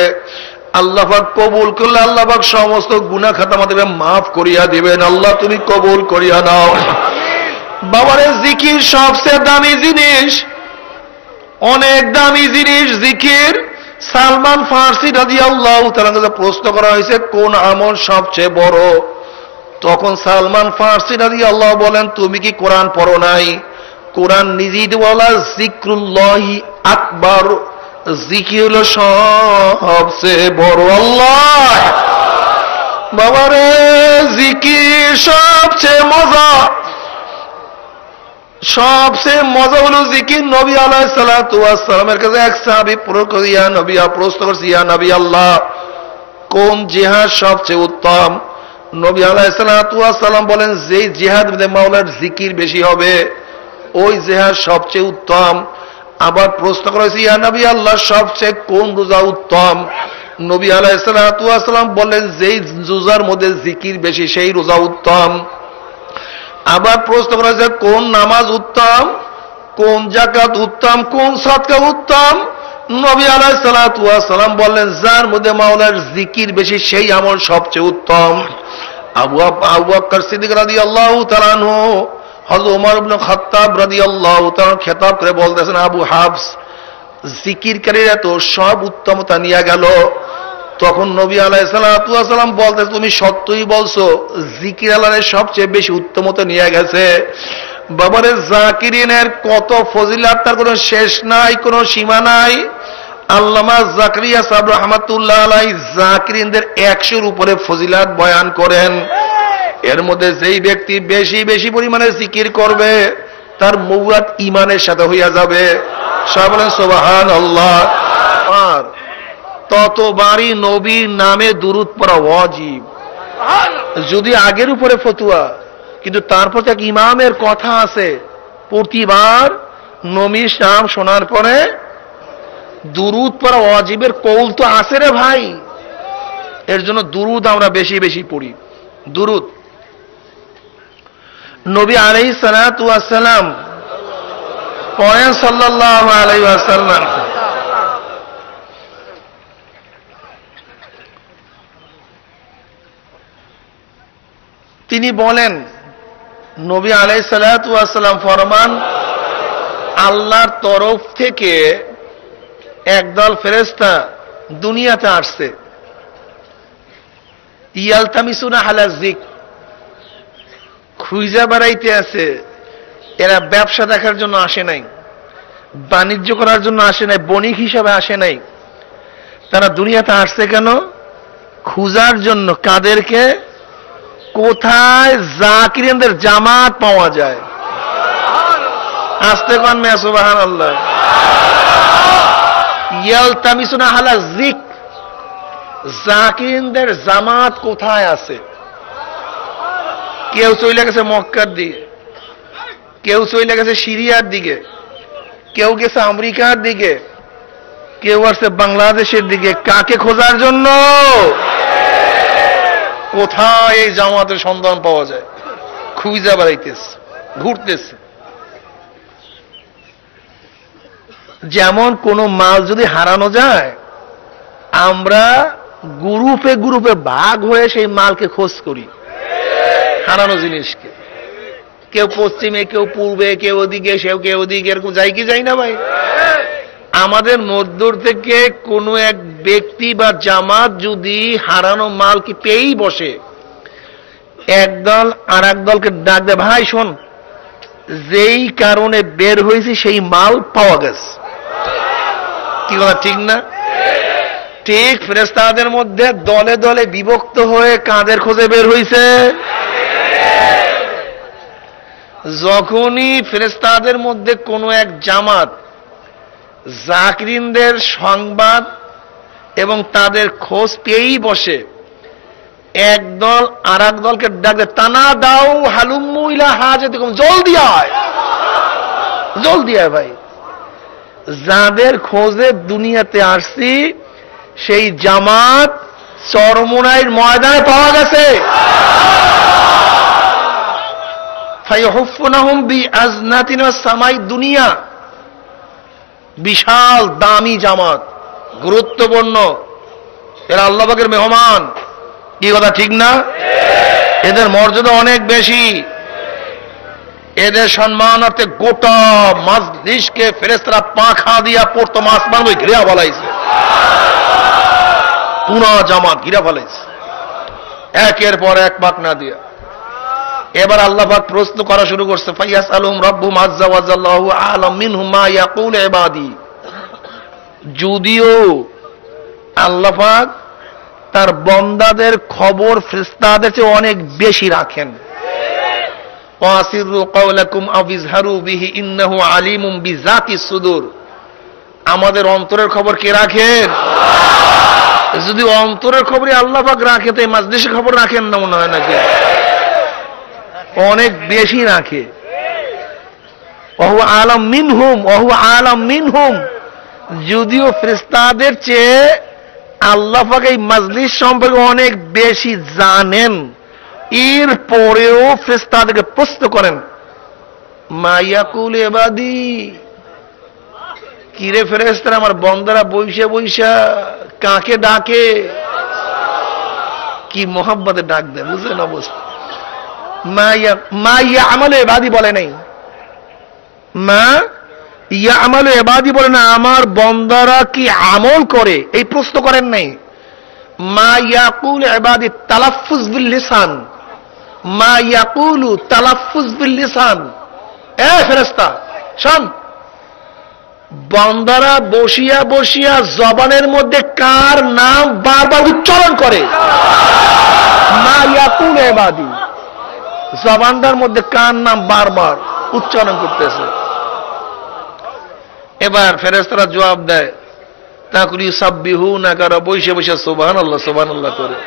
আল্লাহ পাক কবুল করলে আল্লাহ পাক সমস্ত গুনাহ খাতা আমাদের মাফ করিয়া দিবেন। আল্লাহ তুমি কবুল করিয়া নাও। বাবারে জিকির সবচেয়ে দামি জিনিস, অনেক দামি জিনিস জিকির। সালমান ফার্সি রাদিয়াল্লাহু তাআলা কাছে প্রশ্ন করা হয়েছে কোন আমল সবচেয়ে বড়? তখন সালমান ফার্সি রাদিয়াল্লাহু বলেন, তুমি কি কোরআন পড়ো নাই? কোরআন নিজেই বলা, জিক্রুল্লাহি আকবার, জিকির হলো সবচেয়ে বড়। আল্লাহ বাবারে জিকির সবচেয়ে মজা, সবচেয়ে মজা হলো জিকির। নবী আলাইহিস সালাতু ওয়াস সালামের কাছে এক সাহাবী প্রশ্ন করছে, ইয়া নবী আল্লাহ, কোন জিহাদ সবচেয়ে উত্তম? নবী আলাইহিস সালাতু ওয়াস সালাম বলেন, যেই জিহাদ মধ্যে মাওলার জিকির বেশি হবে ওই জিহাদ সবচেয়ে উত্তম। আবার প্রশ্ন করা হয়েছে, ইয়া নবী আল্লাহ, সবচেয়ে কোন রোজা উত্তম? নবী আলাইহিস সালাতু ওয়াস সালাম বলেন, যেই রোজার মধ্যে জিকির বেশি সেই রোজা উত্তম। আবার প্রশ্ন করা হয়েছে, কোন নামাজ উত্তম, কোন যাকাত উত্তম, কোন সাদকা উত্তম? নবী আলাইহিস সালাতু ওয়াস সালাম বললেন, যার মধ্যে মাওলার জিকির বেশি সেই আমল সবচেয়ে উত্তম। আবু বকর সিদ্দিক রাদিয়াল্লাহু তাআলা আনহু হযরত ওমর ইবনে খাত্তাব রাদিয়াল্লাহু তাআলা খেতাব করে বলতেছেন, আবু হাফস, জিকিরকারীরা তো সব উত্তমতা নিয়ে গেল। তখন নবী আলাইহিস সালাতু ওয়াস সালাম বলতেছে, তুমি সত্যই বলছো, জিকির আল্লাহর সবচেয়ে বেশি উত্তমতা নিয়ে গেছে। বাবারে জাকিরিনের কত ফজিলাত, তার কোনো শেষ নাই, কোনো সীমা নাই। আল্লামা জাকারিয়া সাহেব রাহমাতুল্লাহ আলাইহি জাকিরিনদের 100-র উপরে ফজিলাত বয়ান করেন। এর মধ্যে যেই ব্যক্তি বেশি বেশি পরিমাণে জিকির করবে তার মুরাদ ঈমানের সাথে হইয়া যাবে। সবাই বলেন সুবহানাল্লাহ। আর ততবারই নবীর নামে দুরূদ পড়া ওয়াজিব। যদি আগের উপরে ফতুয়া, কিন্তু তারপর এক ইমামের কথা আছে, প্রতিবার নবীর নাম শোনার পরে দুরূদ পড়া ওয়াজিবের কৌল তো আছে রে ভাই। এর জন্য দুরূদ আমরা বেশি বেশি পড়ি। দুরূদ নবী আলাইহিস সালাতু ওয়াস সালাম পড়েন সাল্লাল্লাহু আলাইহি ওয়াসাল্লাম। তিনি বলেন, নবী আলাইহিস সালাতু ওয়াস সালাম ফরমান, আল্লাহর তরফ থেকে একদল ফেরেশতা দুনিয়াতে আসছে, ইয়ালতামিসুনা আলা যিকর, খুঁজা বেড়াইতে আছে। এরা ব্যবসা দেখার জন্য আসে নাই, বাণিজ্য করার জন্য আসে নাই, বণিক হিসাবে আসে নাই। তারা দুনিয়াতে আসছে কেন? খুঁজার জন্য। কাদেরকে? কোথায় জাকিরিনদের জামাত পাওয়া যায়। আসতে কোন মে সুবহানাল্লাহ। ইয়ালতামিসুনা আলা যিকর, জাকিরিনদের জামাত কোথায় আছে? কেউ চলে গেছে মক্কার দিকে, কেউ চলে গেছে সিরিয়ার দিকে, কেউ গেছে আমেরিকার দিকে, কেউ আসছে বাংলাদেশের দিকে। কাকে খোঁজার জন্য? কোথায় এই জামাতের সন্ধান পাওয়া যায়, খুঁজা বেড়াইতেছে, ঘুরতেছে। যেমন কোন মাল যদি হারানো যায়, আমরা গ্রুপে গ্রুপে ভাগ হয়ে সেই মালকে খোঁজ করি, হারানো জিনিসকে। কেউ পশ্চিমে, কেউ পূর্বে, কেউ ওদিকে, কেউ ওদিকে, এরকম যাই কি যাই না ভাই? আমাদের মধ্য থেকে কোনো এক ব্যক্তি বা জামাত যদি হারানো মাল কি পেয়েই বসে, একদল আর এক দলকে ডাক দেয়, ভাই শোন, যেই কারণে বের হয়েছে সেই মাল পাওয়া গেছে। কি কথা ঠিক না? ঠিক ফেরেশতাদের মধ্যে দলে দলে বিভক্ত হয়ে কাদের খোঁজে বের হয়েছে? যখনই ফেরেশতাদের মধ্যে কোনো এক জামাত জাকিরিনদের সংবাদ এবং তাদের খোঁজ পেয়েই বসে, একদল আর এক দলকে ডাকে, তানা দাও হালুম্মু ইলা হাজাতিকুম, জলদি আয়, জলদি আয় ভাই। যাদের খোঁজে দুনিয়াতে আসছি সেই জামাত চরমোনাইর ময়দানে পাওয়া গেছে। ফায়হুফুনাহুম বিআজনাতিন ওয়াস-সামাই দুনিয়া, বিশাল দামি জামাত, গুরুত্বপূর্ণ, এরা আল্লাহ পাকের মেহমান। কি কথা ঠিক না? এদের মর্যাদা অনেক বেশি। এদের সম্মানার্থে গোটা মাজলিসকে ফেরেশতারা পাখা দিয়া প্রথম আসমান ওই ঘিরা ফেলাইছে, পুরা জামাত ঘিরা ফেলাইছে একের পর এক পাক না দিয়া। এবার আল্লাহ পাক প্রশ্ন করা শুরু করছে, ফায়াসআলুহুম রাব্বুহুম আযজা ওয়া জাল্লাহু আ'লাম মিনহুম মা ইয়াকুলু ইবাদি। যদিও আল্লাহ পাক তার বান্দাদের খবর ফেরেশতাদের চেয়ে অনেক বেশি রাখেন। ওয়াসিরু কাওলাকুম আও ইজহারু বিহি ইন্নাহু আলিমুম বিযাতিস সুদূর। আমাদের অন্তরের খবর কে রাখেন? যদি অন্তরের খবরই আল্লাহ পাক রাখে তো এই মাজলিসের খবর রাখেন না মনে হয় নাকি? অনেক বেশি রাখে। ওহু আলাম মিনহুম, ওহু আলাম মিনহুম। যদিও ফেরেশতাদের চেয়ে আল্লাহ পাক এই মাজলিস সম্পর্কে অনেক বেশি জানেন, এর পরেও ফেরেশতাদেরকে প্রশ্ন করেন, মা ইয়াকুল ইবাদি, কিরে ফেরেশতারা আমার বান্দারা বইসা বইসা কাকে ডাকে, কি মোহাব্বতে ডাক দেয়, বুঝলেন অবস্থা। মা ইয়ামালু ইবাদি বলে নাই, মা ইয়ামালু ইবাদি বলে না, আমার বান্দারা কি আমল করে এই প্রশ্ন করেন নাই। মা ইয়াকুল ইবাদি তালাফফুজ বিল লিসান, মা ইয়াকুলু তালাফফুজ বিল লিসান। এ ফেরেশতা শোন, বান্দারা বসিয়া বসিয়া জবানের মধ্যে কার নাম বারবার উচ্চারণ করে। মা ইয়াকুল ইবাদি, জবানদার মধ্যে কার নাম বারবার উচ্চারণ করতেছে। এবার ফেরেশতারা জবাব দেয়, তাকুল ইউসাব্বিহুনাকা, বসে বসে সুবহানাল্লাহ সুবহানাল্লাহ করে।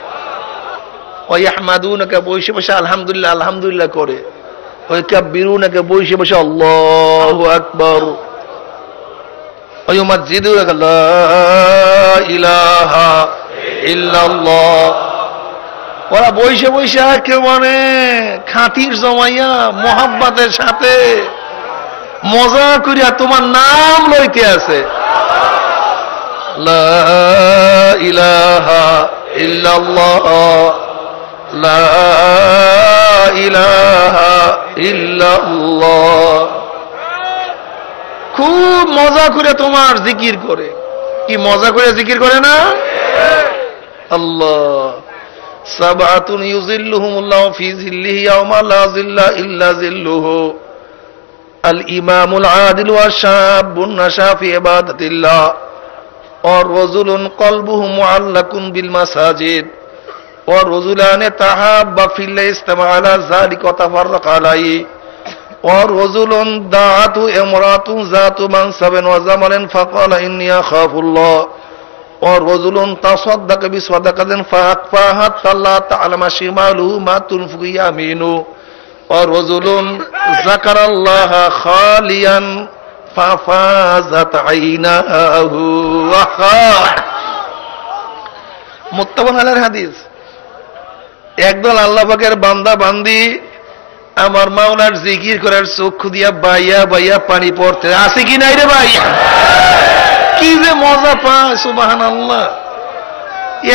ওয়া ইয়াহমাদুনাকা, বসে বসে আলহামদুলিল্লাহ আলহামদুলিল্লাহ করে। ওয়া ইয়াকাব্বিরুনাকা, বসে বসে আল্লাহু আকবার। ওয়া ইউমাজ্জিদুনাকা, লা ইলাহা ইল্লাল্লাহ। ওরা বসে বসে একেবারে খাতির জমাইয়া মোহাব্বতের সাথে মজা করিয়া তোমার নাম লইতে আছে, লা ইলাহা ইল্লাল্লাহ, লা ইলাহা ইল্লাল্লাহ। খুব মজা করে তোমার জিকির করে। কি মজা করে জিকির করে না? আল্লাহ সাবাতুন ইউযিল্লুহুমুল্লাহু ফি যিল্লিহি ইয়াওমা লা যিল্লা ইল্লা যিল্লুহু, আল ইমামুল আদিল ওয়া শাবুন নাশা ফি ইবাদাতিল্লাহ, ওয়া রাজুলুন কলবুহু মুআল্লাকুন বিল মাসাজিদ, ওয়া রাজুলানে তাহাব্বা ফিল্লাহি ইসতামা আলা যালিকা ওয়া তাফাররাকা আলাইহি, ওয়া রাজুলুন দাআতু ইমরাতুন যাতু মানসাবিন ওয়া জামালিন ফাকালা ইন্নী আখাফুল্লাহ, ওয়া রাজুলুন তাসাদদাকা বিসাদাকাতিন ফাআকফাহা হাত্তা লা তা'লামা শিমালুহু মা তুনফিকু ইয়ামিনুহু, ওয়া রাজুলুন যাকারাল্লাহা খালিয়ান ফাফাযাত আইনাহু। মুত্তাফাকুন আলাইহির হাদিস। একদল আল্লাহ পাকের বান্দা বান্দি আমার মাওলার জিকির করার চক্ষু দিয়া বাইয়া বাইয়া পানি পড়তে আছে কি নাই রে ভাই? কি যে মজা পায়, সুবহানাল্লাহ।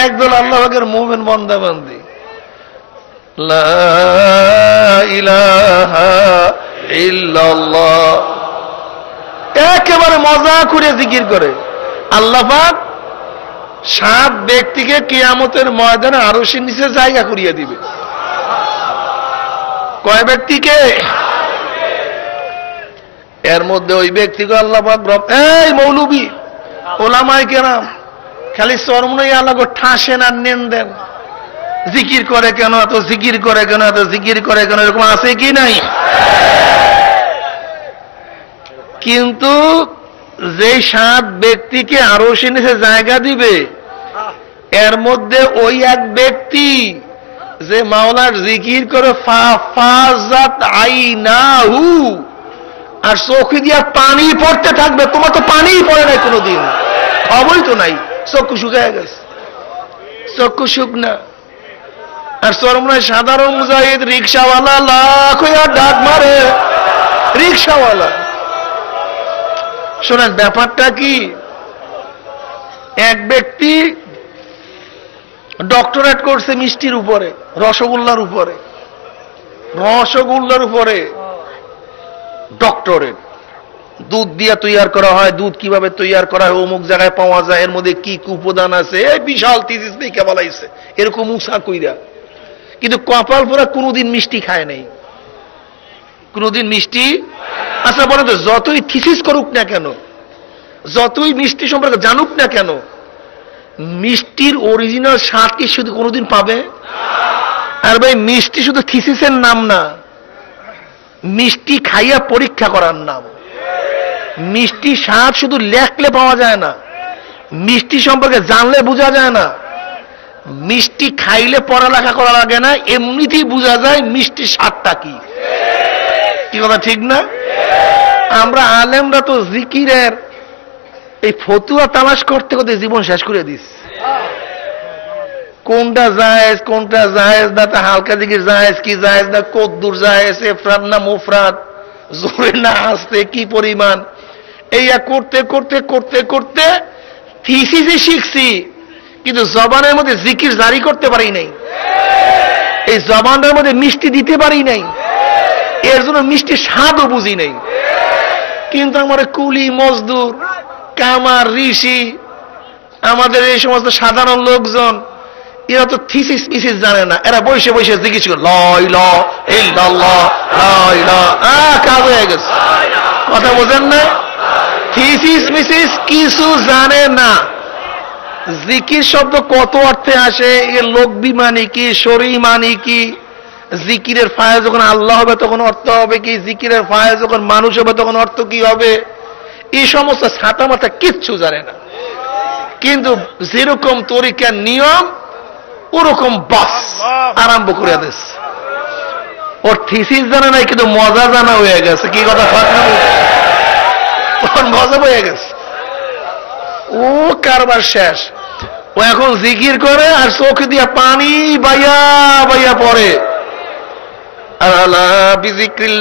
একদল আল্লাহ পাকের মুমিন বান্দা বান্দি লা ইলাহা ইল্লাল্লাহ একেবারে মজা করে জিকির করে। আল্লাহ পাক 7 ব্যক্তিকে কিয়ামতের ময়দানে আরশের নিচে জায়গা করিয়ে দিবে। কয় ব্যক্তিকে? এর মধ্যে ওই ব্যক্তিকে আল্লাহ পাক এই মৌলবী ওলামায়ে কেরাম খালি চরমনাই আল্লাহ ঠাসেন আর নেন দেন, জিকির করে কেন এত, জিকির করে কেন এত, জিকির করে কেন, এরকম আছে কি নাই? কিন্তু যে 7 ব্যক্তিকে আরশের নিচে জায়গা দিবে এর মধ্যে ওই এক ব্যক্তি যে মাওলার জিকির করে ফাফাযাত আইনাহু, আর চোখে দিয়া পানি পড়তে থাকবে। তোমার তো পানিই পড়ে নাই কোনোদিন, খবরই তো নাই, চক্ষু শুকায় গেছে, চক্ষু শুকনা। আর চরমনায় সাধারণ মুজাহিদ রিক্সাওয়ালা লাখ হইয়া ডাক মারে, রিক্সাওয়ালা। শোনেন ব্যাপারটা কি, এক ব্যক্তি ডক্টরেট করছে মিষ্টির উপরে, রসগোল্লার উপরে, রসগোল্লার উপরে ডক্টরেট। দুধ দিয়ে তৈয়ার করা হয়, দুধ কিভাবে তৈয়ার করা হয়, অমুক জায়গায় পাওয়া যায়, এর মধ্যে কি কি উপাদান আছে, এই বিশাল থিসিস দেখে বলাইছে এরকম উষা কইরা। কিন্তু কপাল পোড়া কোনোদিন মিষ্টি খায় নাই, কোনোদিন মিষ্টি। আচ্ছা বলেন তো, যতই থিসিস করুক না কেন, যতই মিষ্টি সম্পর্কে জানুক না কেন, মিষ্টির অরিজিনাল স্বাদ কি শুধু কোনোদিন পাবে? আর ভাই মিষ্টি শুধু থিসিসের নাম না, মিষ্টি খাইয়া পরীক্ষা করার নাম। মিষ্টি স্বাদ শুধু লেখলে পাওয়া যায় না, মিষ্টি সম্পর্কে জানলে বোঝা যায় না, মিষ্টি খাইলে পড়ালেখা করা লাগে না, এমনিতেই বোঝা যায় মিষ্টির স্বাদটা কি। কি কথা ঠিক না? আমরা আলেমরা তো জিকিরের এই ফতুয়া তালাশ করতে করতে জীবন শেষ করে দিস। কোনটা জায়েজ কোনটা জায়েজ না, তা হালকা জিকির জায়েজ কি জায়েজ না, কদ্দুর জায়েজ, এফরাদ না মুফরাদ, জোরে না আসতে কি পরিমাণ, এই করতে করতে করতে করতে থিসিসই শিখছি, কিন্তু জবানের মধ্যে জিকির জারি করতে পারি নাই, এই জবানের মধ্যে মিষ্টি দিতে পারি নাই, এর জন্য মিষ্টি স্বাদও বুঝি নাই। কিন্তু আমার কুলি মজদুর কামার ঋষি, আমাদের এই সমস্ত সাধারণ লোকজন, এরা তো থিসিস মিসিস জানে না, এরা বসে বসে জিজ্ঞেস করে লা ইলাহা ইল্লাল্লাহ লা ইলাহা, কাজ হয়ে গেছে। কথা বোঝেন না? থিসিস মিসিস কিছু জানে না। জিকির শব্দ কত অর্থে আসে, এর লোকবি মানে কি, শরী মানে কি, জিকিরের ফায়দা যখন আল্লাহ হবে তখন অর্থ হবে কি, জিকিরের ফায়দা যখন মানুষ হবে তখন অর্থ কি হবে, এই সমস্ত ছাতা মাথা কিচ্ছু জানে না। কিন্তু যেরকম তরিকার নিয়ম ওরকম বাস আরম্ভ করে দিস। ওর থিসিস জানা নাই কিন্তু মজা জানা হয়ে গেছে। কি কথা তখন মজা হয়ে গেছে, ও কারবার শেষ। ও এখন জিকির করে আর চোখ দিয়া পানি বাইয়া বাইয়া পড়ে। আলা বিজিক্রিল্লাহ